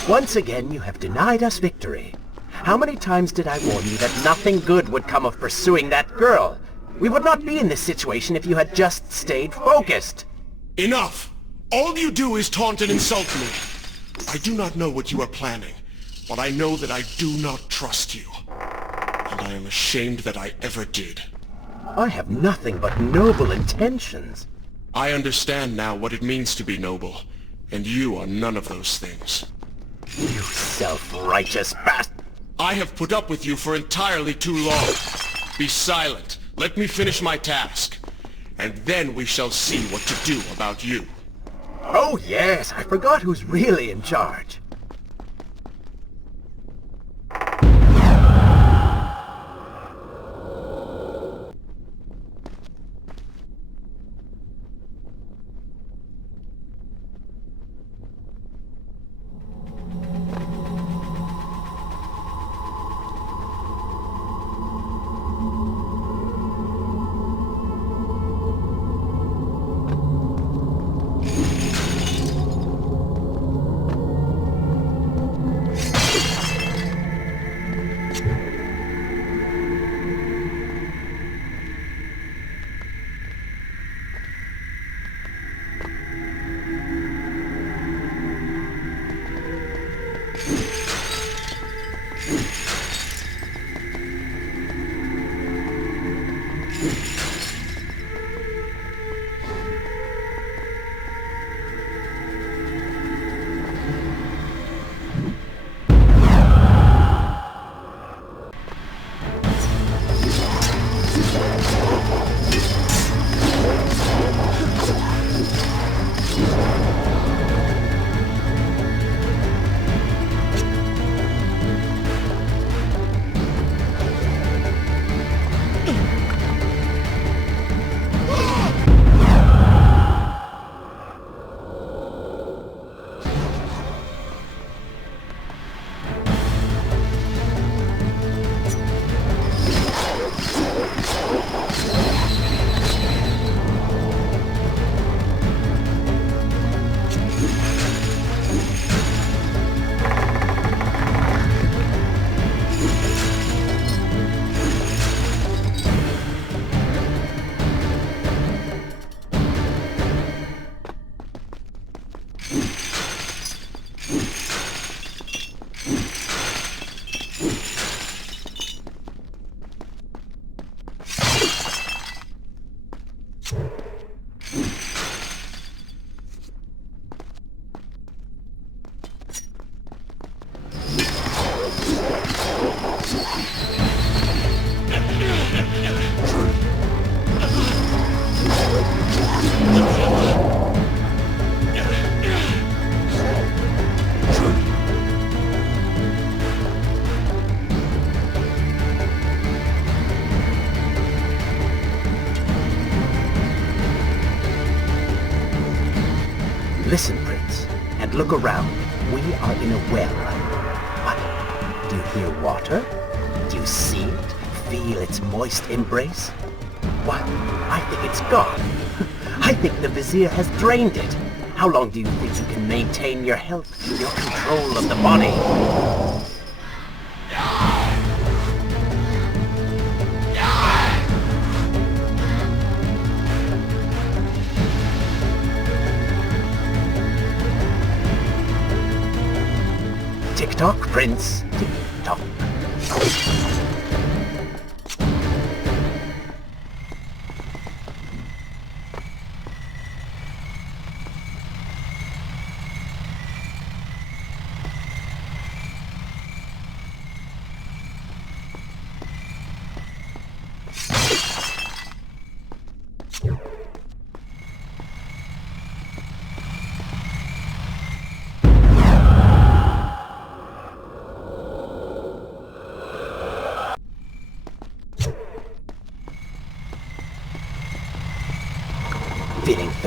Once again, you have denied us victory. How many times did I warn you that nothing good would come of pursuing that girl? We would not be in this situation if you had just stayed focused. Enough! All you do is taunt and insult me. I do not know what you are planning, but I know that I do not trust you. And I am ashamed that I ever did. I have nothing but noble intentions. I understand now what it means to be noble, and you are none of those things. You self-righteous bastard! I have put up with you for entirely too long. Be silent. Let me finish my task. And then we shall see what to do about you. Oh yes, I forgot who's really in charge. Listen, Prince, and look around. We are in a well. What? Do you hear water? Do you see it? Feel its moist embrace? What? I think it's gone. I think the Vizier has drained it. How long do you think you can maintain your health, your control of the body? Tick-tock, Prince. Tick-tock.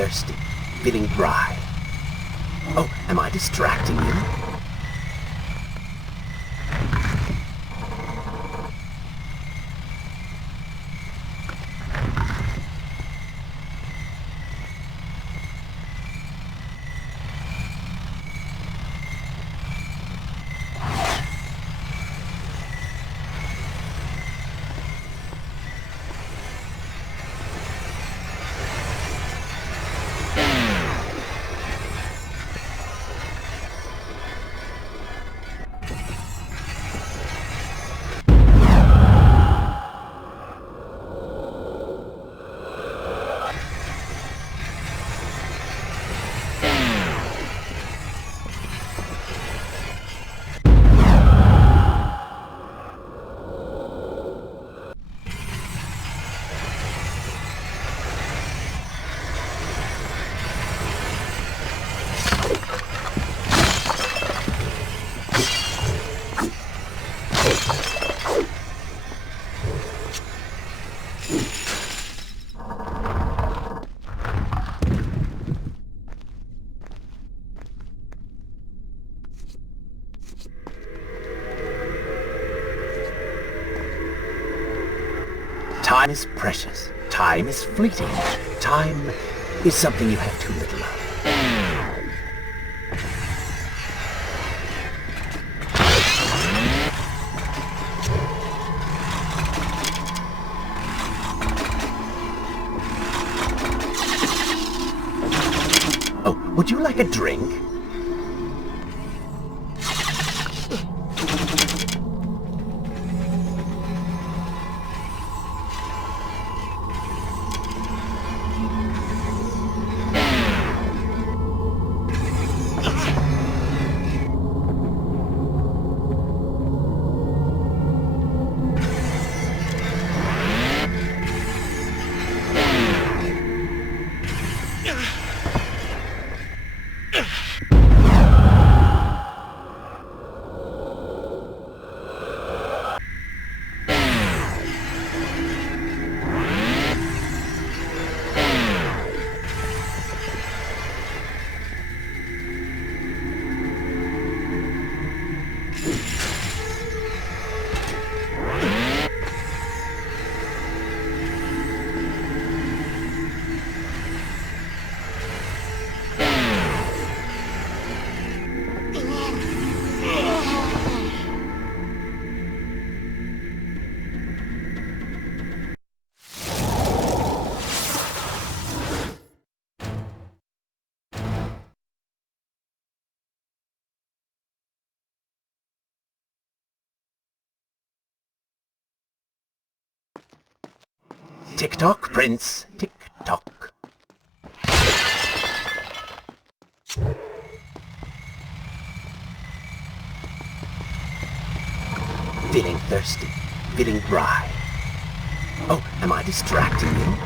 thirsty, feeling dry. Oh, am I distracting you? Time is precious. Time is fleeting. Time is something you have too little of. Oh, would you like a drink? Tick-tock, Prince. Tick-tock. Feeling thirsty. Feeling dry. Oh, am I distracting you?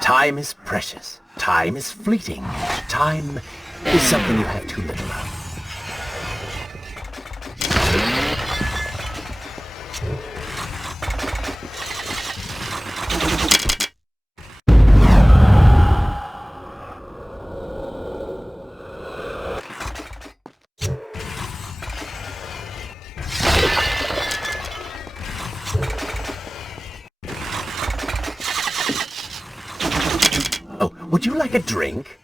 Time is precious. Time is fleeting. Time is something you have too little of. Oh, would you like a drink?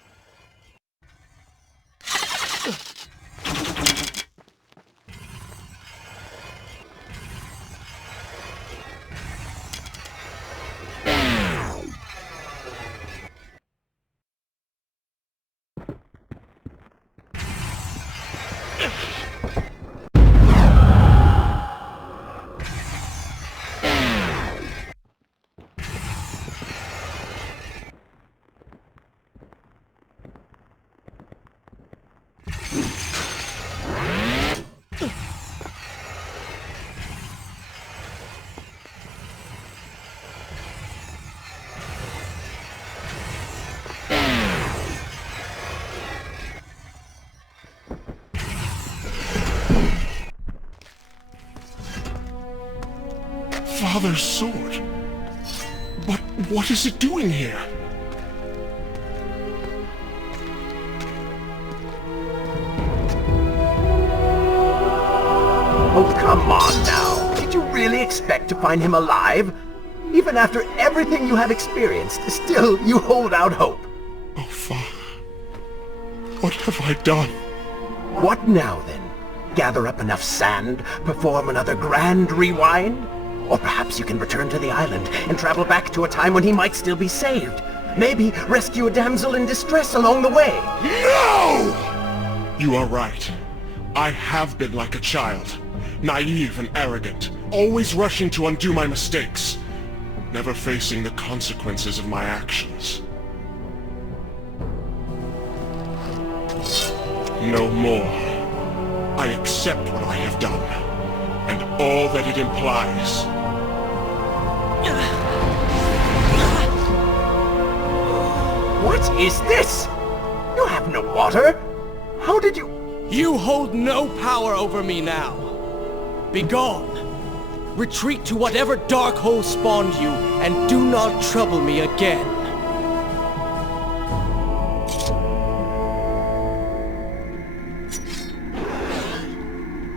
father's sword. But what is it doing here? Oh, come on now. Did you really expect to find him alive? Even after everything you have experienced, still you hold out hope. Oh, Father. What have I done? What now, then? Gather up enough sand, perform another grand rewind? Or perhaps you can return to the island and travel back to a time when he might still be saved. Maybe rescue a damsel in distress along the way. No! You are right. I have been like a child. Naive and arrogant, always rushing to undo my mistakes, never facing the consequences of my actions. No more. I accept what I have done, and all that it implies. What is this? You have no water? How did you... You hold no power over me now. Begone! Retreat to whatever dark hole spawned you, and do not trouble me again.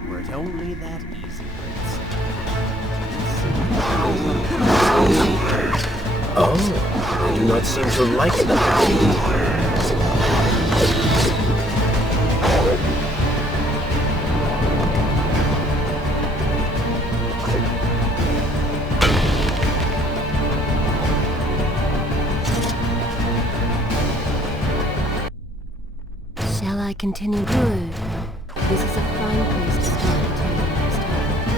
Were it only that easy, Prince. Oh, I do not seem to like it. Shall I continue? Good. This is a fine place to start the tale next time.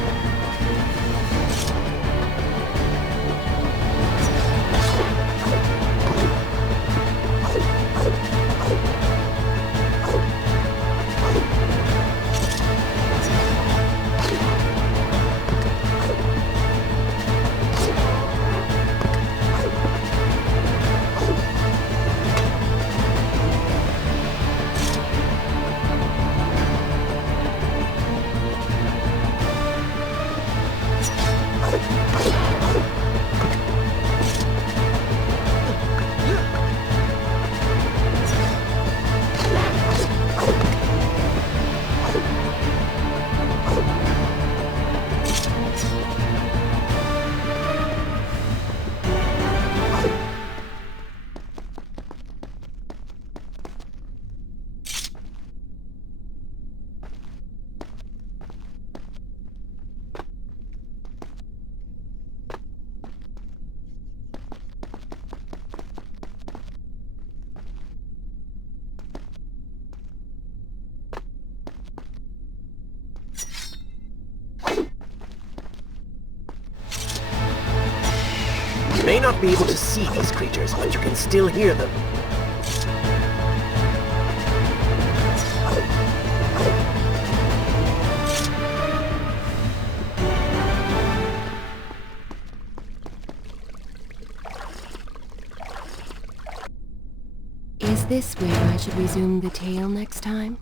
You may not be able to see these creatures, but you can still hear them. Is this where I should resume the tale next time?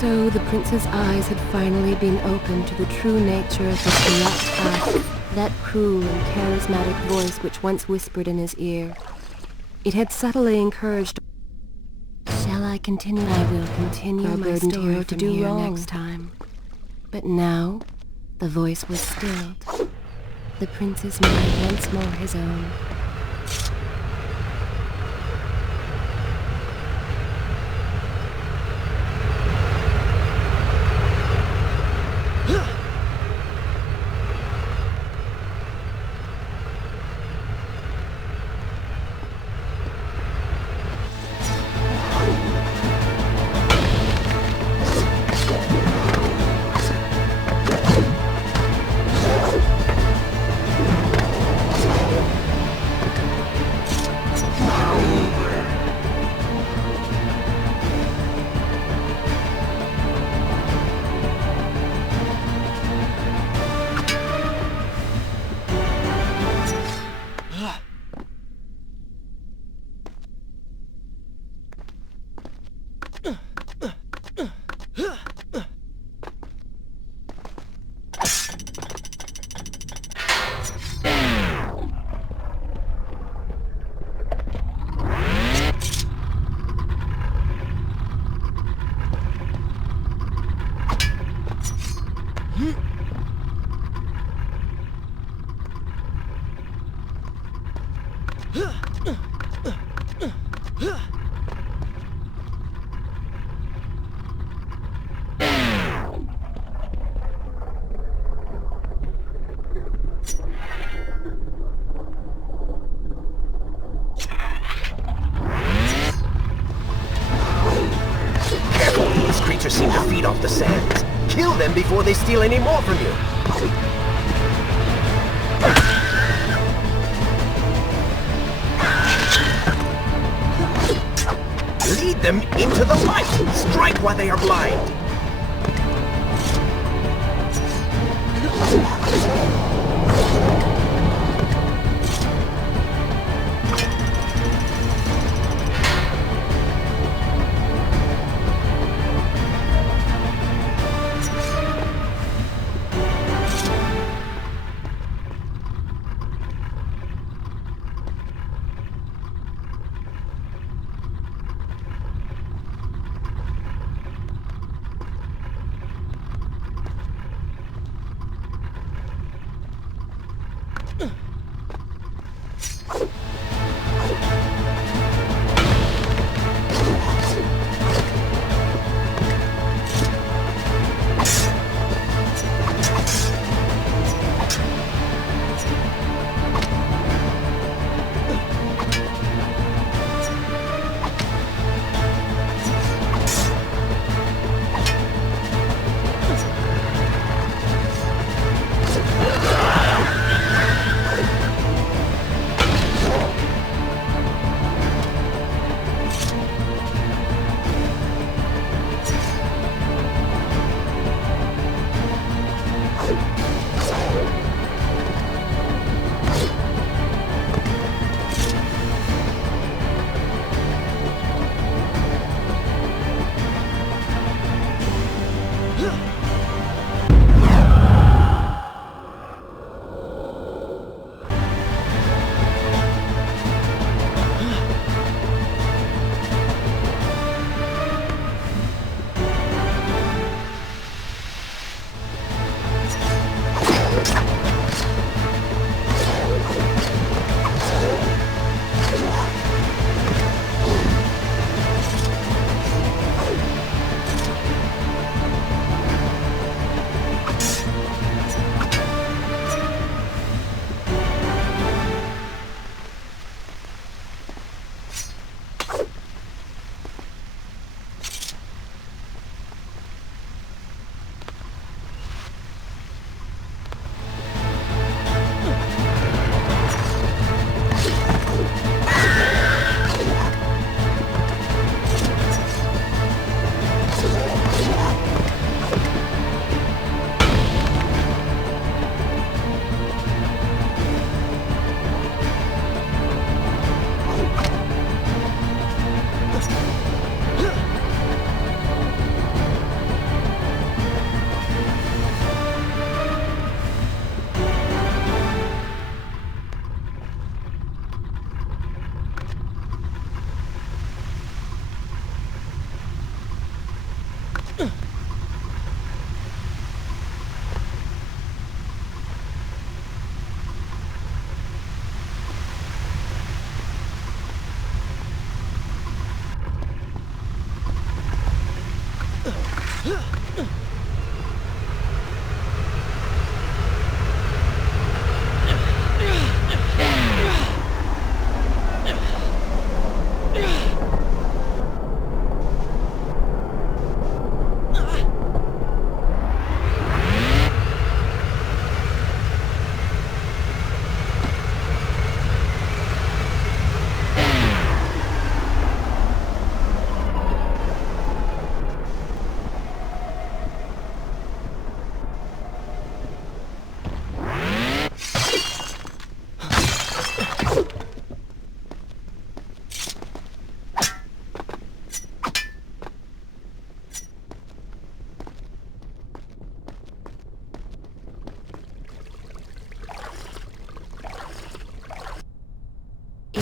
So the prince's eyes had finally been opened to the true nature of the corrupt act, that cruel and charismatic voice which once whispered in his ear. It had subtly encouraged. Shall I continue? I will continue my burdened hero to do wrong next time. But now, the voice was stilled. The prince's mind once more his own. These creatures seem to feed off the sands. Kill them before they steal any more from you. Lead them into the light! Strike while they are blind!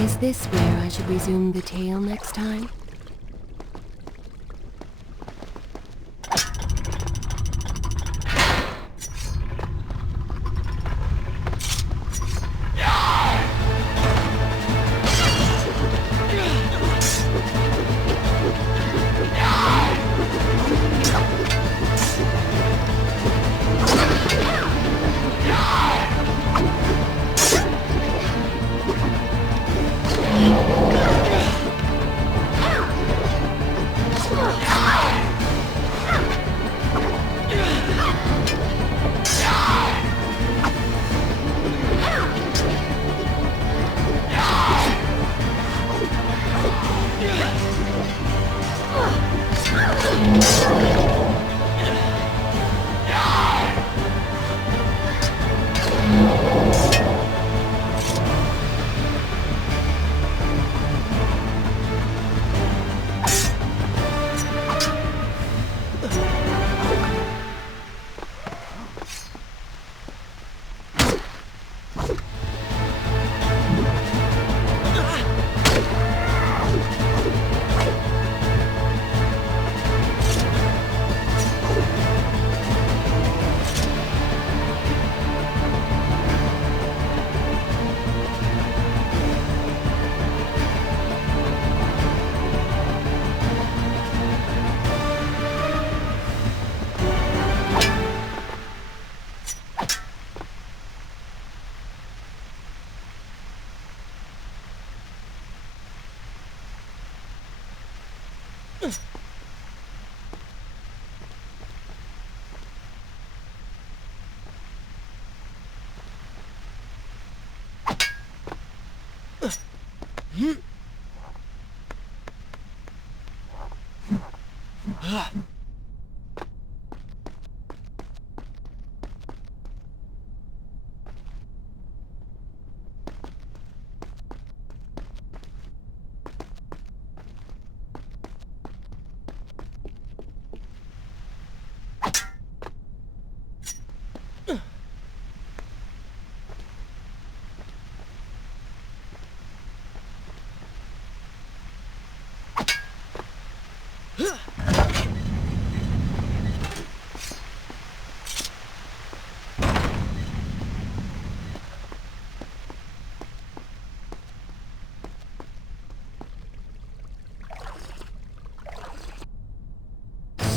Is this where I should resume the tale next time?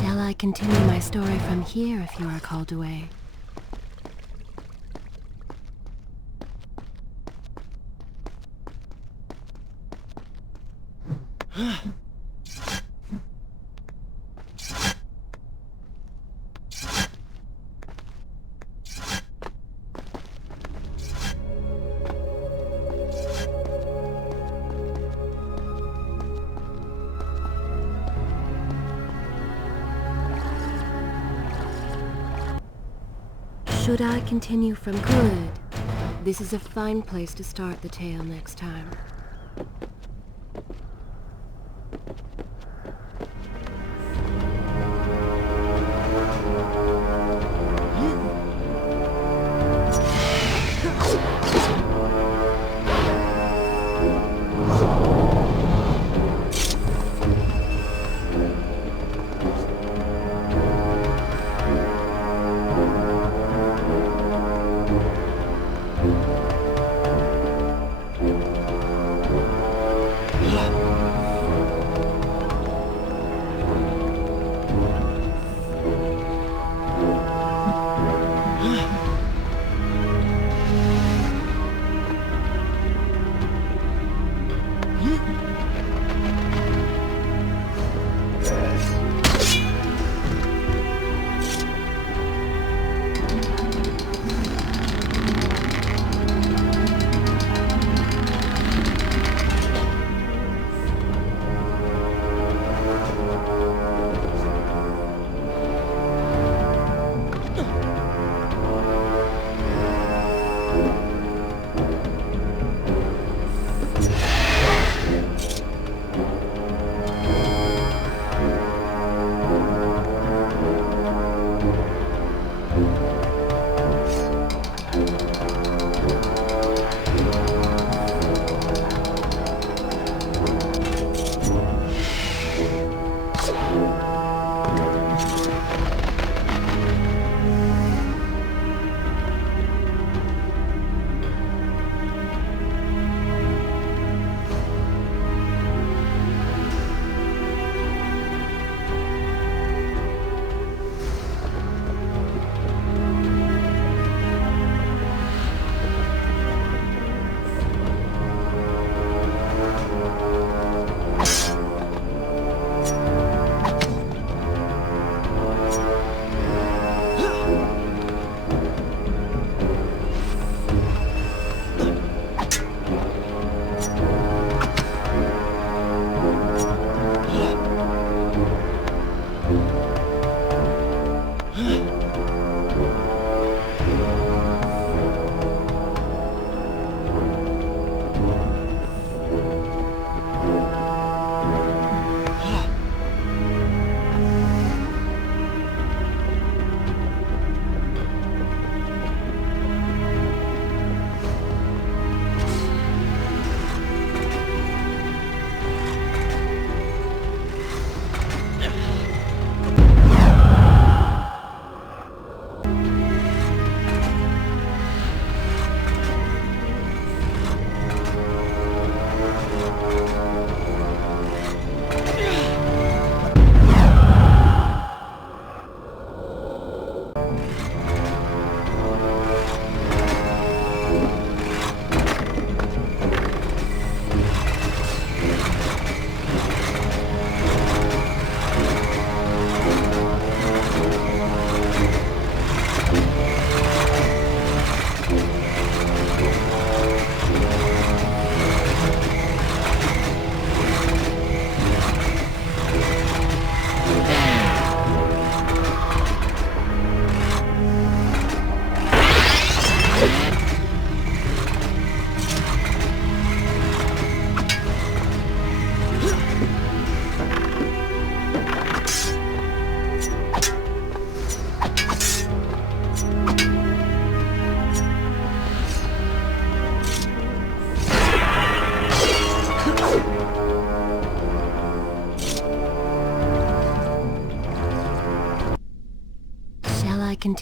Shall I continue my story from here if you are called away? Should I continue from good? This is a fine place to start the tale next time.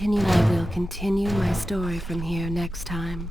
I will continue my story from here next time.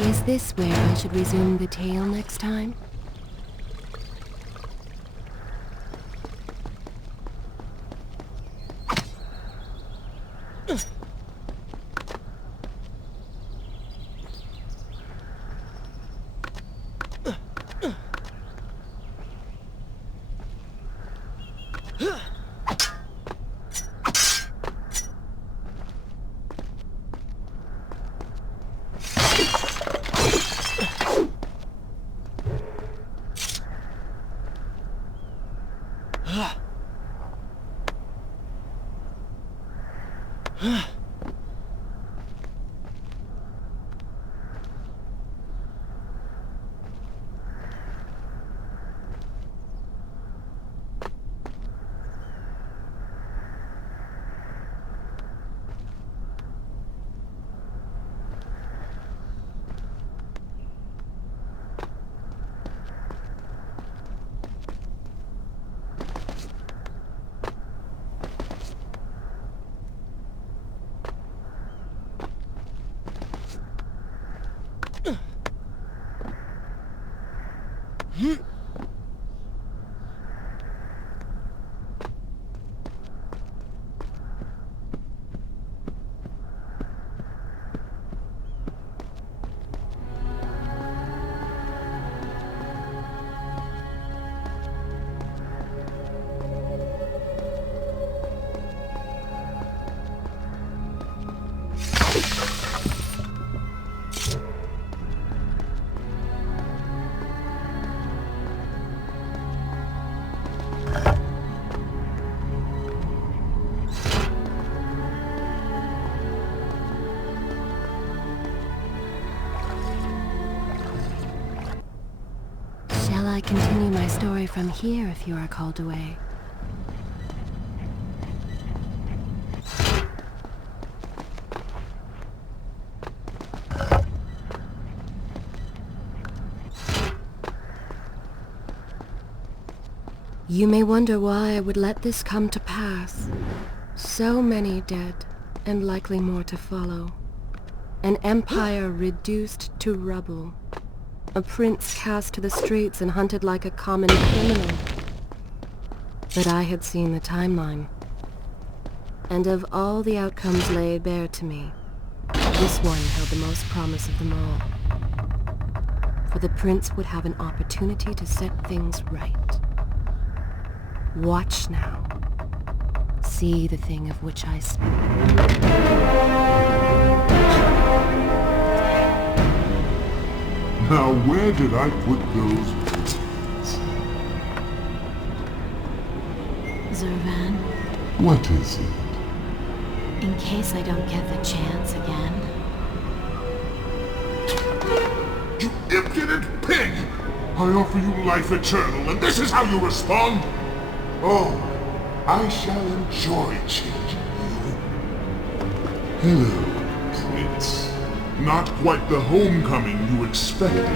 Is this where I should resume the tale next time? Shall I continue my story from here if you are called away? You may wonder why I would let this come to pass. So many dead, and likely more to follow. An empire reduced to rubble. A prince cast to the streets and hunted like a common criminal. But I had seen the timeline. And of all the outcomes laid bare to me, this one held the most promise of them all. For the prince would have an opportunity to set things right. Watch now. See the thing of which I speak. Now where did I put those boots? Zurvan, What is it? in case I don't get the chance again. You impudent pig! I offer you life eternal, and this is how you respond? Oh, I shall enjoy changing you. Hello, Prince. Not quite the homecoming you expected.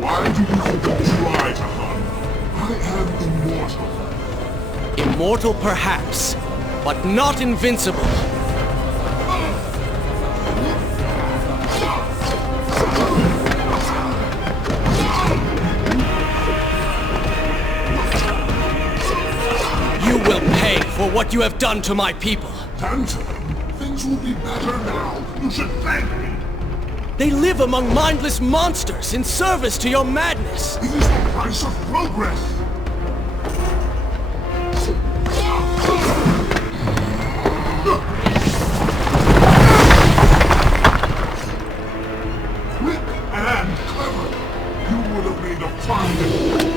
Why do you even try to harm me? I am immortal. Immortal perhaps, but not invincible. You will pay for what you have done to my people. Danton, things will be better now. You should thank me. They live among mindless monsters in service to your madness. It is the price of progress. Quick and clever. You would have made a fine...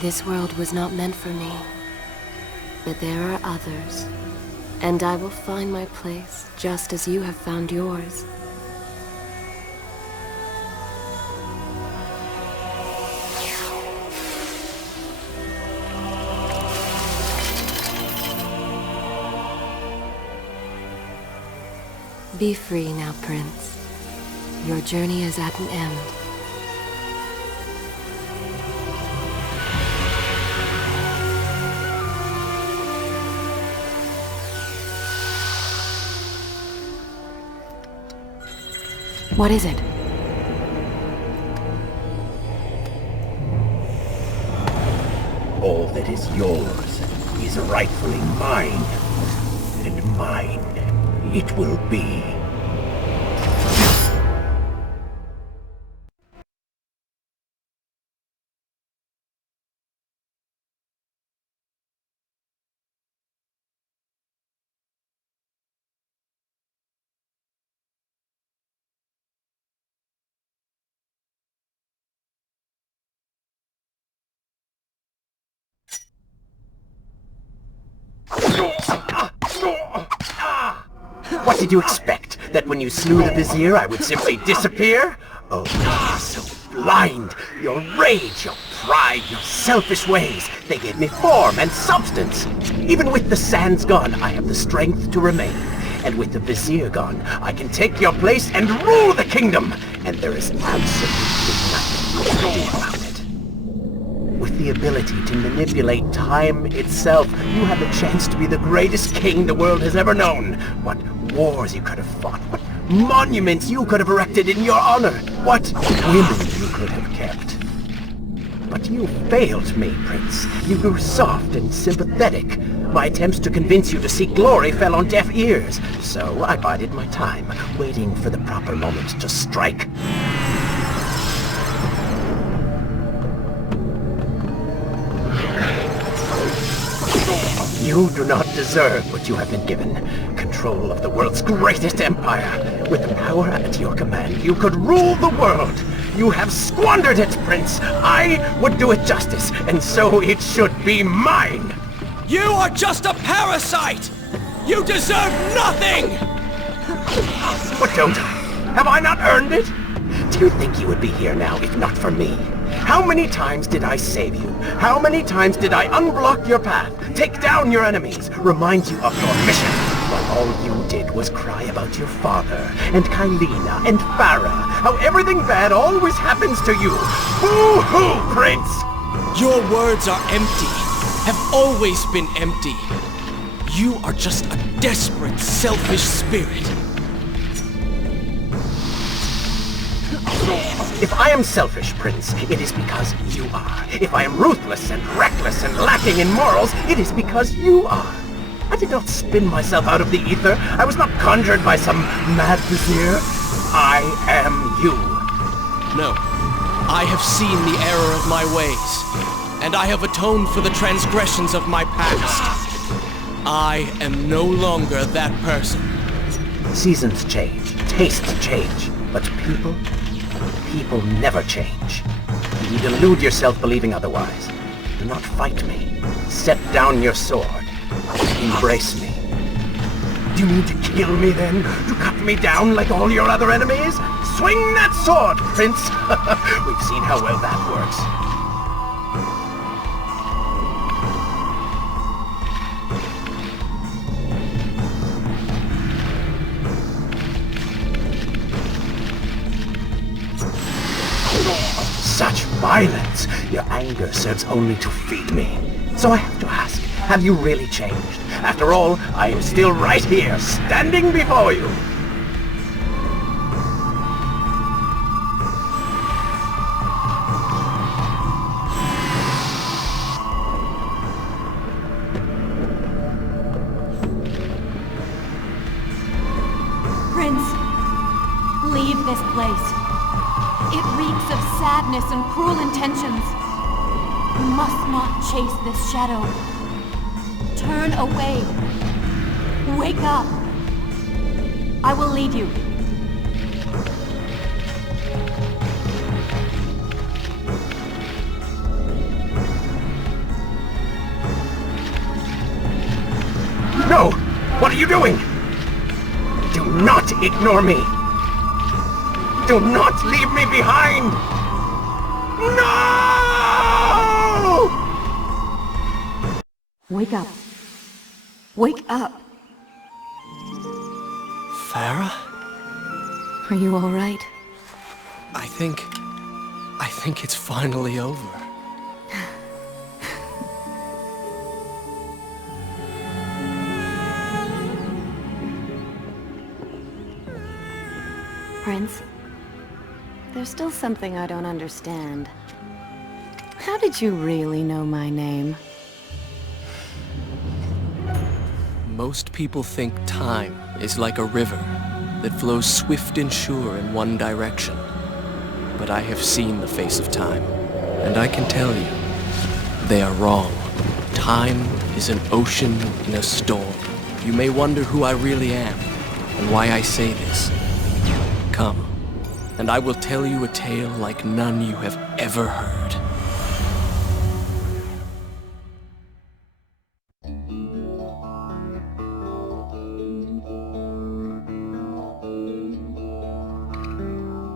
This world was not meant for me, but there are others, and I will find my place just as you have found yours. Be free now, Prince. Your journey is at an end. What is it? All that is yours is rightfully mine, and mine it will be. What did you expect? That when you slew the Vizier, I would simply disappear? Oh, you're so blind! Your rage, your pride, your selfish ways, they gave me form and substance. Even with the sands gone, I have the strength to remain. And with the Vizier gone, I can take your place and rule the kingdom! And there is absolutely nothing you can do about it. With the ability to manipulate time itself, you have the chance to be the greatest king the world has ever known. What wars you could have fought, what monuments you could have erected in your honor, what women you could have kept. But you failed me, Prince. You grew soft and sympathetic. My attempts to convince you to seek glory fell on deaf ears, so I bided my time, waiting for the proper moment to strike. You do not deserve what you have been given. Control of the world's greatest empire. With power at your command, you could rule the world. You have squandered it, Prince. I would do it justice, and so it should be mine. You are just a parasite! You deserve nothing! But don't I? Have I not earned it? Do you think you would be here now if not for me? How many times did I save you? How many times did I unblock your path, take down your enemies, remind you of your mission, while all you did was cry about your father, and Kylina, and Farah, how everything bad always happens to you? Boo-hoo, Prince! Your words are empty, have always been empty. You are just a desperate, selfish spirit. If I am selfish, Prince, it is because you are. If I am ruthless and reckless and lacking in morals, it is because you are. I did not spin myself out of the ether. I was not conjured by some mad vizier. I am you. No. I have seen the error of my ways, and I have atoned for the transgressions of my past. I am no longer that person. Seasons change, tastes change, but people never change. You delude yourself believing otherwise. Do not fight me. Set down your sword. Embrace me. Do you mean to kill me then? To cut me down like all your other enemies? Swing that sword, Prince! We've seen how well that works. Such violence! Your anger serves only to feed me. So I have to ask, have you really changed? After all, I am still right here, standing before you. Prince, leave this place. It reeks of sadness and cruel intentions. You must not chase this shadow. Turn away. Wake up. I will lead you. doing? Do not ignore me! Do not leave me behind! No! Wake up. Wake up. Farah? Are you all right? I think it's finally over. Prince, there's still something I don't understand. How did you really know my name? Most people think time is like a river that flows swift and sure in one direction. But I have seen the face of time, and I can tell you, they are wrong. Time is an ocean in a storm. You may wonder who I really am, and why I say this. Come, and I will tell you a tale like none you have ever heard.